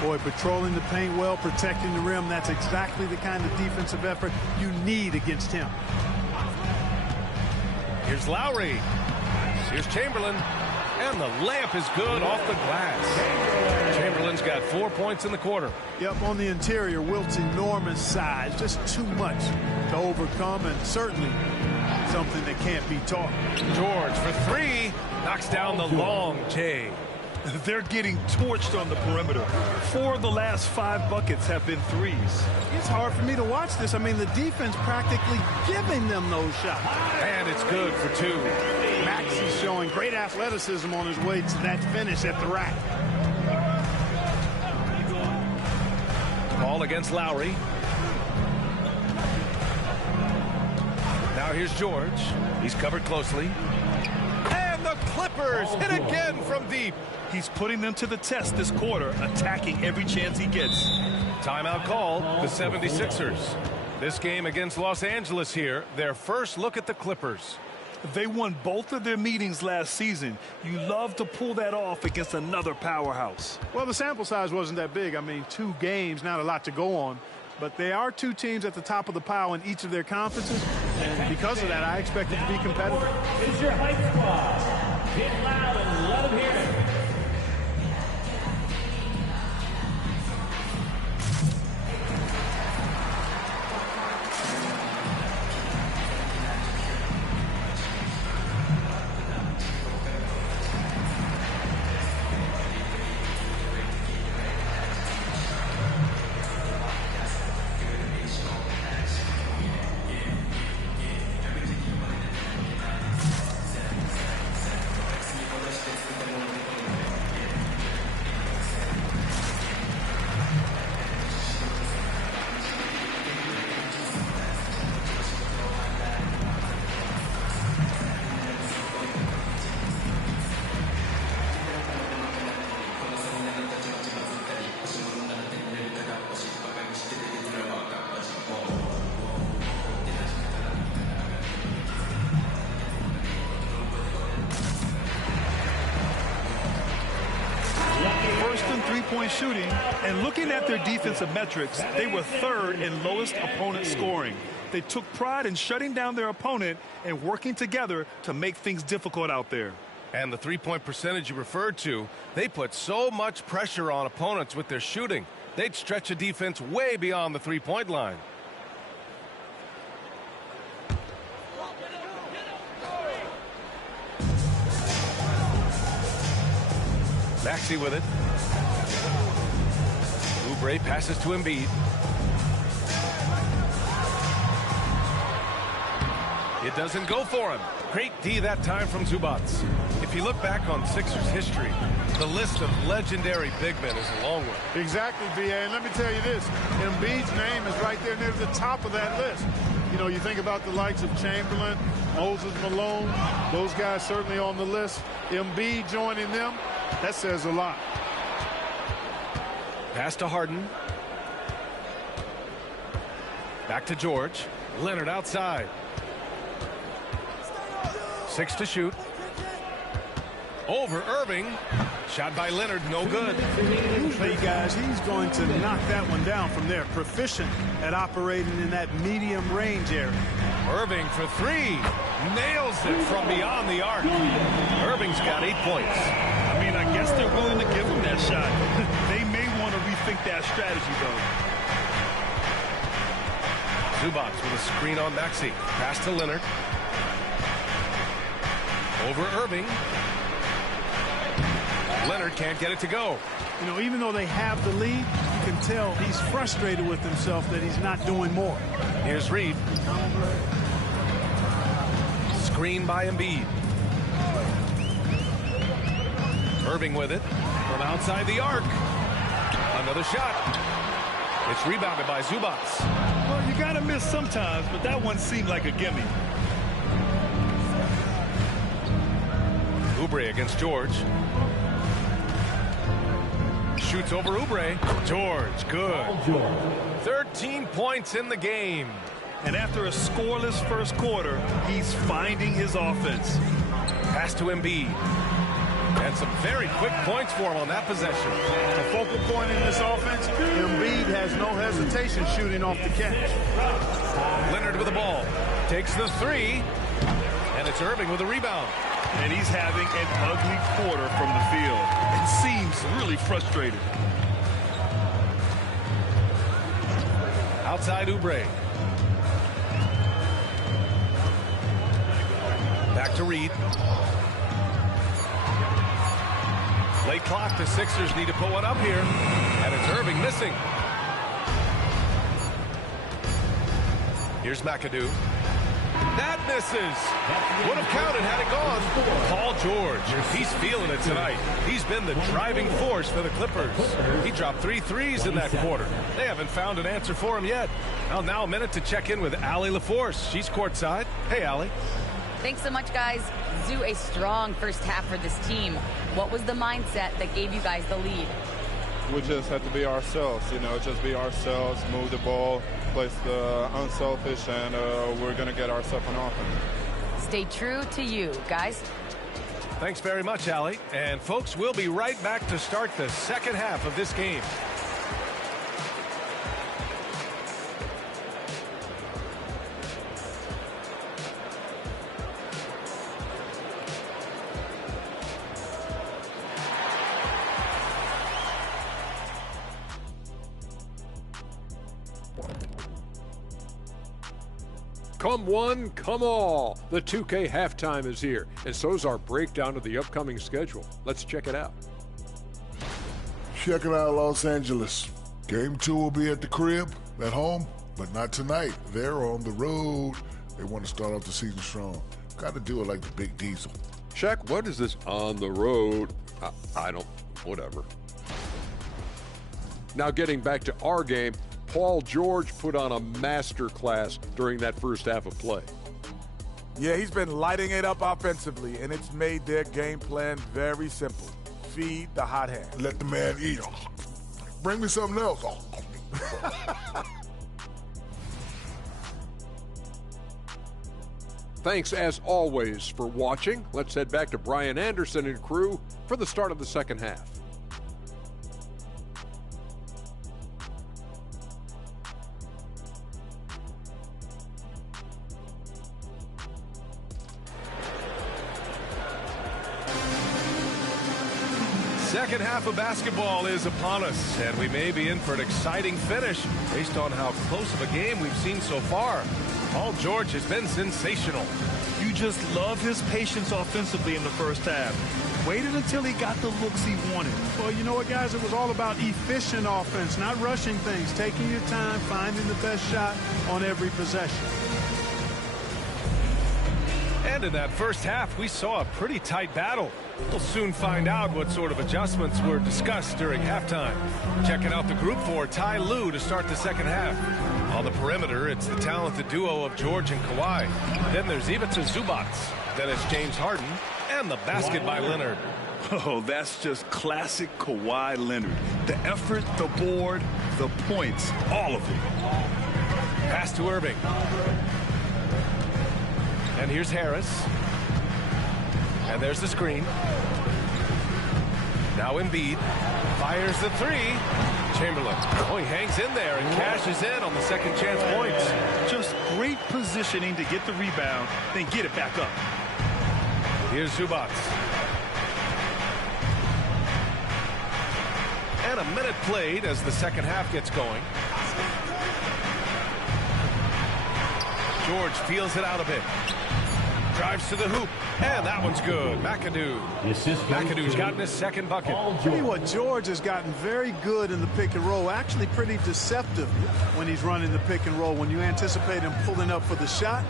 Boy, patrolling the paint well, protecting the rim. That's exactly the kind of defensive effort you need against him. Here's Lowry. Here's Chamberlain. And the layup is good off the glass. Chamberlain's got 4 points in the quarter. Yep, on the interior, Wilt's enormous size. Just too much to overcome, and certainly something that can't be taught. George for 3. Knocks down the long J. They're getting torched on the perimeter. 4 of the last 5 buckets have been threes. It's hard for me to watch this. I mean, the defense practically giving them those shots. And it's good for 2. Maxey's showing great athleticism on his way to that finish at the rack. Ball against Lowry. Now here's George. He's covered closely. And the Clippers Clippers hit again from deep. He's putting them to the test this quarter, attacking every chance he gets. Timeout called, the 76ers. This game against Los Angeles here, their first look at the Clippers. They won both of their meetings last season. You love to pull that off against another powerhouse. Well, the sample size wasn't that big. I mean, 2 games, not a lot to go on. But they are 2 teams at the top of the pile in each of their conferences. And because of that, I expect it to be competitive. It's your hype squad. Get loud and let them hear it. Three-point shooting, and looking at their defensive metrics, they were 3rd in lowest opponent scoring. They took pride in shutting down their opponent and working together to make things difficult out there. And the three-point percentage you referred to, they put so much pressure on opponents with their shooting. They'd stretch a defense way beyond the three-point line. Maxey with it. Oubre passes to Embiid. It doesn't go for him. Great D that time from Zubats. If you look back on Sixers history, the list of legendary big men is a long one. Exactly, B.A. And let me tell you this. Embiid's name is right there near the top of that list. You know, you think about the likes of Chamberlain, Moses Malone, those guys certainly on the list. Embiid joining them, that says a lot. Pass to Harden. Back to George. Leonard outside. 6 to shoot. Over Irving. Shot by Leonard, no good. Hey guys, he's going to knock that one down from there. Proficient at operating in that medium range area. Irving for 3. Nails it from beyond the arc. Irving's got 8 points. I mean, I guess they're willing to give him that shot. They may want to rethink that strategy, though. Zubats with a screen on Maxey. Pass to Leonard. Over Irving. Leonard can't get it to go. You know, even though they have the lead, you can tell he's frustrated with himself that he's not doing more. Here's Reed. Screen by Embiid. Irving with it from outside the arc. Another shot. It's rebounded by Zubats. Well, you gotta miss sometimes, but that one seemed like a gimme. Oubre against George. Shoots over Oubre. George, good. 13 points in the game. And after a scoreless first quarter, he's finding his offense. Pass to Embiid. And some very quick points for him on that possession. The focal point in this offense, Embiid has no hesitation shooting off the catch. Leonard with the ball. Takes the 3. And it's Irving with a rebound. And he's having an ugly quarter from the field. It seems really frustrated. Outside Oubre. Back to Reed. Late clock, the Sixers need to put one up here. And it's Irving missing. Here's McAdoo. That misses. Would have counted had it gone. Paul George, he's feeling it tonight. He's been the driving force for the Clippers. He dropped 3 threes in that quarter. They haven't found an answer for him yet. Well, now a minute to check in with Allie LaForce. She's courtside. Hey, Allie. Thanks so much, guys. Zoo, a strong first half for this team. What was the mindset that gave you guys the lead? We just have to be ourselves, just be ourselves, move the ball, play the unselfish, and we're going to get ourselves an offense. Stay true to you, guys. Thanks very much, Allie. And folks, we'll be right back to start the second half of this game. Come one, come all. The 2K halftime is here, and so's our breakdown of the upcoming schedule. Let's check it out. Check it out, Los Angeles. Game 2 will be at the crib, at home, but not tonight. They're on the road. They want to start off the season strong. Got to do it like the Big Diesel. Shaq, what is this on the road? I don't, whatever. Now getting back to our game, Paul George put on a master class during that first half of play. Yeah, he's been lighting it up offensively, and it's made their game plan very simple. Feed the hot hand. Let the man eat. Bring me something else. Thanks, as always, for watching. Let's head back to Brian Anderson and crew for the start of the second half. Second half of basketball is upon us, and we may be in for an exciting finish based on how close of a game we've seen so far. Paul George has been sensational. You just love his patience offensively in the first half. Waited until he got the looks he wanted. Well, you know what, guys? It was all about efficient offense, not rushing things, taking your time, finding the best shot on every possession. And in that first half, we saw a pretty tight battle. We'll soon find out what sort of adjustments were discussed during halftime. Checking out the group for Ty Lue to start the second half. On the perimeter, it's the talented duo of George and Kawhi. Then there's Ivica Zubac. Then it's James Harden. And the basket by Leonard. Oh, that's just classic Kawhi Leonard. The effort, the board, the points, all of it. Pass to Irving. And here's Harris. And there's the screen. Now Embiid fires the three. Chamberlain. Oh, he hangs in there and cashes in on the second chance points. Just great positioning to get the rebound, then get it back up. Here's Zubac. And a minute played as the second half gets going. George feels it out a bit. Drives to the hoop, and that one's good. McAdoo's gotten his second bucket. Tell you what, George has gotten very good in the pick and roll, actually pretty deceptive when he's running the pick and roll. When you anticipate him pulling up for the shot,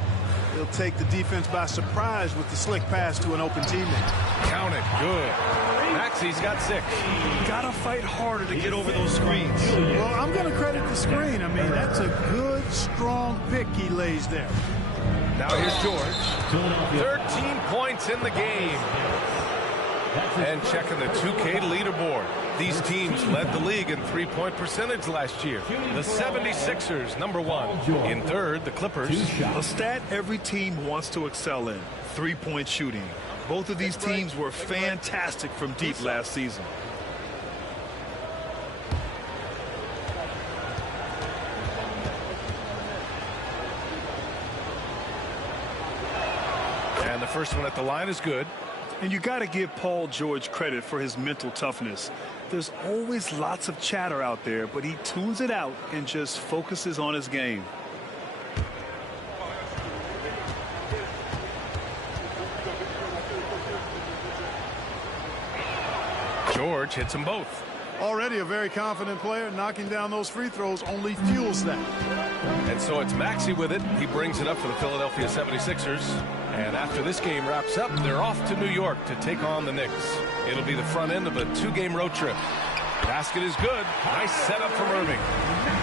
he'll take the defense by surprise with the slick pass to an open teammate. Count it, good. Maxey's got 6. Gotta fight harder to get over those screens. Well, I'm going to credit the screen. I mean, that's a good, strong pick he lays there. Now here's George. 13 points in the game. And checking the 2K leaderboard. These teams led the league in three-point percentage last year. The 76ers, number 1. In third, the Clippers. A stat every team wants to excel in, three-point shooting. Both of these teams were fantastic from deep last season. And the first one at the line is good. And you got to give Paul George credit for his mental toughness. There's always lots of chatter out there, but he tunes it out and just focuses on his game. George hits them both. Already a very confident player. Knocking down those free throws only fuels that. And so it's Maxey with it. He brings it up for the Philadelphia 76ers. And after this game wraps up, they're off to New York to take on the Knicks. It'll be the front end of a 2-game road trip. Basket is good. Nice setup from Irving.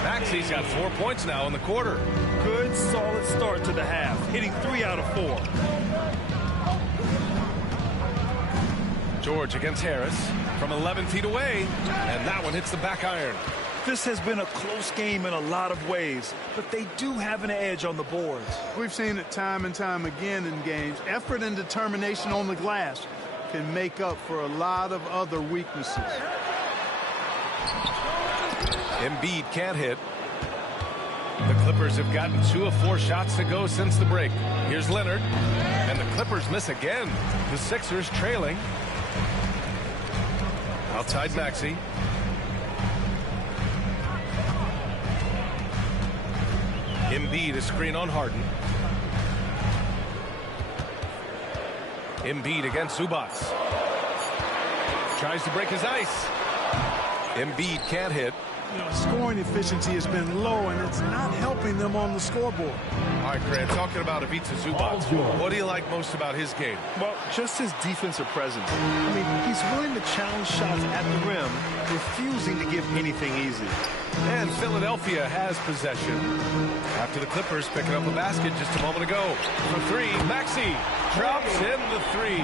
Maxey's got 4 points now in the quarter. Good, solid start to the half, hitting 3 out of 4. George against Harris from 11 feet away, and that one hits the back iron. This has been a close game in a lot of ways, but they do have an edge on the boards. We've seen it time and time again in games. Effort and determination on the glass can make up for a lot of other weaknesses. Embiid can't hit. The Clippers have gotten 2 of 4 shots to go since the break. Here's Leonard, and the Clippers miss again. The Sixers trailing. Outside Maxey. Embiid a screen on Harden. Embiid against Zubats. Tries to break his ice. Embiid can't hit. You know, scoring efficiency has been low, and it's not helping them on the scoreboard. All right, Grant, talking about Ivica Zubats, what do you like most about his game? Well, just his defensive presence. I mean, he's willing to challenge shots at the rim, refusing to give anything easy. And Philadelphia has possession after the Clippers picking up a basket just a moment ago. For 3, Maxey drops in the 3.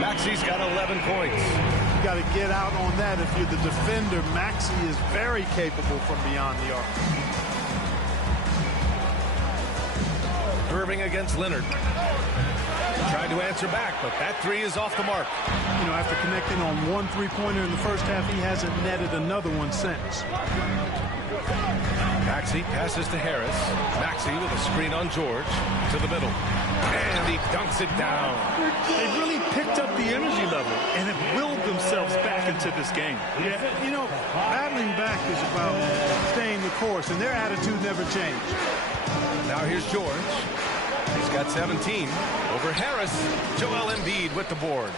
Maxey's got 11 points. You got to get out on that if you're the defender. Maxey is very capable from beyond the arc. Irving against Leonard. Trying to answer back, but that 3 is off the mark. You know, after connecting on 1 3-pointer in the first half, he hasn't netted another one since. Maxey passes to Harris. Maxey with a screen on George to the middle. And he dunks it down. They really picked up the energy level and have willed themselves back into this game. Yeah, you know, battling back is about staying the course, and their attitude never changed. Now here's George. He's got 17 over Harris. Joel Embiid with the board.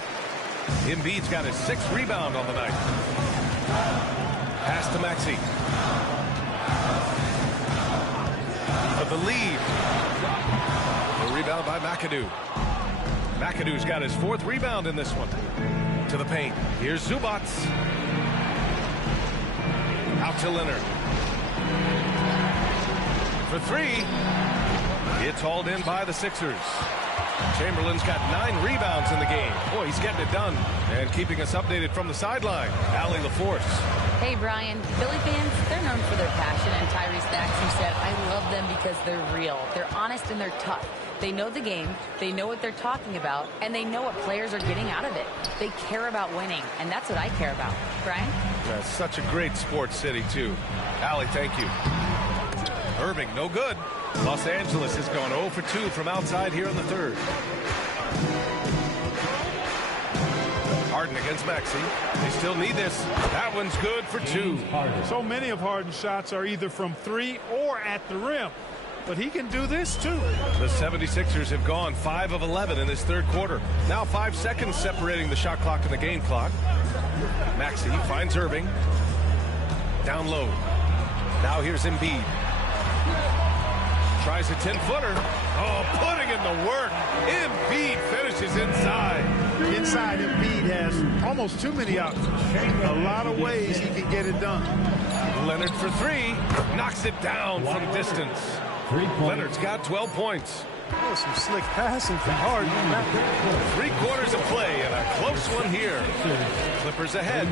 Embiid's got his 6th rebound on the night. Pass to Maxey. For the lead. The rebound by McAdoo. McAdoo's got his 4th rebound in this one. To the paint. Here's Zubats. Out to Leonard. For 3. It's hauled in by the Sixers. Chamberlain's got 9 rebounds in the game. Boy, he's getting it done. And keeping us updated from the sideline, Allie LaForce. Hey, Brian. Philly fans, they're known for their passion, and Tyrese Maxey said, I love them because they're real. They're honest and they're tough. They know the game, they know what they're talking about, and they know what players are getting out of it. They care about winning, and that's what I care about. Brian? That's such a great sports city, too. Allie, thank you. Irving, no good. Los Angeles has gone 0 for 2 from outside here in the 3rd. Harden against Maxey. They still need this. That one's good for 2. So many of Harden's shots are either from 3 or at the rim. But he can do this, too. The 76ers have gone 5 of 11 in this 3rd quarter. Now 5 seconds separating the shot clock and the game clock. Maxey finds Irving. Down low. Now here's Embiid. Tries a 10-footer. Oh, putting in the work. Embiid finishes inside. Inside, Embiid has almost too many options. A lot of ways he can get it done. Leonard for 3. Knocks it down from distance. Leonard's got 12 points. Oh, some slick passing from Harden. 3 quarters of play and a close one here. Clippers ahead,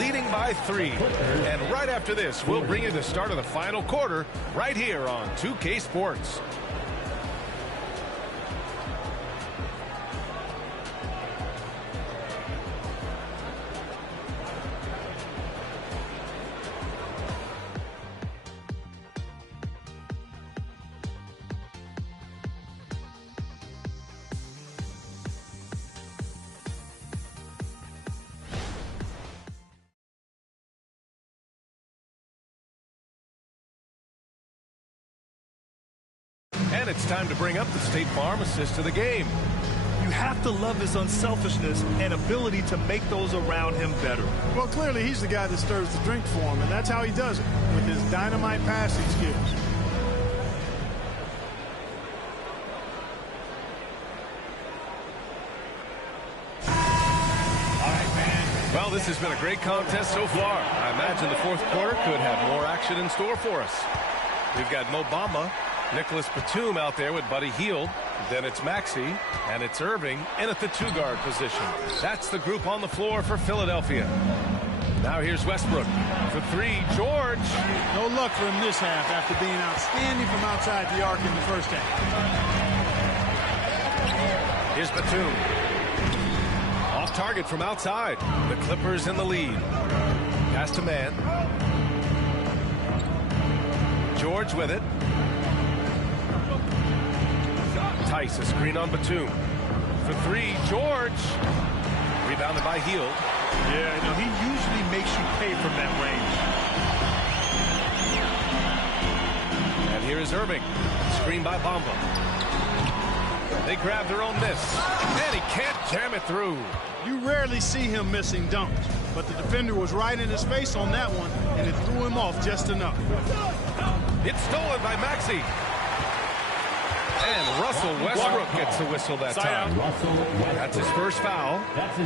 leading by 3. And right after this, we'll bring you the start of the final quarter right here on 2K Sports. And it's time to bring up the State Farm assist to the game. You have to love his unselfishness and ability to make those around him better. Well, clearly he's the guy that stirs the drink for him, and that's how he does it, with his dynamite passing skills. Well, this has been a great contest so far. I imagine the 4th quarter could have more action in store for us. We've got Mo Bamba Nicholas Batum out there with Buddy Hield. Then it's Maxey, and it's Irving in at the 2-guard position. That's the group on the floor for Philadelphia. Now here's Westbrook for 3. George. No luck for him this half after being outstanding from outside the arc in the first half. Here's Batum. Off target from outside. The Clippers in the lead. Pass to man. George with it. Tice, a screen on Batum. For 3, George. Rebounded by Hield. Yeah, you know, he usually makes you pay from that range. And here is Irving. Screen by Bamba. They grab their own miss. And he can't jam it through. You rarely see him missing dunks, but the defender was right in his face on that one, and it threw him off just enough. It's stolen by Maxey. And Russell Westbrook gets the whistle that time. That's his first foul.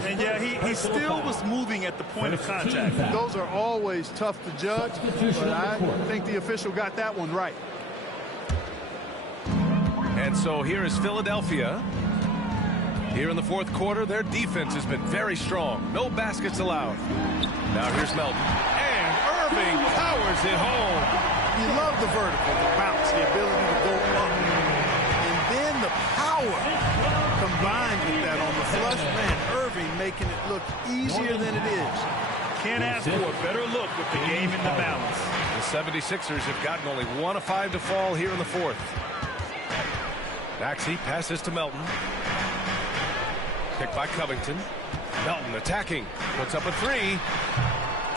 And yeah, he still was moving at the point of contact. Those are always tough to judge, but I think the official got that one right. And so here is Philadelphia. Here in the fourth quarter, their defense has been very strong. No baskets allowed. Now here's Melton. And Irving powers it home. You love the vertical, the bounce, the ability to go up. And then the power combined with that on the flush. Man, Irving making it look easier than it is. Can't ask for a better look with the game in the balance. The 76ers have gotten only 1 of 5 to fall here in the fourth. Maxey passes to Melton. Picked by Covington. Melton attacking. Puts up a 3.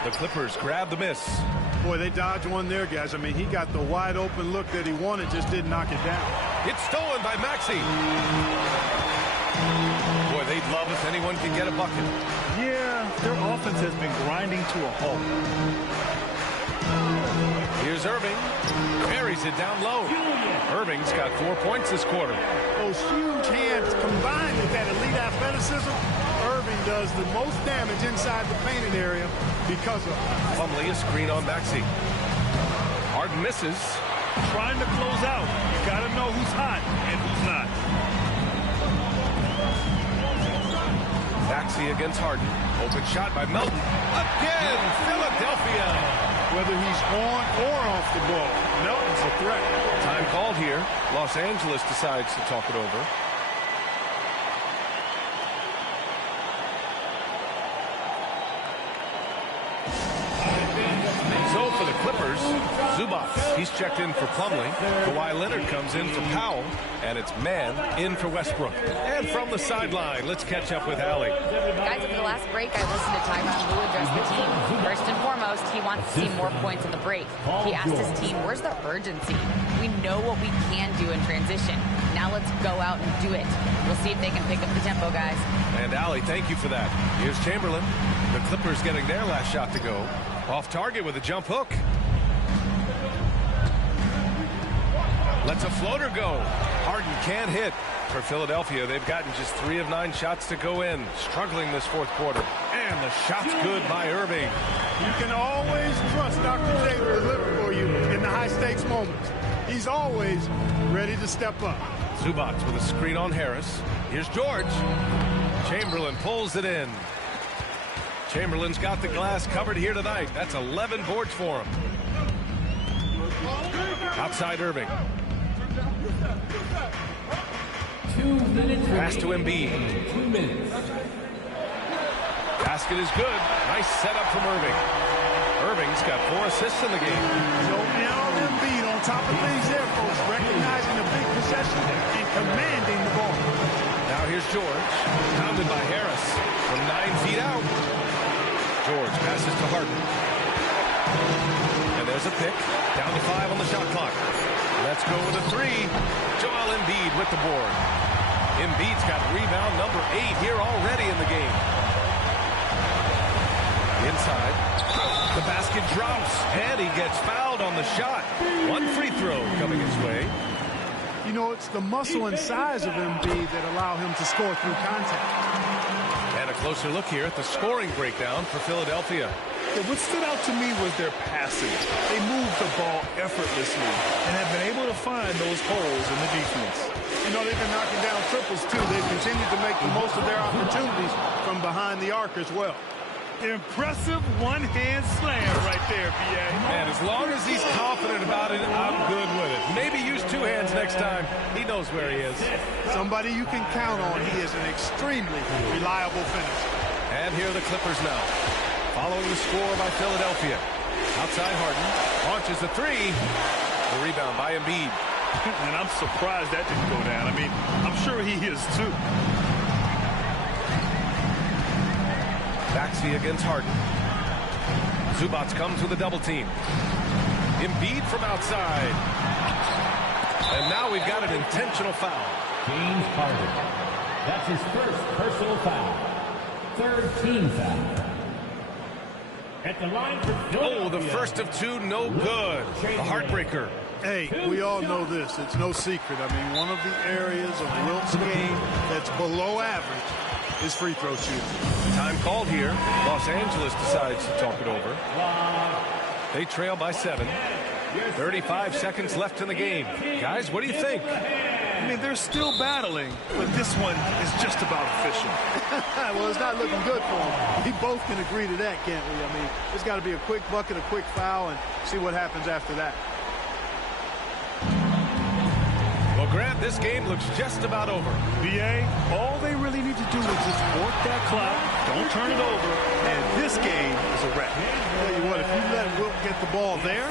The Clippers grab the miss. Boy, they dodged one there, guys. I mean, he got the wide open look that he wanted, just didn't knock it down. It's stolen by Maxey. Boy, they'd love if anyone could get a bucket. Yeah, their offense has been grinding to a halt. Here's Irving. Buries it down low. Irving's got 4 points this quarter. Those huge hands combined with that elite athleticism, Irving does the most damage inside the painted area because of it. Plumlee, a screen on Maxey. Harden misses. Trying to close out. You got to know who's hot and who's not. Maxey against Harden. Open shot by Melton. Again, Philadelphia. Whether he's on or off the ball, Melton's a threat. Time called here. Los Angeles decides to talk it over. So for the Clippers, Zubac, he's checked in for Plumlee. Kawhi Leonard comes in for Powell, and it's man in for Westbrook. And from the sideline, let's catch up with Allie. Guys, over the last break, I listened to Tyronn Lue address the team. First and foremost, he wants to see more points in the break. He asked his team, where's the urgency? We know what we can do in transition. Now let's go out and do it. We'll see if they can pick up the tempo, guys. And Allie, thank you for that. Here's Chamberlain. The Clippers getting their last shot to go. Off target with a jump hook. Lets a floater go. Harden can't hit. For Philadelphia, they've gotten just 3 of 9 shots to go in. Struggling this fourth quarter. And the shot's good by Irving. You can always trust Dr. J to deliver for you in the high-stakes moments. He's always ready to step up. Zubac with a screen on Harris. Here's George. Chamberlain pulls it in. Chamberlain's got the glass covered here tonight. That's 11 boards for him. Outside Irving. 2 minutes. Pass to Embiid. 2 minutes. Basket is good. Nice setup from Irving. Irving's got 4 assists in the game. Joel Embiid on top of things there, folks. Recognizing the big possession and commanding the ball. Now here's George. Pounded by Harris from 9 feet out. George passes to Harden. And there's a pick. Down to 5 on the shot clock. Let's go with a 3. Joel Embiid with the board. Embiid's got rebound number 8 here already in the game. Inside. The basket drops. And he gets fouled on the shot. 1 free throw coming his way. You know, it's the muscle and size of Embiid that allow him to score through contact. And a closer look here at the scoring breakdown for Philadelphia. Yeah, what stood out to me was their passing. They moved the ball effortlessly and have been able to find those holes in the defense. You know, they've been knocking down triples, too. They've continued to make the most of their opportunities from behind the arc as well. Impressive one-hand slam right there, B.A. And as long as he's confident about it, I'm good with it. Maybe use two hands next time. He knows where he is. Somebody you can count on. He is an extremely reliable finisher. And here are the Clippers now. Following the score by Philadelphia. Outside Harden. Launches a three. The rebound by Embiid. And I'm surprised that didn't go down. I mean, I'm sure he is too. Maxey against Harden. Zubats comes with a double team. Embiid from outside. And now we've got an intentional foul. James Harden. That's his first personal foul. Third team foul. At the line for Philadelphia. Oh, the first of two, no good. A heartbreaker. Hey, we all know this. It's no secret. I mean, one of the areas of Wilt's game that's below average is free throw shooting. Time called here. Los Angeles decides to talk it over. They trail by 7. 35 seconds left in the game. Guys, what do you think? I mean, they're still battling, but this one is just about efficient. Well, it's not looking good for them. We both can agree to that, can't we? I mean, it's got to be a quick bucket, a quick foul, and see what happens after that. Well, Grant, this game looks just about over. B.A., all they really need to do is just work that clock, don't turn it over, and this game is a wrap. Tell you what, if you let Wilt get the ball there,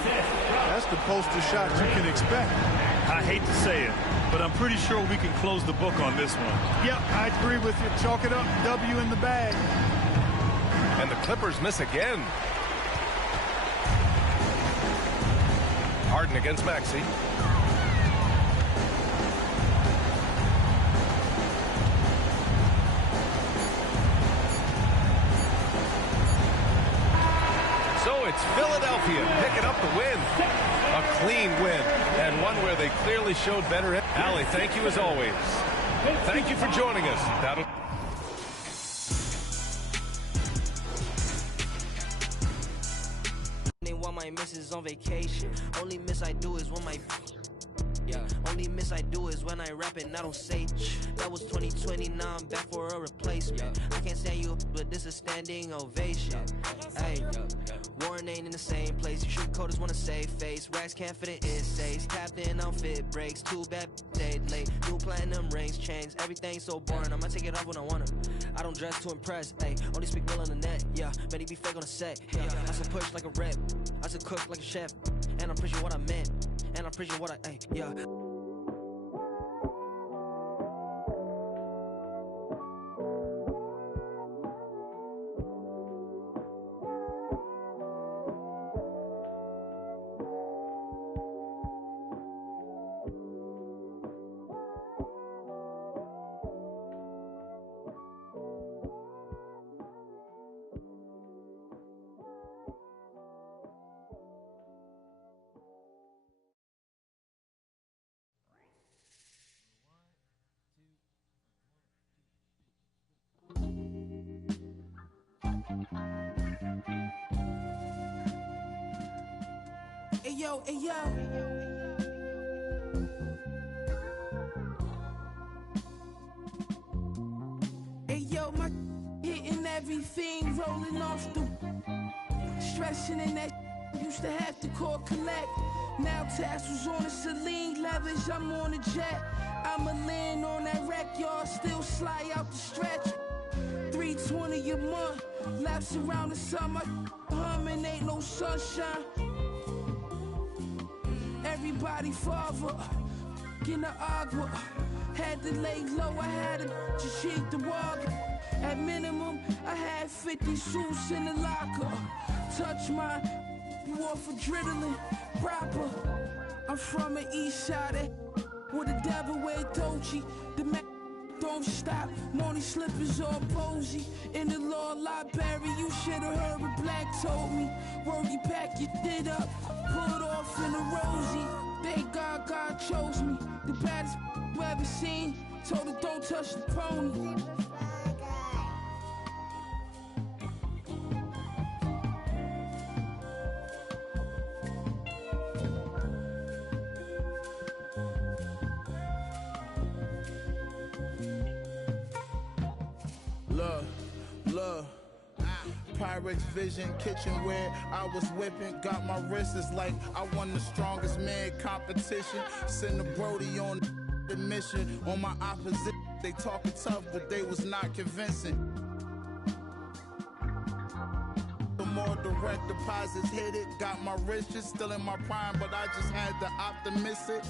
that's the poster shot you can expect. I hate to say it, but I'm pretty sure we can close the book on this one. Yep, I agree with you. Chalk it up, W in the bag. And the Clippers miss again. Harden against Maxey. So it's Philadelphia picking up the win. A clean win, and one where they clearly showed better. Allie, thank you as always. Thank you for joining us. That'll... While my missus on vacation, only miss I do is when my only miss I do is when I rap it and I don't say that was 2020, now I'm back for a replacement. I can't stand you, but this is standing ovation. Hey, Warren ain't in the same place. You shoot coders wanna save face. Racks can't fit it in stays. Captain outfit breaks. Too bad stayed late. New platinum rings, chains. Everything so boring. I'ma take it off when I wanna. I don't dress to impress. Hey, only speak real on the net. Yeah, better be fake on the set. Yeah, I still push like a rep. I still cook like a chef. And I'm preaching what I meant. And I'm preaching what I. Hey, yeah. Hey yo, hey yo. Hey yo, my hitting everything, rolling off the stressing in that used to have to call collect. Now tassels on the Celine leathers, I'm on a jet. I'ma land on that wreck, y'all still slide out the stretch. 320 a month, laps around the summer, humming, ain't no sunshine. Everybody father, in the agua. Had to lay low, I had to just cheat the water. At minimum, I had 50 suits in the locker. Touch mine, you off adrenaline, proper. I'm from the east side, where the devil wear Dolce. The man don't stop, morning slippers all posy. In the law library, you should've heard what Black told me. Word, you pack your shit up, pulled off in a rosy. Thank God God chose me, the baddest you ever seen. Told her don't touch the pony. Pyrex vision, kitchenware, I was whipping. Got my wrists like I won the strongest man competition. Send the Brody on the mission. On my opposite, they talking tough, but they was not convincing. The more direct deposits hit it. Got my riches still in my prime, but I just had the optimistic.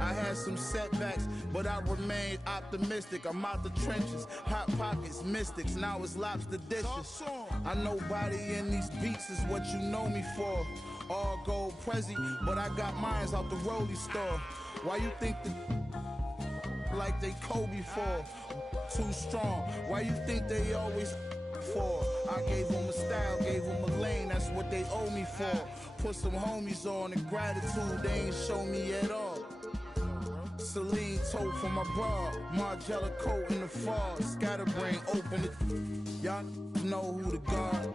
I had some setbacks, but I remained optimistic. I'm out the trenches, hot pockets, mystics. Now it's lobster dishes. I know body in these beats is what you know me for. All gold Prezi, but I got mines out the Rollie store. Why you think like they Kobe for? Too strong. Why you think they always for? I gave them a style, gave them a lane, that's what they owe me for. Put some homies on and gratitude they ain't show me at all. Celine tote for my bra, Margiela coat in the fall. Scatterbrain open it, y'all know who the guard.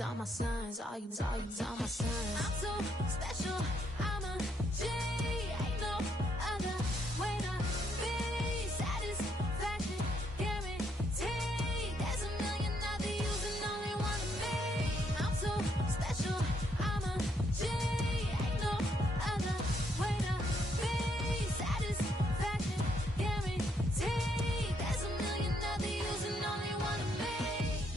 All my signs, all my signs. I'm so special, I'm a G. Ain't no other way to be. Satisfaction, guaranteed. There's a million other yous and only one of me. I'm so special, I'm a G. Ain't no other way to be. Satisfaction, guaranteed. There's a million other yous and only one of me.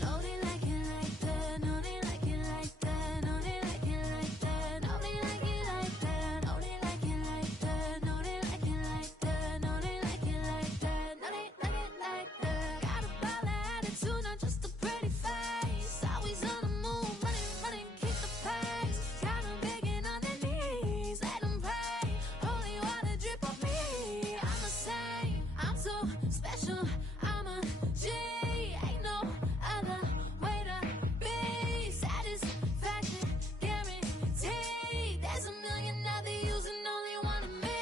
No, they like it like that. No, they like it like that. No, they like it like that. No, they like it like that. No, they like it like that. No, they like it like that. No, they like it like that. No, they like it like that. Got a baller attitude, not just a pretty face. Always on the move, running, keep the pace. Got 'em begging on their knees, let 'em pray. Holy water drip on me. I'm the same. I'm so special. I'm a G. Ain't no other way to be. Satisfaction, guaranteed. There's a million other yous and only one of me.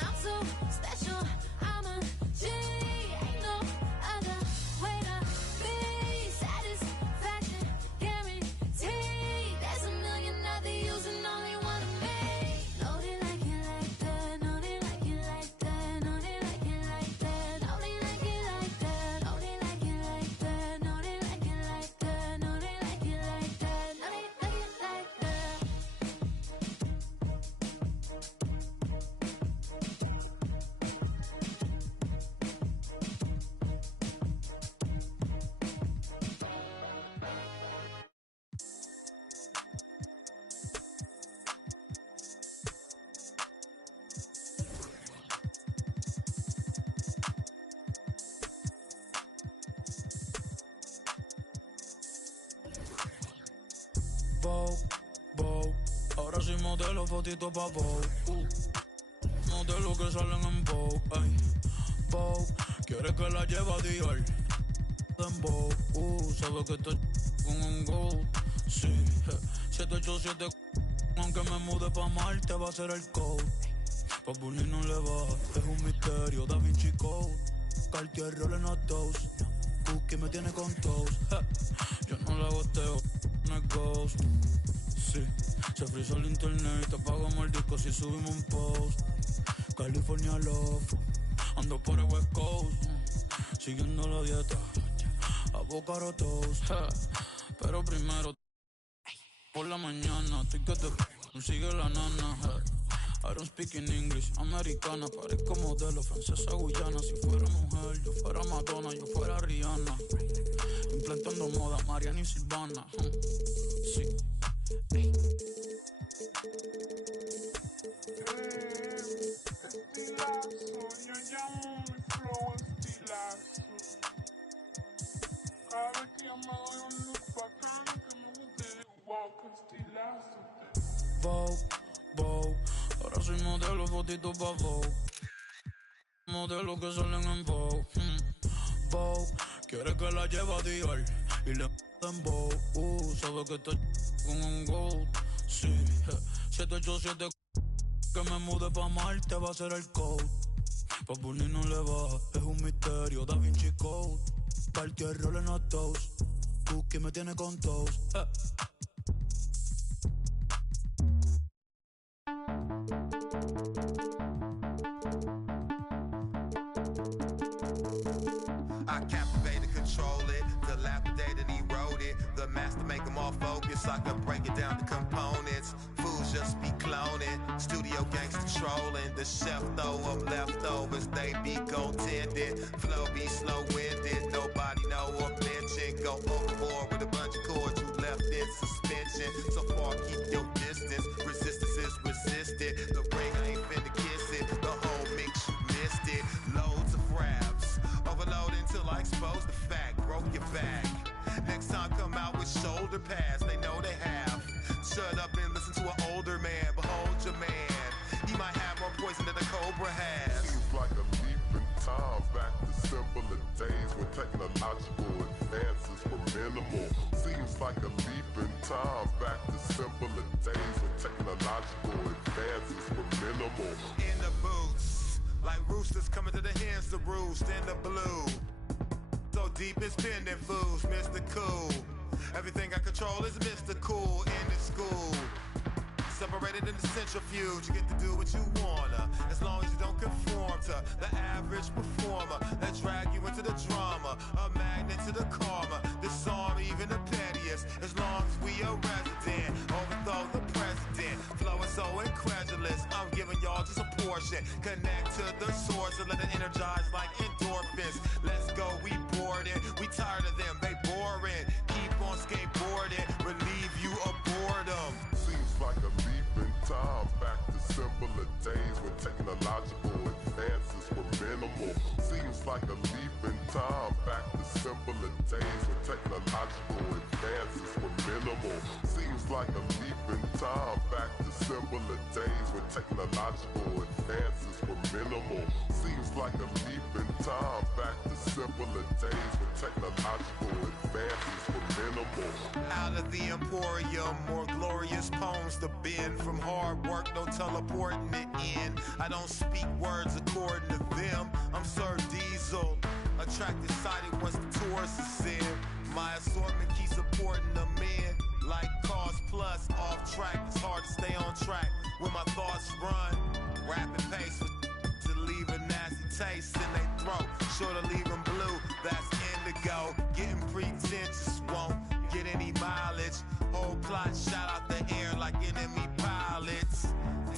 I'm so special. I'm a G. Ain't no other way to be. Satisfaction, guaranteed. There's a million other yous and only one of me. No, they like it like that. No, they like it like that. No, they like it like that. No, they like it like that. No, they like it like that. No, they like it like that. No, they like it like that. No, they like it like that. Vogue. Ahora soy modelo, fotito pa' Vogue. Modelo que salen en Vogue. Ay, Vogue. Quiere que la lleve a Dior. En Vogue. Sabe que estoy con un go. Sí, 787. Aunque me mude pa' Marte, va a ser el code. Pa' Bully no le va. Es un misterio, Da Vinci Code. Cartier rolling a toast. Cookie me tiene con toast. Yo no la goteo, no es ghost. Sí, se frizó el internet, te apagamos el disco si subimos un post. California Love, ando por el West Coast, siguiendo la dieta, avocado toast, pero primero por la mañana, estoy que te sigue la nana, I don't speak in English, americana, parezco modelo, francesa, guyana. Si fuera mujer, yo fuera Madonna, yo fuera Rihanna. Implantando moda, Mariana y Silvana. Sí. Vogue, ahora soy modelo, fotito pa' Vogue. Modelos que salen en Vogue. Vogue, quiere que la lleve a Dior y le en Vogue. Sabe que estoy con un gold. Sí, 787 que me mude pa' Marte va a ser el code. Pa' Bunny no le va, es un misterio, Da Vinci Code. Party el rol en los toast, Cookie me tiene con toast. I captivated, control it, dilapidated, eroded. The master make them all focus. I can break it down to components. Fools just be cloning. Studio gangster trolling. The chef throw them leftovers. They be gold-tended. Flow be slow-winded. Nobody know or mention. Go overboard with a bunch of chords you left in suspension. So far, keep your distance. Resistance is resisted. The ring, I ain't finna kiss it. The whole mix, you missed it. Loads of raps. Overload until I expose the fact. Broke your back. Next time come out with shoulder pads. They know they have. Shut up and listen to an older man. Behold your man. He might have more poison than a cobra has. Seems like a leap in time back to simpler days when technological advances were minimal. Seems like a leap in time back to simpler days when technological advances were minimal. In the boots, like roosters coming to the hens to roost in the blue. So deep in spending fools, Mr. Cool. Everything I control is Mr. Cool in the school. Separated in the centrifuge, you get to do what you wanna, as long as you don't conform to the average performer that drag you into the drama, a magnet to the karma, disarm even the pettiest, as long as we a resident, overthrow the president, flowing so incredulous, I'm giving y'all just a portion, connect to the source and let it energize like endorphins, let's go, we bored it, we tired of them, they boring, keep on skateboarding, relieve you of boredom. Seems like a leap in time back to simpler days when technological advances were minimal. Seems like a leap in time back to simpler days when technological advances were minimal. Seems like a leap in time back to simpler days when technological advances were minimal. Seems like a leap in time back to simpler days when technological advances were minimal. Out of the emporium, more glorious poems to bend. From hard work, no teleporting it in. I don't speak words according to them. I'm Sir Diesel, attracted sighted once the tourist is in. My assortment keeps supporting the men. Like Cars Plus, off track, it's hard to stay on track when my thoughts run. Rapid pace to leave a nasty taste in their throat. Sure to leave them blue, that's indigo. Getting pretentious won't get any mileage. Whole plot shot out the air like enemy pilots.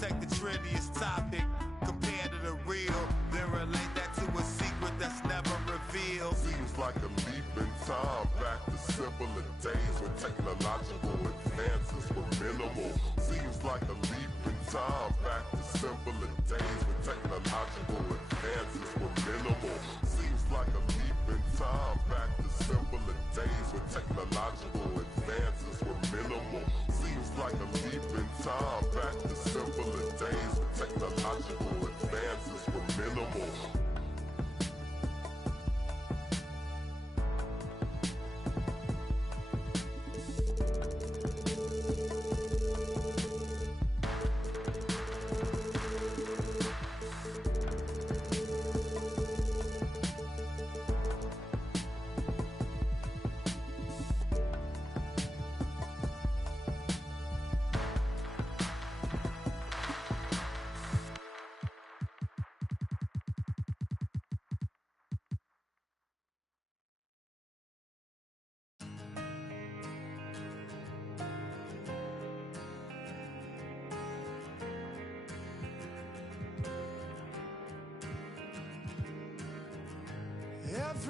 Take the trendiest topic, compare to the real, then relate that to a secret that's never revealed. Seems like a leap in time back to simpler days when technological advances were minimal. Seems like a leap in time back to simpler days when technological advances were minimal. Seems like a leap in time back to simpler days when technological advances were minimal. Seems like a leap in time back to simpler days when technological advances were minimal.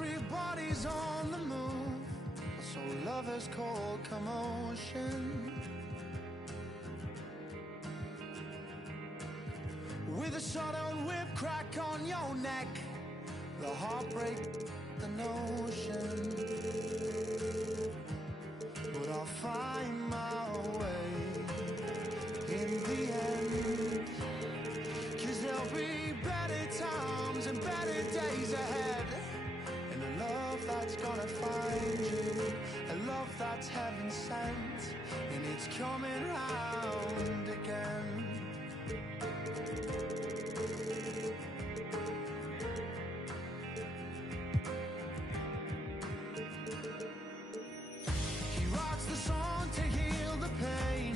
Everybody's on the move, so love has called commotion. With a shotgun whip crack on your neck, the heartbreak, the notion. But I'll find my way in the end, 'cause there'll be better times and better days ahead. And a love that's gonna find you, a love that's heaven sent, and it's coming round again. He writes the song to heal the pain,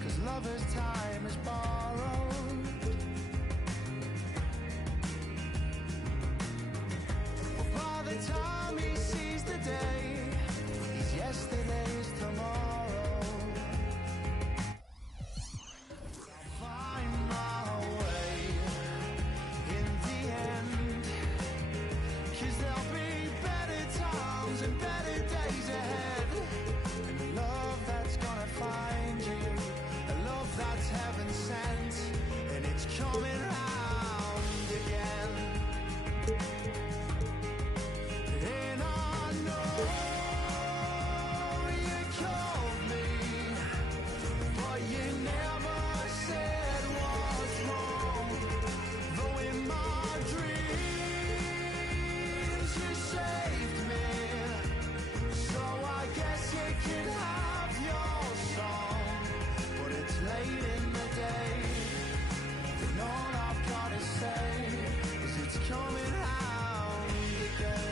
'cause lover's time is borrowed. But by the time he sees the day, he's yesterday's tomorrow. I'll find my way in the end, 'cause there'll be better times and better days ahead. And a love that's gonna find you, a love that's heaven sent, and it's coming round again. And I know you called me, but you never said what's wrong. Though in my dreams you saved me, so I guess you can have your song. But it's late in the day, and all I've gotta say is it's coming round again.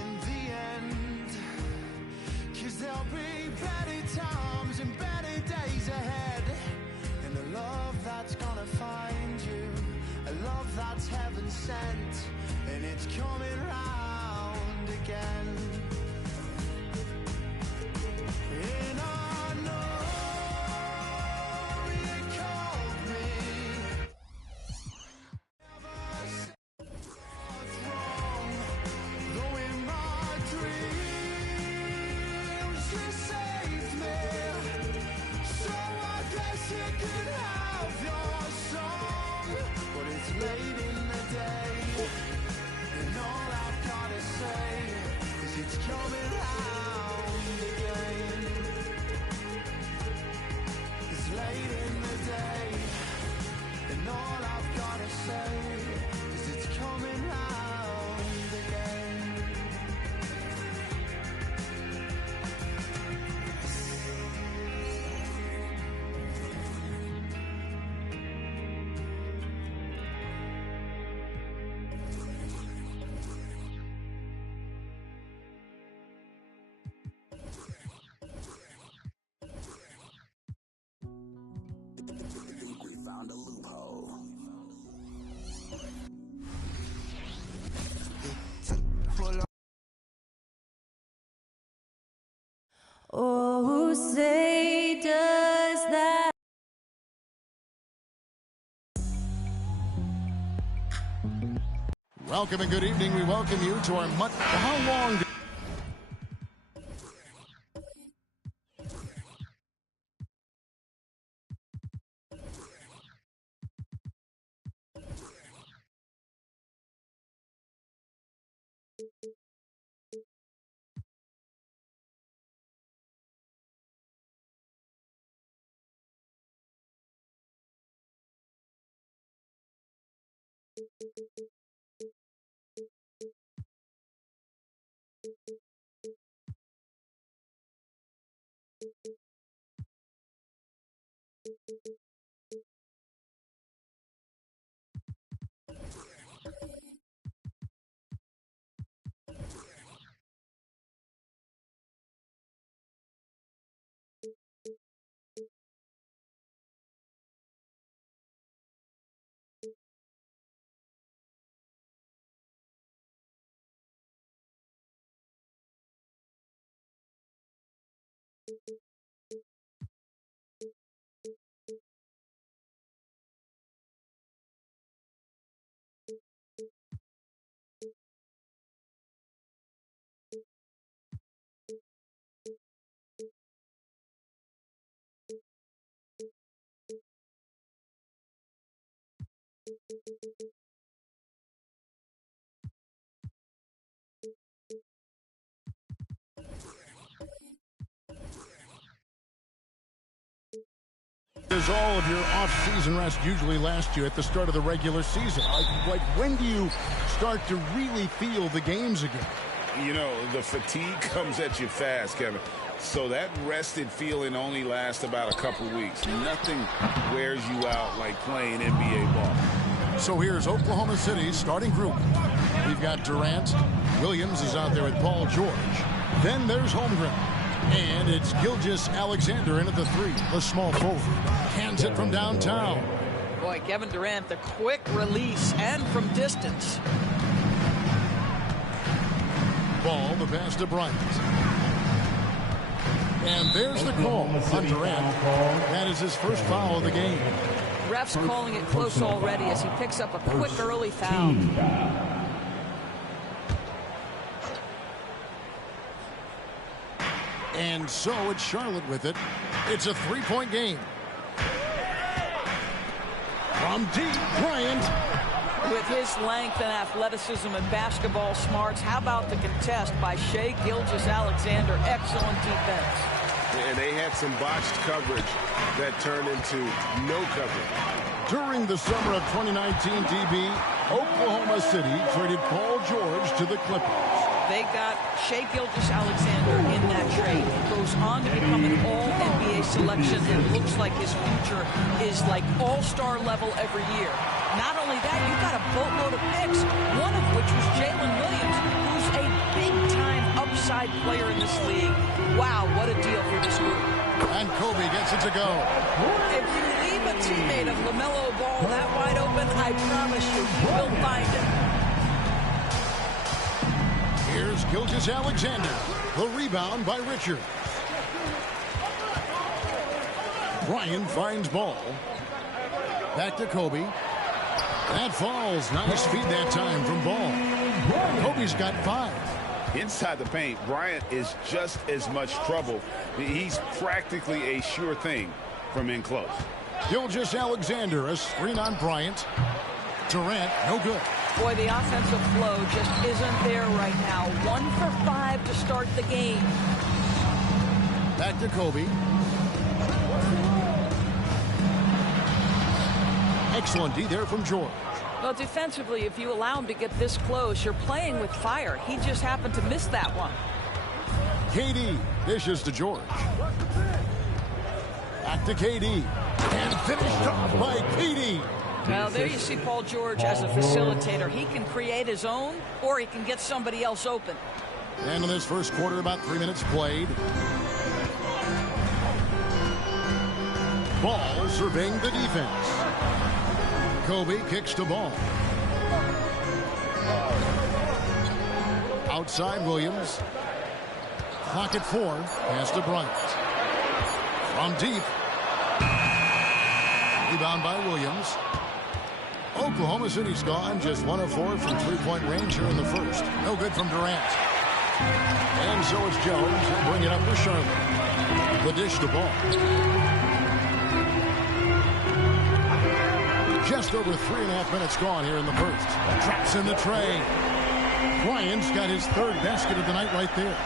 In the end, 'cause there'll be better times and better days ahead. And a love that's gonna find you, a love that's heaven sent, and it's coming round again. And I know you called me, though in my dreams you saved me, so I guess you could have your song. But it's late in the day, and all I've gotta say is it's coming round again. It's late in the day, and all I've gotta say is it's coming round again. Think we found a loophole. Oh, who say does that? Welcome and good evening. We welcome you to our how long Does all of your off-season rest usually last you at the start of the regular season? Like when do you start to really feel the games again? You know, the fatigue comes at you fast, Kevin. So that rested feeling only lasts about a couple weeks. Nothing wears you out like playing NBA ball. So here's Oklahoma City's starting group. We've got Durant. Williams is out there with Paul George. Then there's Holmgren. And it's Gilgeous-Alexander in at the 3, the small forward. Hands it from downtown. Boy, Kevin Durant, the quick release and from distance. Ball, the pass to Bryant. And there's the call on Durant. That is his first foul of the game. Refs calling it close already as he picks up a quick early foul. And so it's Charlotte with it. It's a 3-point game. From deep, Bryant. With his length and athleticism and basketball smarts, how about the contest by Shai Gilgeous-Alexander? Excellent defense. And they had some botched coverage that turned into no coverage. During the summer of 2019, DB, Oklahoma City traded Paul George to the Clippers. They got Shai Gilgeous-Alexander in that trade. He goes on to become an all-NBA selection and looks like his future is like all-star level every year. Not only that, you got a boatload of picks, one of which was Jalen Williams, who's a big-time upside player in this league. Wow, what a deal for this group. And Kobe gets it to go. If you leave a teammate of LaMelo Ball that wide open, I promise you, he will find it. Here's Gilgeous-Alexander. The rebound by Richards. Bryant finds Ball. Back to Kobe. That falls. Nice feed that time from Ball. Kobe's got 5. Inside the paint, Bryant is just as much trouble. He's practically a sure thing from in close. Gilgeous-Alexander, a screen on Bryant. Durant, no good. Boy, the offensive flow just isn't there right now. 1 for 5 to start the game. Back to Kobe. Excellent D there from George. Well, defensively, if you allow him to get this close, you're playing with fire. He just happened to miss that one. KD dishes to George. Back to KD. And finished off by KD. Well, there you see Paul George as a facilitator. He can create his own, or he can get somebody else open. And in this first quarter, about 3 minutes played. Ball surveying the defense. Kobe kicks to Ball. Outside Williams. Clock at 4. Pass to Bryant. From deep. Rebound by Williams. Oklahoma City's gone just 1 of 4 from 3-point range here in the first. No good from Durant. And so it's Jones. He'll bring it up for Charlotte. The dish to Ball. Just over 3.5 minutes gone here in the first. Traps in the tray. Bryant's got his 3rd basket of the night right there.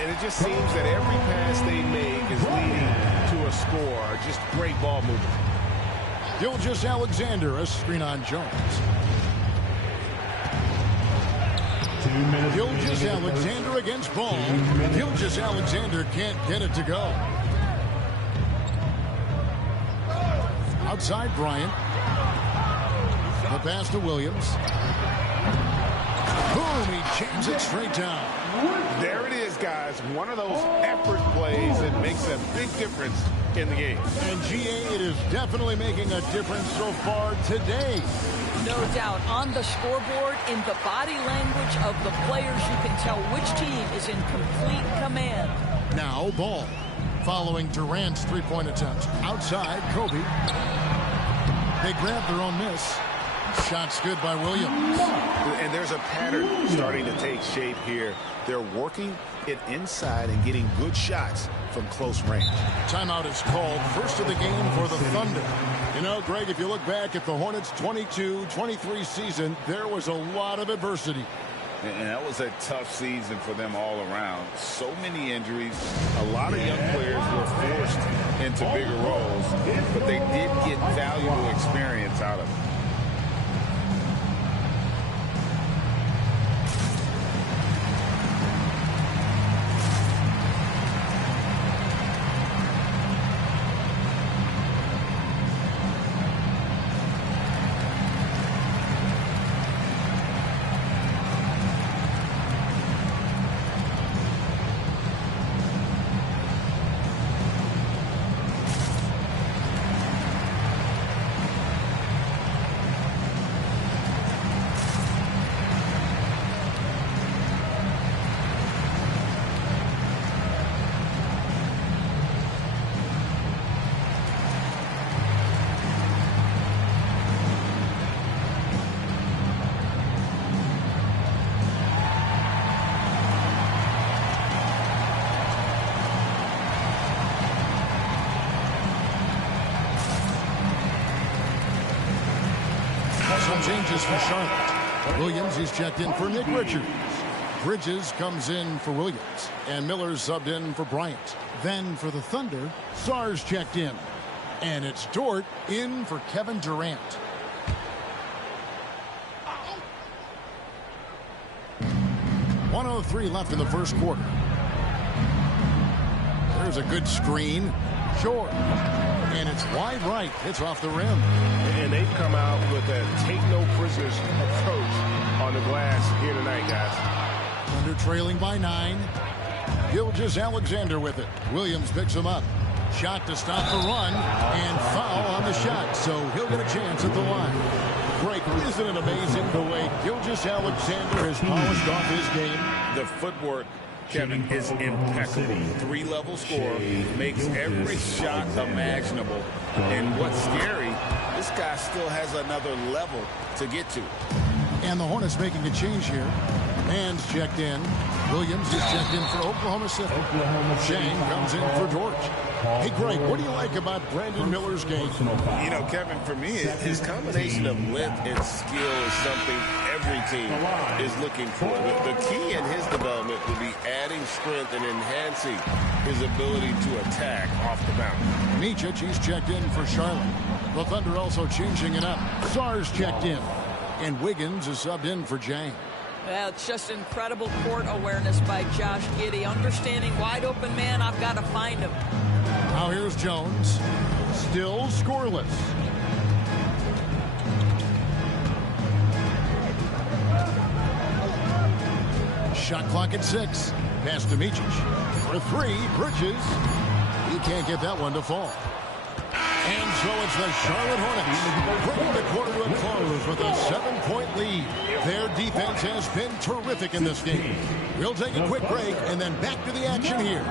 And it just seems that every pass they make is leading to a score. Just great ball movement. Gilgeous-Alexander, a screen on Jones. Gilgeous-Alexander against Ball. Gilgeous-Alexander can't get it to go. Outside Bryant. The pass to Williams. Boom, he jams it straight down. There it is, guys. One of those effort plays that makes a big difference in the game. And GA, it is definitely making a difference so far today. No doubt. On the scoreboard, in the body language of the players, you can tell which team is in complete command. Now Ball. Following Durant's 3-point attempt. Outside, Kobe. They grab their own miss. Shots good by Williams. And there's a pattern starting to take shape here. They're working it inside and getting good shots from close range. Timeout is called. First of the game for the Thunder. You know, Greg, if you look back at the Hornets' 22-23 season, there was a lot of adversity. And that was a tough season for them all around. So many injuries. A lot of young players were forced into bigger roles, but they did get valuable experience out of it. Some changes for Charlotte. Williams is checked in for Nick Richards. Bridges comes in for Williams. And Miller's subbed in for Bryant. Then for the Thunder, Sar's checked in. And it's Dort in for Kevin Durant. .103 left in the first quarter. There's a good screen. Short. And it's wide right. It's off the rim. And they've come out with a take-no-prisoners approach on the glass here tonight, guys. Thunder trailing by 9. Gilgeous-Alexander with it. Williams picks him up. Shot to stop the run. And foul on the shot. So he'll get a chance at the line. Greg, isn't it amazing the way Gilgeous-Alexander has polished off his game? The footwork, Kevin, is impeccable. Three-level scorer, makes every shot imaginable. And what's scary, this guy still has another level to get to. And the Hornets making a change here. Man's checked in. Williams is checked in for Oklahoma City. Shane comes in for George. Hey, Greg, what do you like about Brandon Miller's game? You know, Kevin, for me, his combination of length and skill is something every team is looking for. The key in his development will be adding strength and enhancing his ability to attack off the bounce. Micic, he's checked in for Charlotte. The Thunder also changing it up. Sar's checked in. And Wiggins is subbed in for Jang. Well, it's just incredible court awareness by Josh Giddey. Understanding wide open man, I've got to find him. Now here's Jones. Still scoreless. Shot clock at 6. Pass to Micic. For 3, Bridges. He can't get that one to fall. And so it's the Charlotte Hornets bringing the quarter to a close with a 7-point lead. Their defense has been terrific in this game. We'll take a quick break and then back to the action here.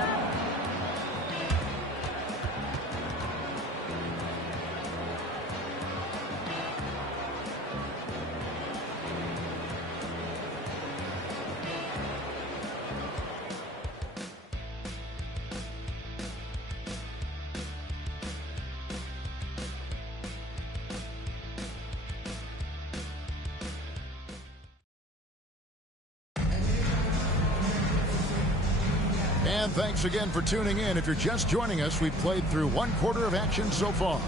And thanks again for tuning in. If you're just joining us, we've played through 1 quarter of action so far.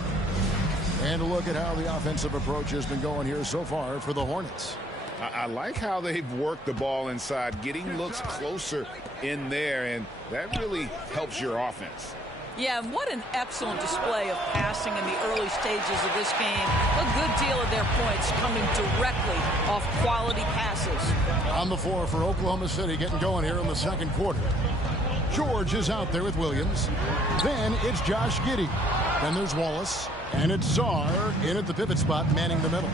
And a look at how the offensive approach has been going here so far for the Hornets. I like how they've worked the ball inside, getting looks closer in there, and that really helps your offense. Yeah, and what an excellent display of passing in the early stages of this game. A good deal of their points coming directly off quality passes. On the floor for Oklahoma City, getting going here in the second quarter. George is out there with Williams. Then it's Josh Giddey. Then there's Wallace. And it's Sarr in at the pivot spot, manning the middle.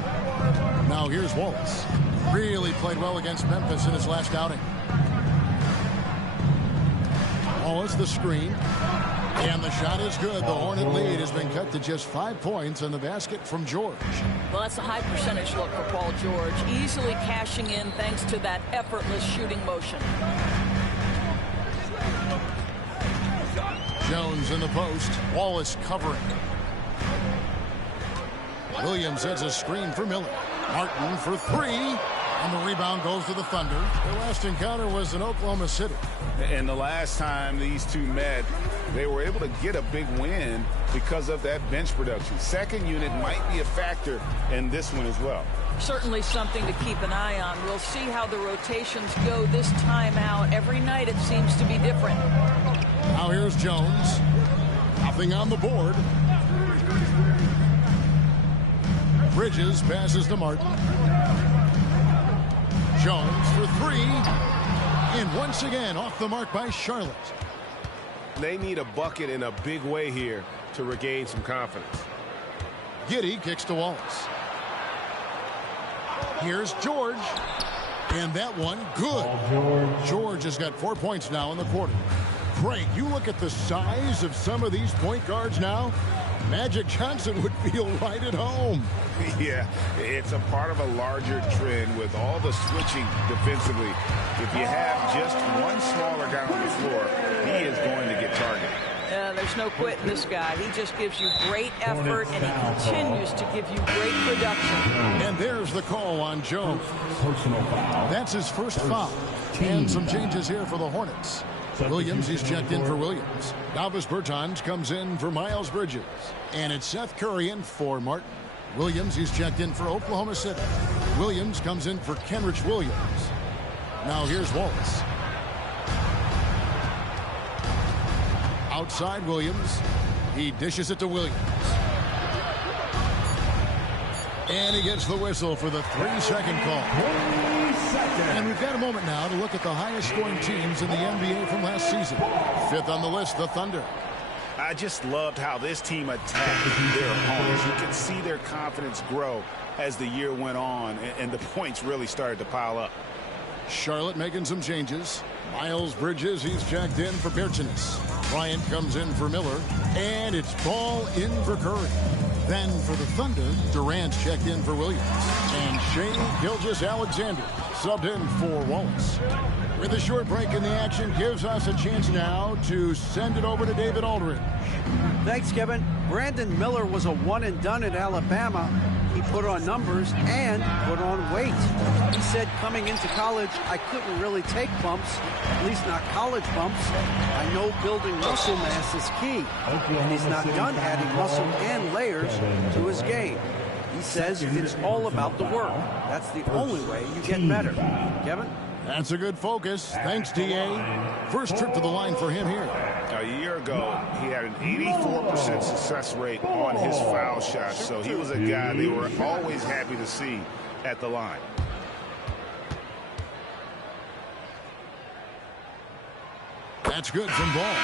Now here's Wallace. Really played well against Memphis in his last outing. Wallace the screen. And the shot is good. The Hornet lead has been cut to just 5 points on the basket from George. Well, that's a high percentage look for Paul George. Easily cashing in thanks to that effortless shooting motion. Jones in the post. Wallace covering. Williams sets a screen for Miller. Martin for three. And the rebound goes to the Thunder. Their last encounter was in Oklahoma City. And the last time these two met, they were able to get a big win because of that bench production. Second unit might be a factor in this one as well. Certainly something to keep an eye on. We'll see how the rotations go this time out. Every night it seems to be different. Now here's Jones. Nothing on the board. Bridges passes to Martin. Jones for three. And once again off the mark by Charlotte. They need a bucket in a big way here to regain some confidence. Giddey kicks to Wallace. Here's George. And that one, good. George has got 4 points now in the quarter. Great. You look at the size of some of these point guards now. Magic Johnson would feel right at home. Yeah, it's a part of a larger trend with all the switching defensively. If you have just one smaller guy on the floor, he is going to get targeted. There's no quitting this guy. He just gives you great effort, and he continues to give you great production. And there's the call on Jones. That's his first foul. And some changes here for the Hornets. Williams, he's checked in for Williams. Davis Bertans comes in for Miles Bridges. And it's Seth Curry in for Martin. Williams, he's checked in for Oklahoma City. Williams comes in for Kenrich Williams. Now here's Wallace. Outside Williams. He dishes it to Williams. And he gets the whistle for the 3-second call. And we've got a moment now to look at the highest scoring teams in the NBA from last season. Fifth on the list, the Thunder. I just loved how this team attacked their opponents. You could see their confidence grow as the year went on, and the points really started to pile up. Charlotte making some changes. Miles Bridges, he's checked in for Bertans. Bryant comes in for Miller. And it's Ball in for Curry. Then for the Thunder, Durant checked in for Williams. And Shea Gilgeous-Alexander subbed in for Wallace. With a short break in the action, gives us a chance now to send it over to David Aldridge. Thanks, Kevin. Brandon Miller was a one-and-done at Alabama. He put on numbers and put on weight. He said coming into college, I couldn't really take bumps, at least not college bumps. I know building muscle mass is key. And he's not done adding muscle and layers to his game. He says it's all about the work. That's the only way you get better. Kevin? That's a good focus. Thanks, D.A. First trip to the line for him here. A year ago, he had an 84% success rate on his foul shots, so he was a guy they were always happy to see at the line. That's good from Ball.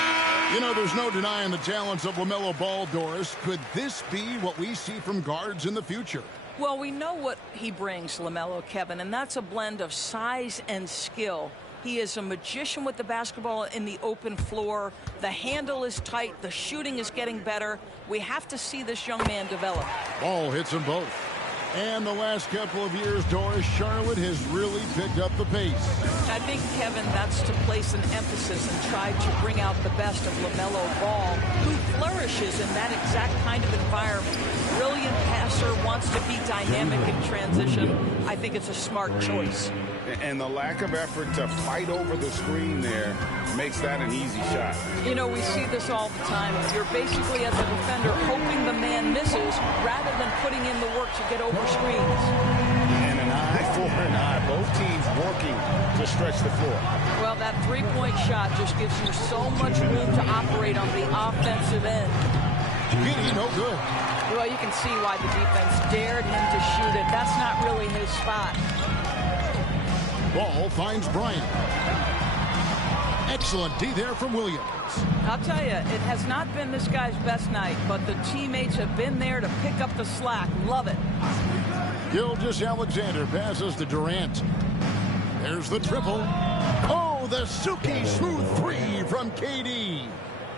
You know, there's no denying the talents of LaMelo Ball, Doris. Could this be what we see from guards in the future? Well, we know what he brings, LaMelo, Kevin, and that's a blend of size and skill. He is a magician with the basketball in the open floor. The handle is tight. The shooting is getting better. We have to see this young man develop. Ball hits them both. And the last couple of years, Doris, Charlotte has really picked up the pace. I think, Kevin, that's to place an emphasis and try to bring out the best of LaMelo Ball, who flourishes in that exact kind of environment. Brilliant passer, wants to be dynamic in transition. I think it's a smart choice. And the lack of effort to fight over the screen there makes that an easy shot. You know, we see this all the time. You're basically, as a defender, hoping the man misses rather than putting in the work to get over screens. And an eye for an eye. Both teams working to stretch the floor. Well, that three-point shot just gives you so much room to operate on the offensive end. Giddey, no good. Well, you can see why the defense dared him to shoot it. That's not really his spot. Ball finds Bryant. Excellent D there from Williams. I'll tell you, it has not been this guy's best night, but the teammates have been there to pick up the slack. Love it. Gilgeous-Alexander passes to Durant. There's the triple. Oh, the silky smooth three from KD.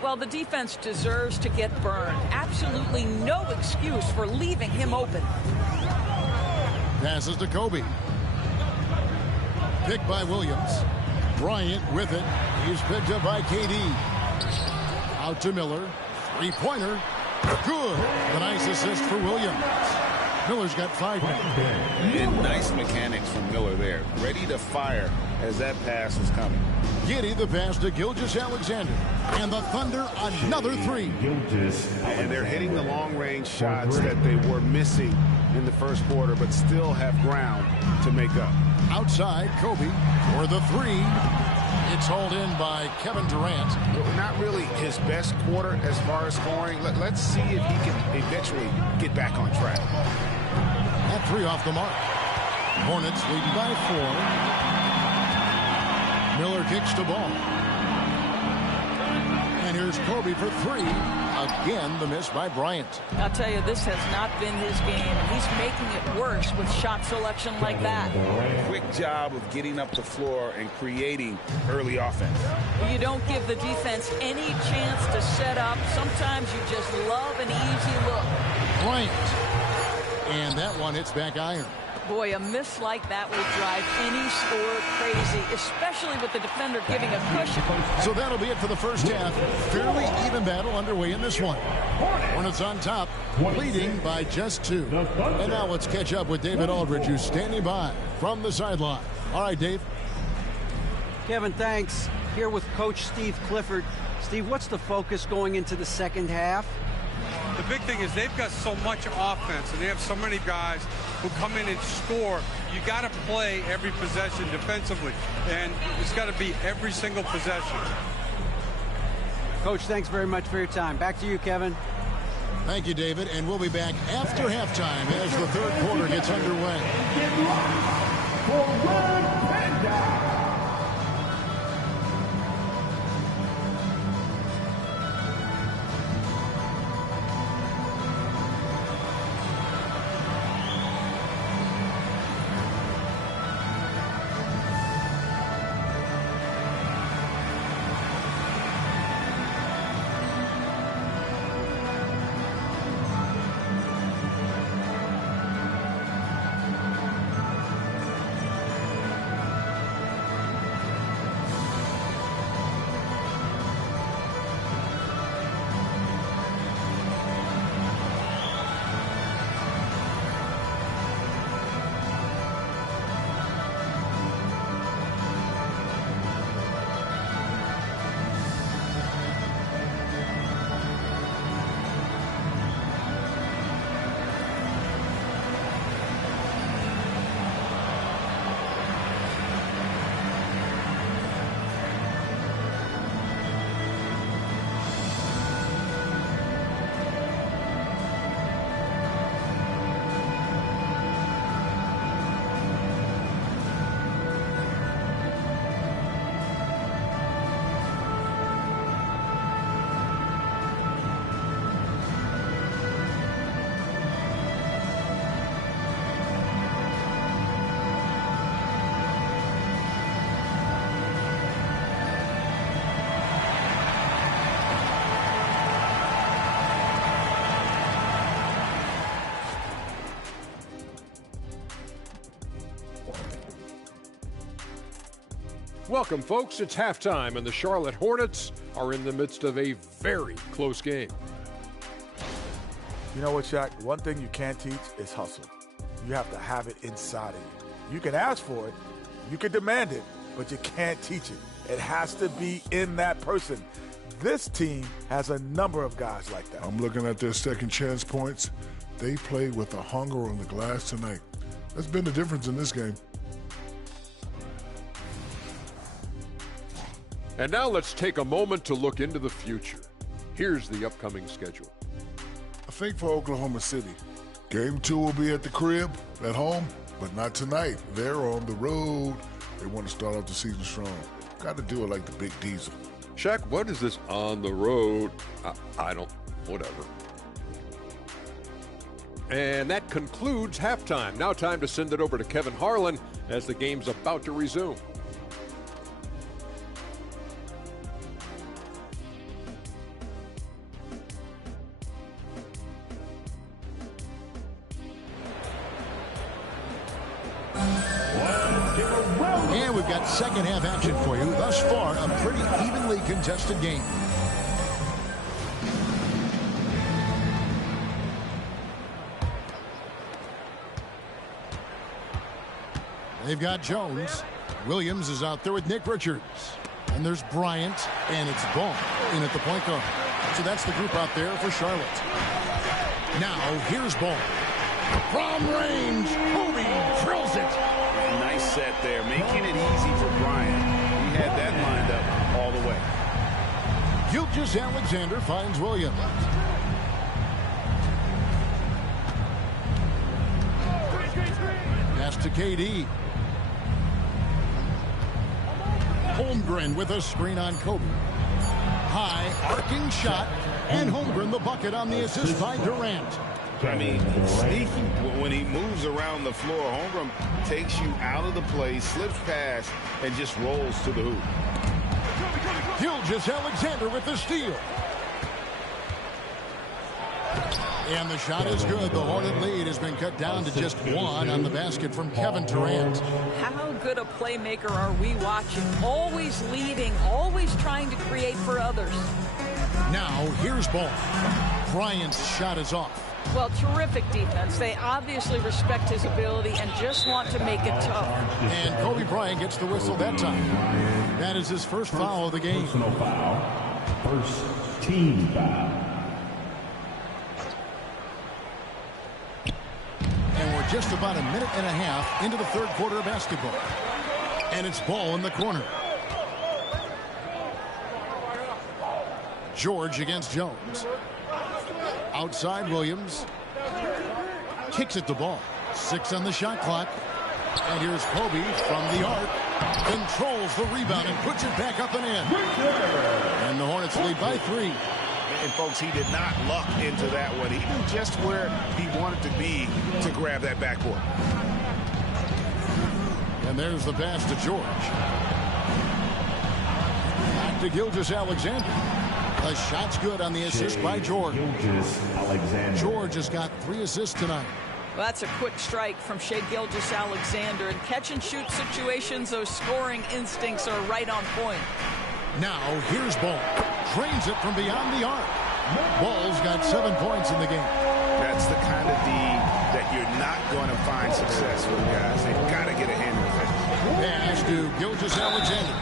Well, the defense deserves to get burned. Absolutely no excuse for leaving him open. Passes to Kobe. Picked by Williams. Bryant with it. He's picked up by KD. Out to Miller. Three-pointer. Good. The nice assist for Williams. Miller's got 5 now. And nice mechanics from Miller there. Ready to fire as that pass is coming. Giddy the pass to Gilgeous-Alexander. And the Thunder another 3. And they're hitting the long-range shots that they were missing in the first quarter, but still have ground to make up. Outside, Kobe for the 3. It's hauled in by Kevin Durant. Not really his best quarter as far as scoring. Let's see if he can eventually get back on track. That 3 off the mark. Hornets leading by 4. Miller kicks the ball. And here's Kobe for 3. Again, the miss by Bryant. I'll tell you, this has not been his game. He's making it worse with shot selection like that. Quick job of getting up the floor and creating early offense. You don't give the defense any chance to set up. Sometimes you just love an easy look. Bryant. And that one hits back iron. Boy, a miss like that would drive any scorer crazy, especially with the defender giving a cushion. So that'll be it for the first half. Fairly even battle underway in this one. Hornets on top, leading by just 2. And now let's catch up with David Aldridge, who's standing by from the sideline. All right, Dave. Kevin, thanks. Here with Coach Steve Clifford. Steve, what's the focus going into the second half? The big thing is they've got so much offense, and they have so many guys who come in and score. You got to play every possession defensively, and it's got to be every single possession. Coach, thanks very much for your time. Back to you, Kevin. Thank you, David, and we'll be back after halftime as the third quarter gets underway. Welcome, folks. It's halftime, and the Charlotte Hornets are in the midst of a very close game. You know what, Shaq? One thing you can't teach is hustle. You have to have it inside of you. You can ask for it, you can demand it, but you can't teach it. It has to be in that person. This team has a number of guys like that. I'm looking at their second chance points. They played with a hunger on the glass tonight. That's been the difference in this game. And now let's take a moment to look into the future. Here's the upcoming schedule. I think for Oklahoma City, Game 2 will be at the crib, at home, but not tonight. They're on the road. They want to start off the season strong. Got to do it like the Big Diesel. Shaq, what is this on the road? I don't, whatever. And that concludes halftime. Now time to send it over to Kevin Harlan as the game's about to resume. And we've got second half action for you. Thus far, a pretty evenly contested game. They've got Jones. Williams is out there with Nick Richards. And there's Bryant, and it's Ball in at the point guard. So that's the group out there for Charlotte. Now, here's Ball. From range, Kobe drills it. Nice set there, making it easy for Bryant. He had that lined up all the way. Gilgeous-Alexander finds Williams. Pass to KD. Holmgren with a screen on Kobe. High, arcing shot, and Holmgren the bucket on the assist by Durant. I mean, sneaky. When he moves around the floor, Holmgren takes you out of the play, slips past, and just rolls to the hoop. Gilgeous-Alexander with the steal. And the shot is good. The Hornet lead has been cut down to just one on the basket from Kevin Durant. How good a playmaker are we watching? Always leading, always trying to create for others. Now, here's Ball. Bryant's shot is off. Well, terrific defense. They obviously respect his ability and just want to make it tough. And Kobe Bryant gets the whistle that time. That is his first foul of the game. Personal foul. First team foul. And we're just about a minute and a half into the third quarter of basketball. And it's Ball in the corner. George against Jones. Outside Williams. Kicks it to Ball. 6 on the shot clock. And here's Kobe from the arc. Controls the rebound and puts it back up and in. And the Hornets lead by 3. And, folks, he did not luck into that one. He knew just where he wanted to be to grab that backboard. And there's the pass to George. Back to Gilgeous-Alexander. The shot's good on the assist by George. George has got 3 assists tonight. Well, that's a quick strike from Shai Gilgeous-Alexander. In catch-and-shoot situations, those scoring instincts are right on point. Now, here's Ball. Drains it from beyond the arc. Ball's got 7 points in the game. That's the kind of D that you're not going to find success with, guys. They've got to get a handle of it. Pass to Gilgeous-Alexander.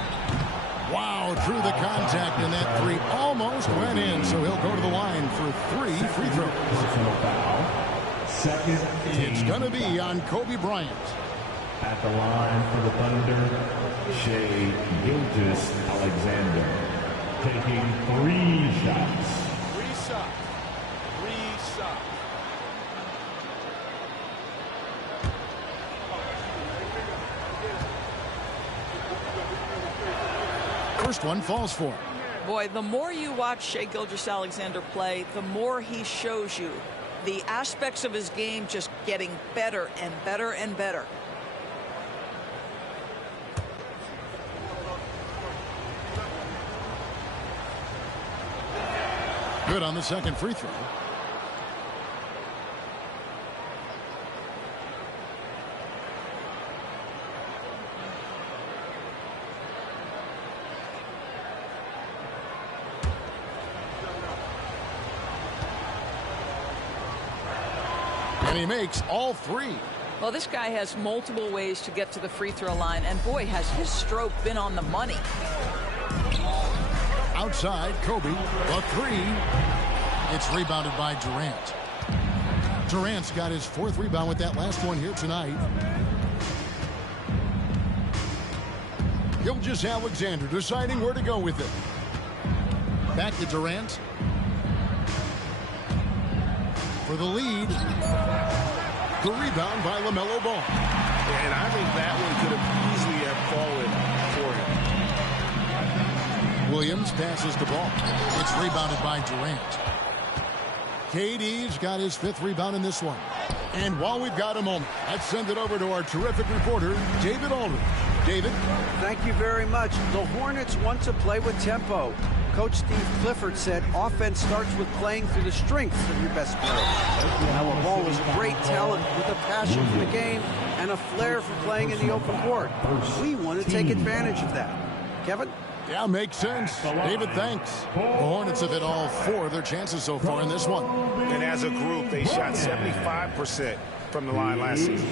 Wow, through the contact, and that 3 almost went in, so he'll go to the line for 3 free throws. Personal foul. Second team. It's going to be on Kobe Bryant. At the line for the Thunder, Shai Gilgeous-Alexander, taking 3 shots. 3 shots. 3 shots. First one falls for him. Boy, the more you watch Shai Gilgeous-Alexander play, the more he shows you the aspects of his game just getting better and better and better. Good on the second free throw. And he makes all 3. Well, this guy has multiple ways to get to the free throw line, and boy, has his stroke been on the money. Outside, Kobe, the 3. It's rebounded by Durant. Durant's got his 4th rebound with that last one here tonight. Gilgeous-Alexander deciding where to go with it. Back to Durant. For the lead. The rebound by LaMelo Ball. And I think that one could have easily have fallen for him. Williams passes the ball. It's rebounded by Durant. KD's got his 5th rebound in this one. And while we've got a moment, let's send it over to our terrific reporter, David Aldridge. David? Thank you very much. The Hornets want to play with tempo. Coach Steve Clifford said offense starts with playing through the strengths of your best players. Now, Ball is great talent with a passion for the game and a flair for playing in the open court. We want to take advantage of that. Kevin? Yeah, makes sense. David, thanks. The Hornets have hit all 4 of their chances so far in this one. And as a group, they shot 75% from the line last season.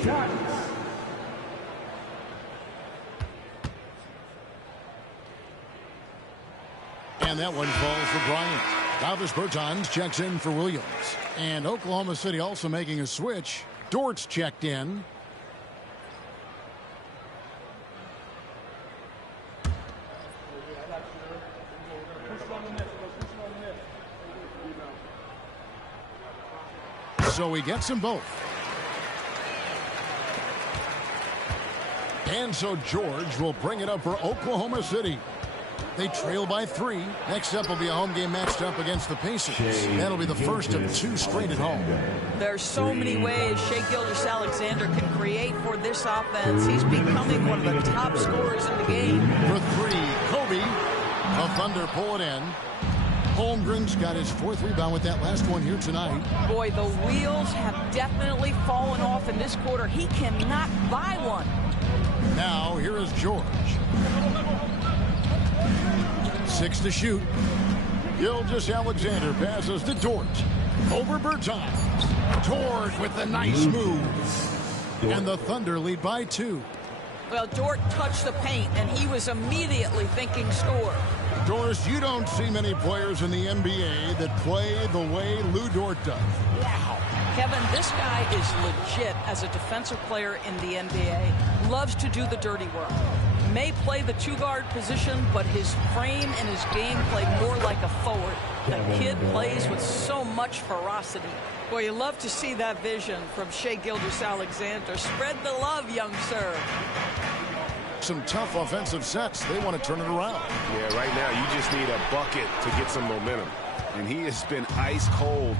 And that one falls for Bryant. Davis Bertans checks in for Williams. And Oklahoma City also making a switch. Dort's checked in. So he gets them both. And so George will bring it up for Oklahoma City. They trail by 3. Next up will be a home game matched up against the Pacers. That'll be the first of 2 straight at home. There's so many ways Shai Gilgeous-Alexander can create for this offense. He's becoming one of the top scorers in the game. For 3, Kobe. The Thunder pull it in. Holmgren's got his 4th rebound with that last one here tonight. Boy, the wheels have definitely fallen off in this quarter. He cannot buy one. Now, here is George. 6 to shoot. Gilgeous-Alexander passes to Dort. Over Bertans. Dort with the nice move. And the Thunder lead by 2. Well, Dort touched the paint, and he was immediately thinking score. Doris, you don't see many players in the NBA that play the way Lou Dort does. Wow. Kevin, this guy is legit as a defensive player in the NBA. Loves to do the dirty work. May play the 2-guard position, but his frame and his game play more like a forward. The kid plays with so much ferocity. Boy, you love to see that vision from Shai Gilgeous-Alexander. Spread the love, young sir. Some tough offensive sets. They want to turn it around. Yeah, right now you just need a bucket to get some momentum. And he has been ice cold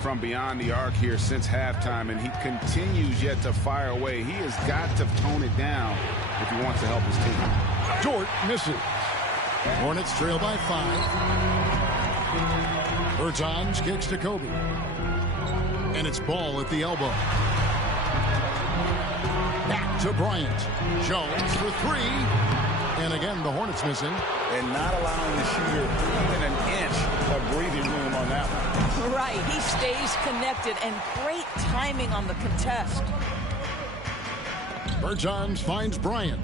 from beyond the arc here since halftime, and he continues yet to fire away. He has got to tone it down if he wants to help his team. Dort misses. Hornets trail by 5. Bertans kicks to Kobe. And it's Ball at the elbow. Back to Bryant. Jones for 3. And again, the Hornets missing. And not allowing the shooter even an inch of breathing room on that one. Right. He stays connected, and great timing on the contest. Bertans finds Bryant.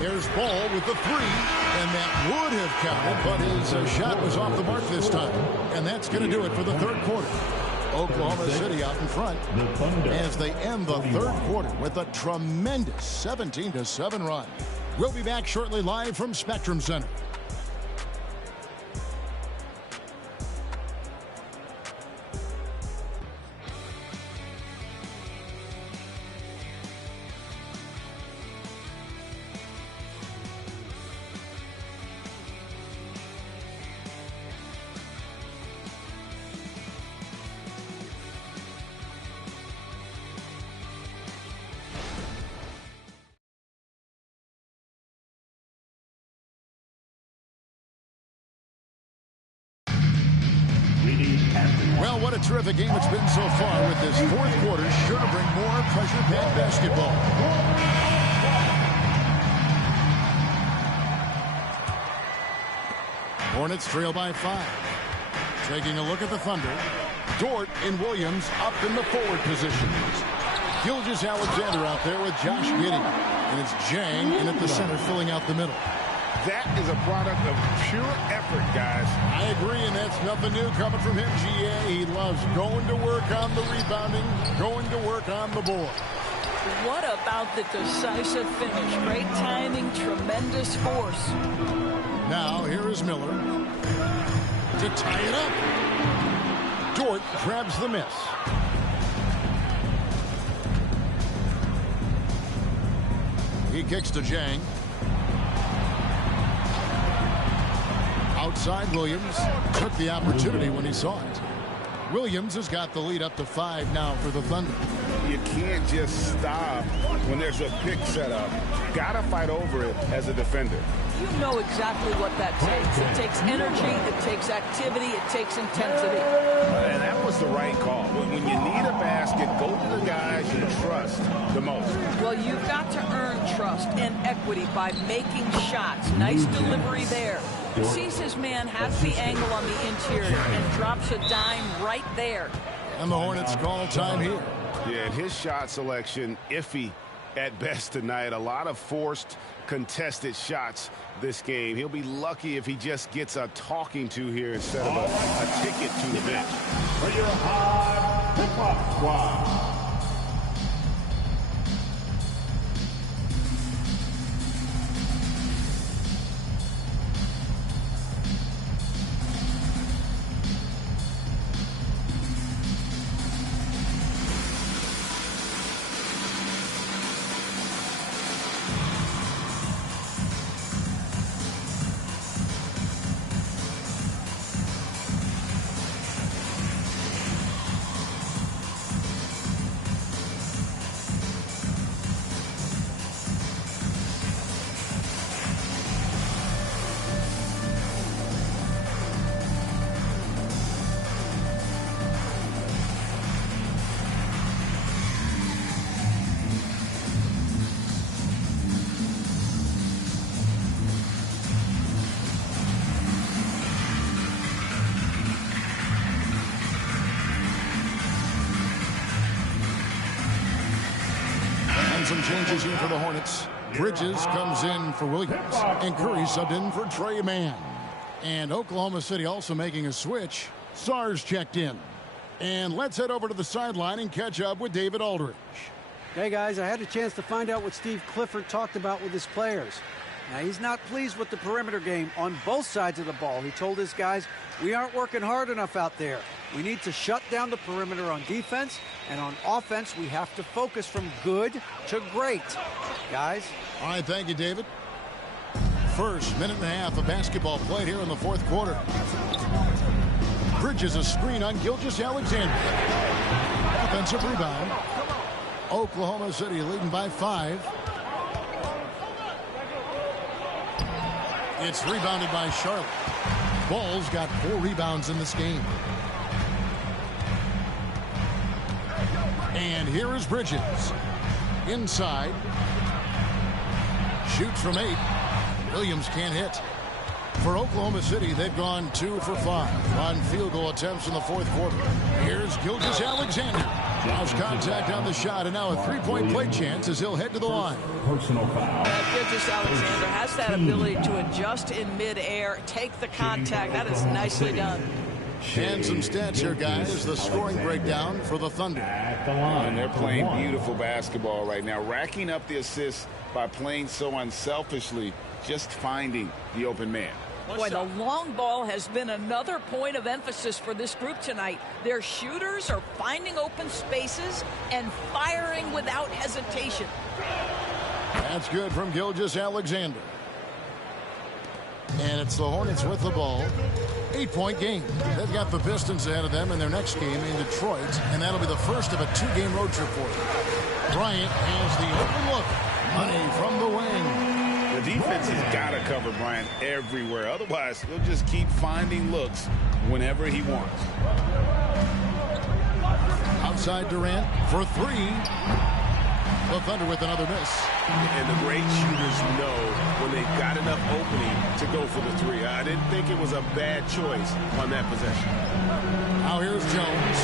There's Ball with the 3. And that would have counted, but his shot was off the mark this time. And that's going to do it for the 3rd quarter. Oklahoma City out in front as they end the 3rd quarter with a tremendous 17-7 run. We'll be back shortly live from Spectrum Center. Well, what a terrific game it's been so far with this 4th quarter. Sure to bring more pressure-packed basketball. Hornets trail by 5. Taking a look at the Thunder. Dort and Williams up in the forward positions. Gilgeous-Alexander out there with Josh Giddey. And it's Jang in at the center filling out the middle. That is a product of pure effort, guys. I agree, and that's nothing new coming from him, GA. He loves going to work on the rebounding, going to work on the board. What about the decisive finish? Great timing, tremendous force. Now, here is Miller to tie it up. Dort grabs the miss. He kicks to Jang. Outside Williams took the opportunity when he saw it. Williams has got the lead up to 5 now for the Thunder. You can't just stop when there's a pick set up. Gotta fight over it as a defender. You know exactly what that takes. It takes energy, it takes activity, it takes intensity. And that was the right call. When you need a basket, go to the guys you trust the most. Well, you've got to earn trust and equity by making shots. Nice delivery there. Sees his man, has the angle on the interior, and drops a dime right there. And the Hornets call time here. Yeah, and his shot selection, iffy at best tonight. A lot of forced, contested shots this game. He'll be lucky if he just gets a talking to here instead of a ticket to the bench. For your high hip-hop squad. Some changes here for the Hornets. Bridges comes in for Williams, and Curry subbed in for Trey Mann. And Oklahoma City also making a switch. Sars checked in. And let's head over to the sideline and catch up with David Aldridge. Hey, guys, I had a chance to find out what Steve Clifford talked about with his players. Now, he's not pleased with the perimeter game on both sides of the ball. He told his guys, we aren't working hard enough out there. We need to shut down the perimeter on defense, and on offense, we have to focus from good to great. Guys? All right, thank you, David. First minute and a half of basketball played here in the fourth quarter. Bridges a screen on Gilgeous-Alexander. Offensive rebound. Oklahoma City leading by 5. It's rebounded by Charlotte. Ball's got 4 rebounds in this game. And here is Bridges. Inside. Shoots from 8. Williams can't hit. For Oklahoma City, they've gone 2 for 5 on field goal attempts in the fourth quarter. Here's Gilgeous-Alexander. Draws contact on the shot, and now a 3-point play chance as he'll head to the line. Personal foul. Gilgeous-Alexander has that ability to adjust in midair, take the contact. That is nicely done. And some stats here, guys. The scoring breakdown for the Thunder. And they're playing beautiful basketball right now, racking up the assists by playing so unselfishly, just finding the open man. Boy, the long ball has been another point of emphasis for this group tonight. Their shooters are finding open spaces and firing without hesitation. That's good from Gilgeous-Alexander. And it's the Hornets with the ball. 8-point game. They've got the Pistons ahead of them in their next game in Detroit, and that'll be the first of a 2-game road trip for them. Bryant has the open look. Money from the wing. The defense has got to cover Bryant everywhere. Otherwise, he'll just keep finding looks whenever he wants. Outside Durant for 3. The Thunder with another miss. And the great shooters know when they've got enough opening to go for the 3. I didn't think it was a bad choice on that possession. Now here's Jones.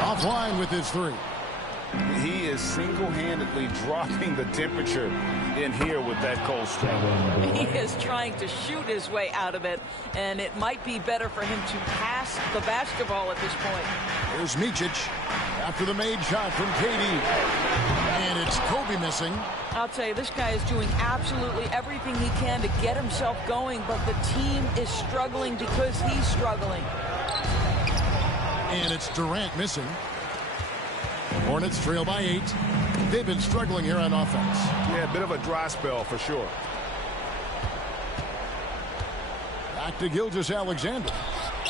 Offline with his 3. He is single-handedly dropping the temperature in here with that cold streak. He is trying to shoot his way out of it, and it might be better for him to pass the basketball at this point. Here's Micic after the made shot from KD. And it's Kobe missing. I'll tell you, this guy is doing absolutely everything he can to get himself going, but the team is struggling because he's struggling. And it's Durant missing. Hornets trail by 8. They've been struggling here on offense. Yeah, a bit of a dry spell for sure. Back to Gilgeous-Alexander.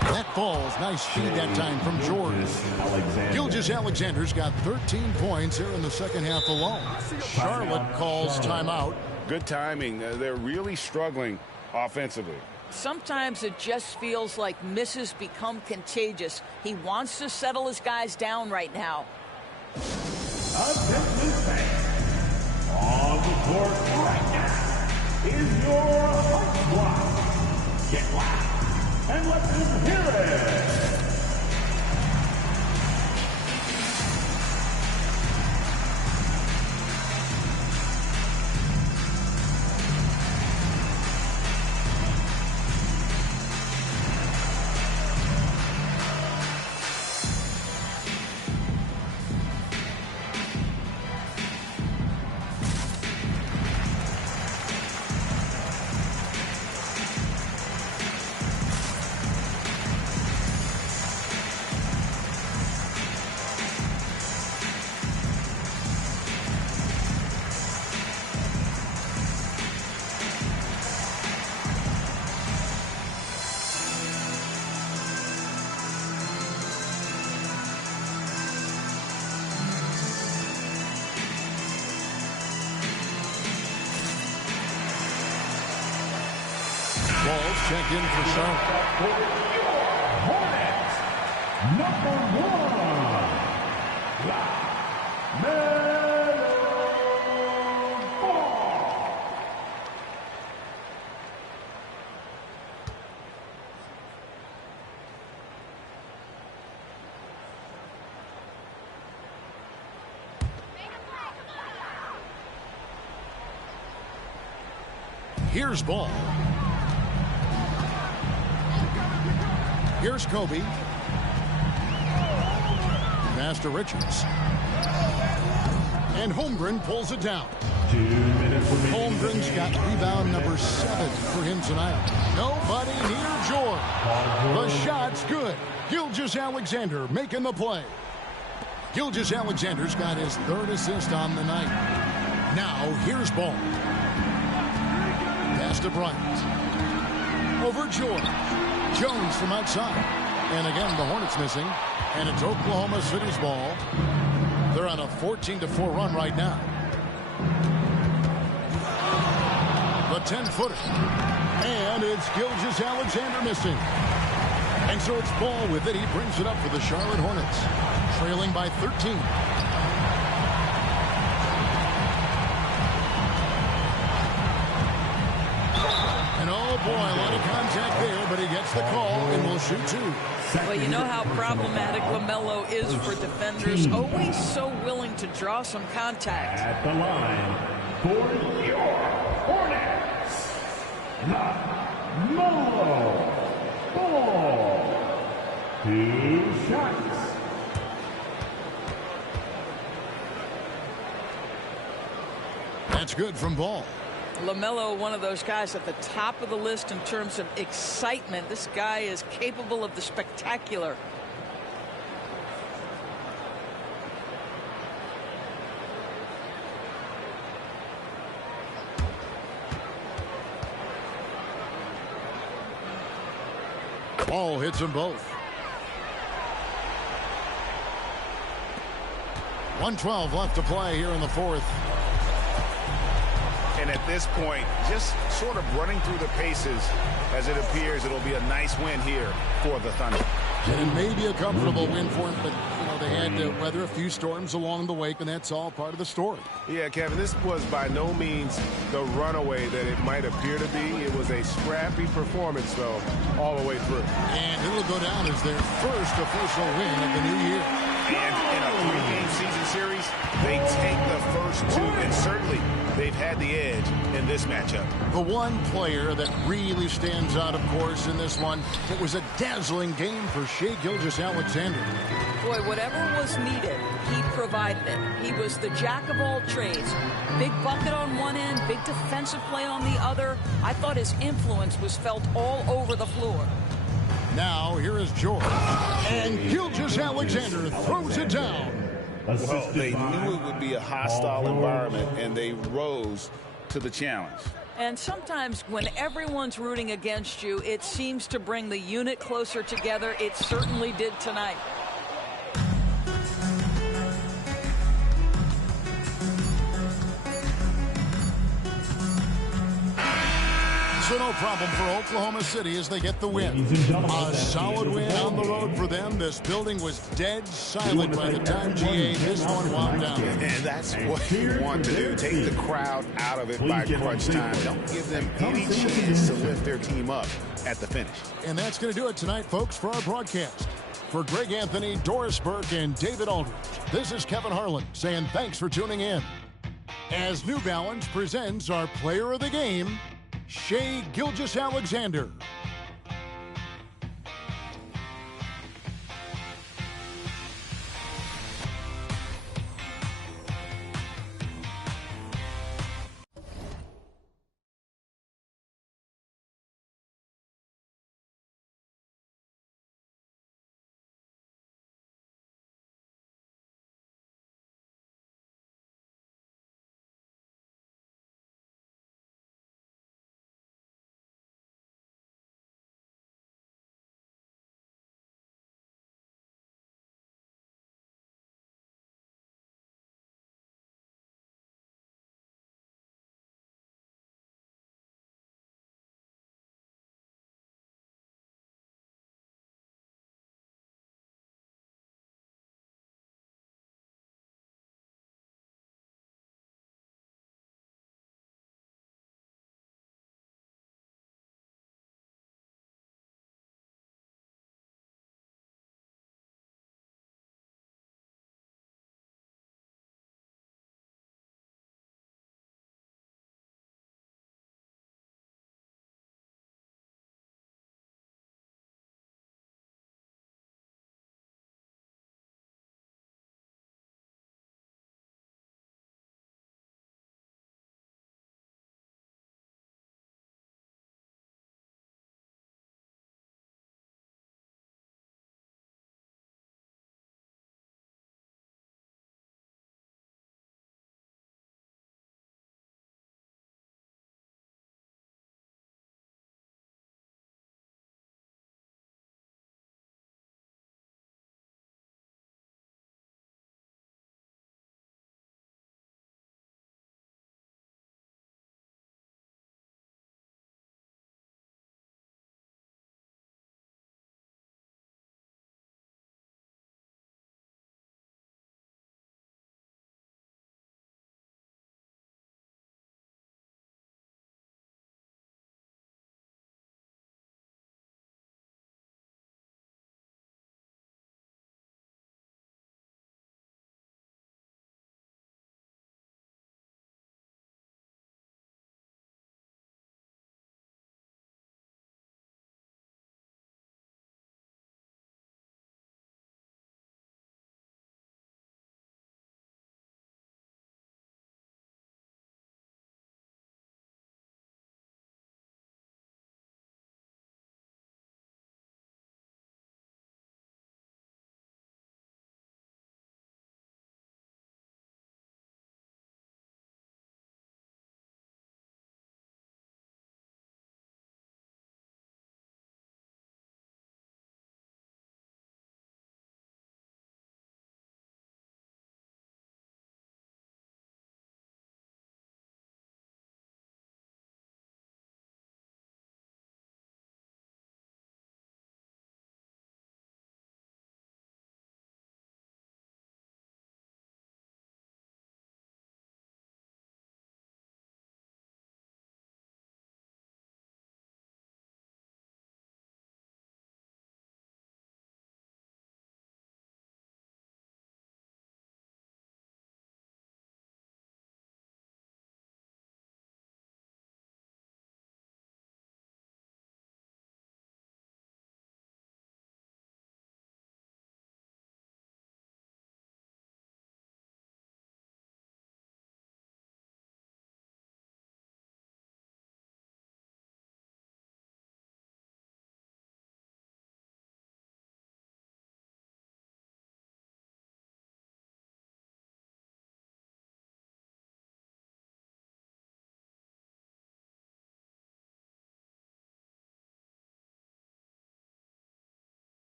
That falls. Nice feed that time from George. Gilgeous-Alexander's got 13 points here in the second half alone. Charlotte calls timeout. Good timing. They're really struggling offensively. Sometimes it just feels like misses become contagious. He wants to settle his guys down right now. Attention fans, on the court right now is your hot squad. Get loud and let them hear it. check in for Charlotte. Hornets, number 1, Here's ball. Here's Kobe. Master Richards. And Holmgren pulls it down. 2 minutes remaining. Holmgren's got rebound number 7 for him tonight. Nobody near George. The shot's good. Gilgeous-Alexander making the play. Gilgeous-Alexander's got his 3rd assist on the night. Now here's ball. Pass to Bryant. Over George. Jones from outside. And again, the Hornets missing. And it's Oklahoma City's ball. They're on a 14-4 run right now. The 10-footer. And it's Gilgeous-Alexander missing. And so it's Ball with it. He brings it up for the Charlotte Hornets. Trailing by 13. And oh boy, a lot of contact there, but he gets the call and will shoot 2. Well, you know how problematic LaMelo is for defenders. Always so willing to draw some contact. At the line for your Hornets, LaMelo Ball. 2 shots. That's good from Ball. LaMelo, one of those guys at the top of the list in terms of excitement. This guy is capable of the spectacular. Ball hits them both. 1:12 left to play here in the 4th. And at this point, just sort of running through the paces as it appears it'll be a nice win here for the Thunder. And it may be a comfortable win for him, but they had to weather a few storms along the way, and that's all part of the story. Yeah, Kevin, this was by no means the runaway that it might appear to be. It was a scrappy performance, though, all the way through. And it'll go down as their first official win of the new year. And in a 3-game season series, they take the first 2, and certainly they've had the edge in this matchup. The one player that really stands out, of course, in this one, it was a dazzling game for Shai Gilgeous-Alexander. Boy, whatever was needed, he provided it. He was the jack of all trades. Big bucket on one end, big defensive play on the other. I thought his influence was felt all over the floor. Now, here is George. And Gilgeous-Alexander throws it down. Well, they knew it would be a hostile environment, and they rose to the challenge. And sometimes when everyone's rooting against you, it seems to bring the unit closer together. It certainly did tonight. So no problem for Oklahoma City as they get the win. A solid win on the road for them. This building was dead silent by the time GA this one wound down. And that's what you want to do. Take the crowd out of it by crunch time. Don't give them any chance to lift their team up at the finish. And that's going to do it tonight, folks, for our broadcast. For Greg Anthony, Doris Burke, and David Aldridge, this is Kevin Harlan saying thanks for tuning in. As New Balance presents our player of the game, Shai Gilgeous-Alexander.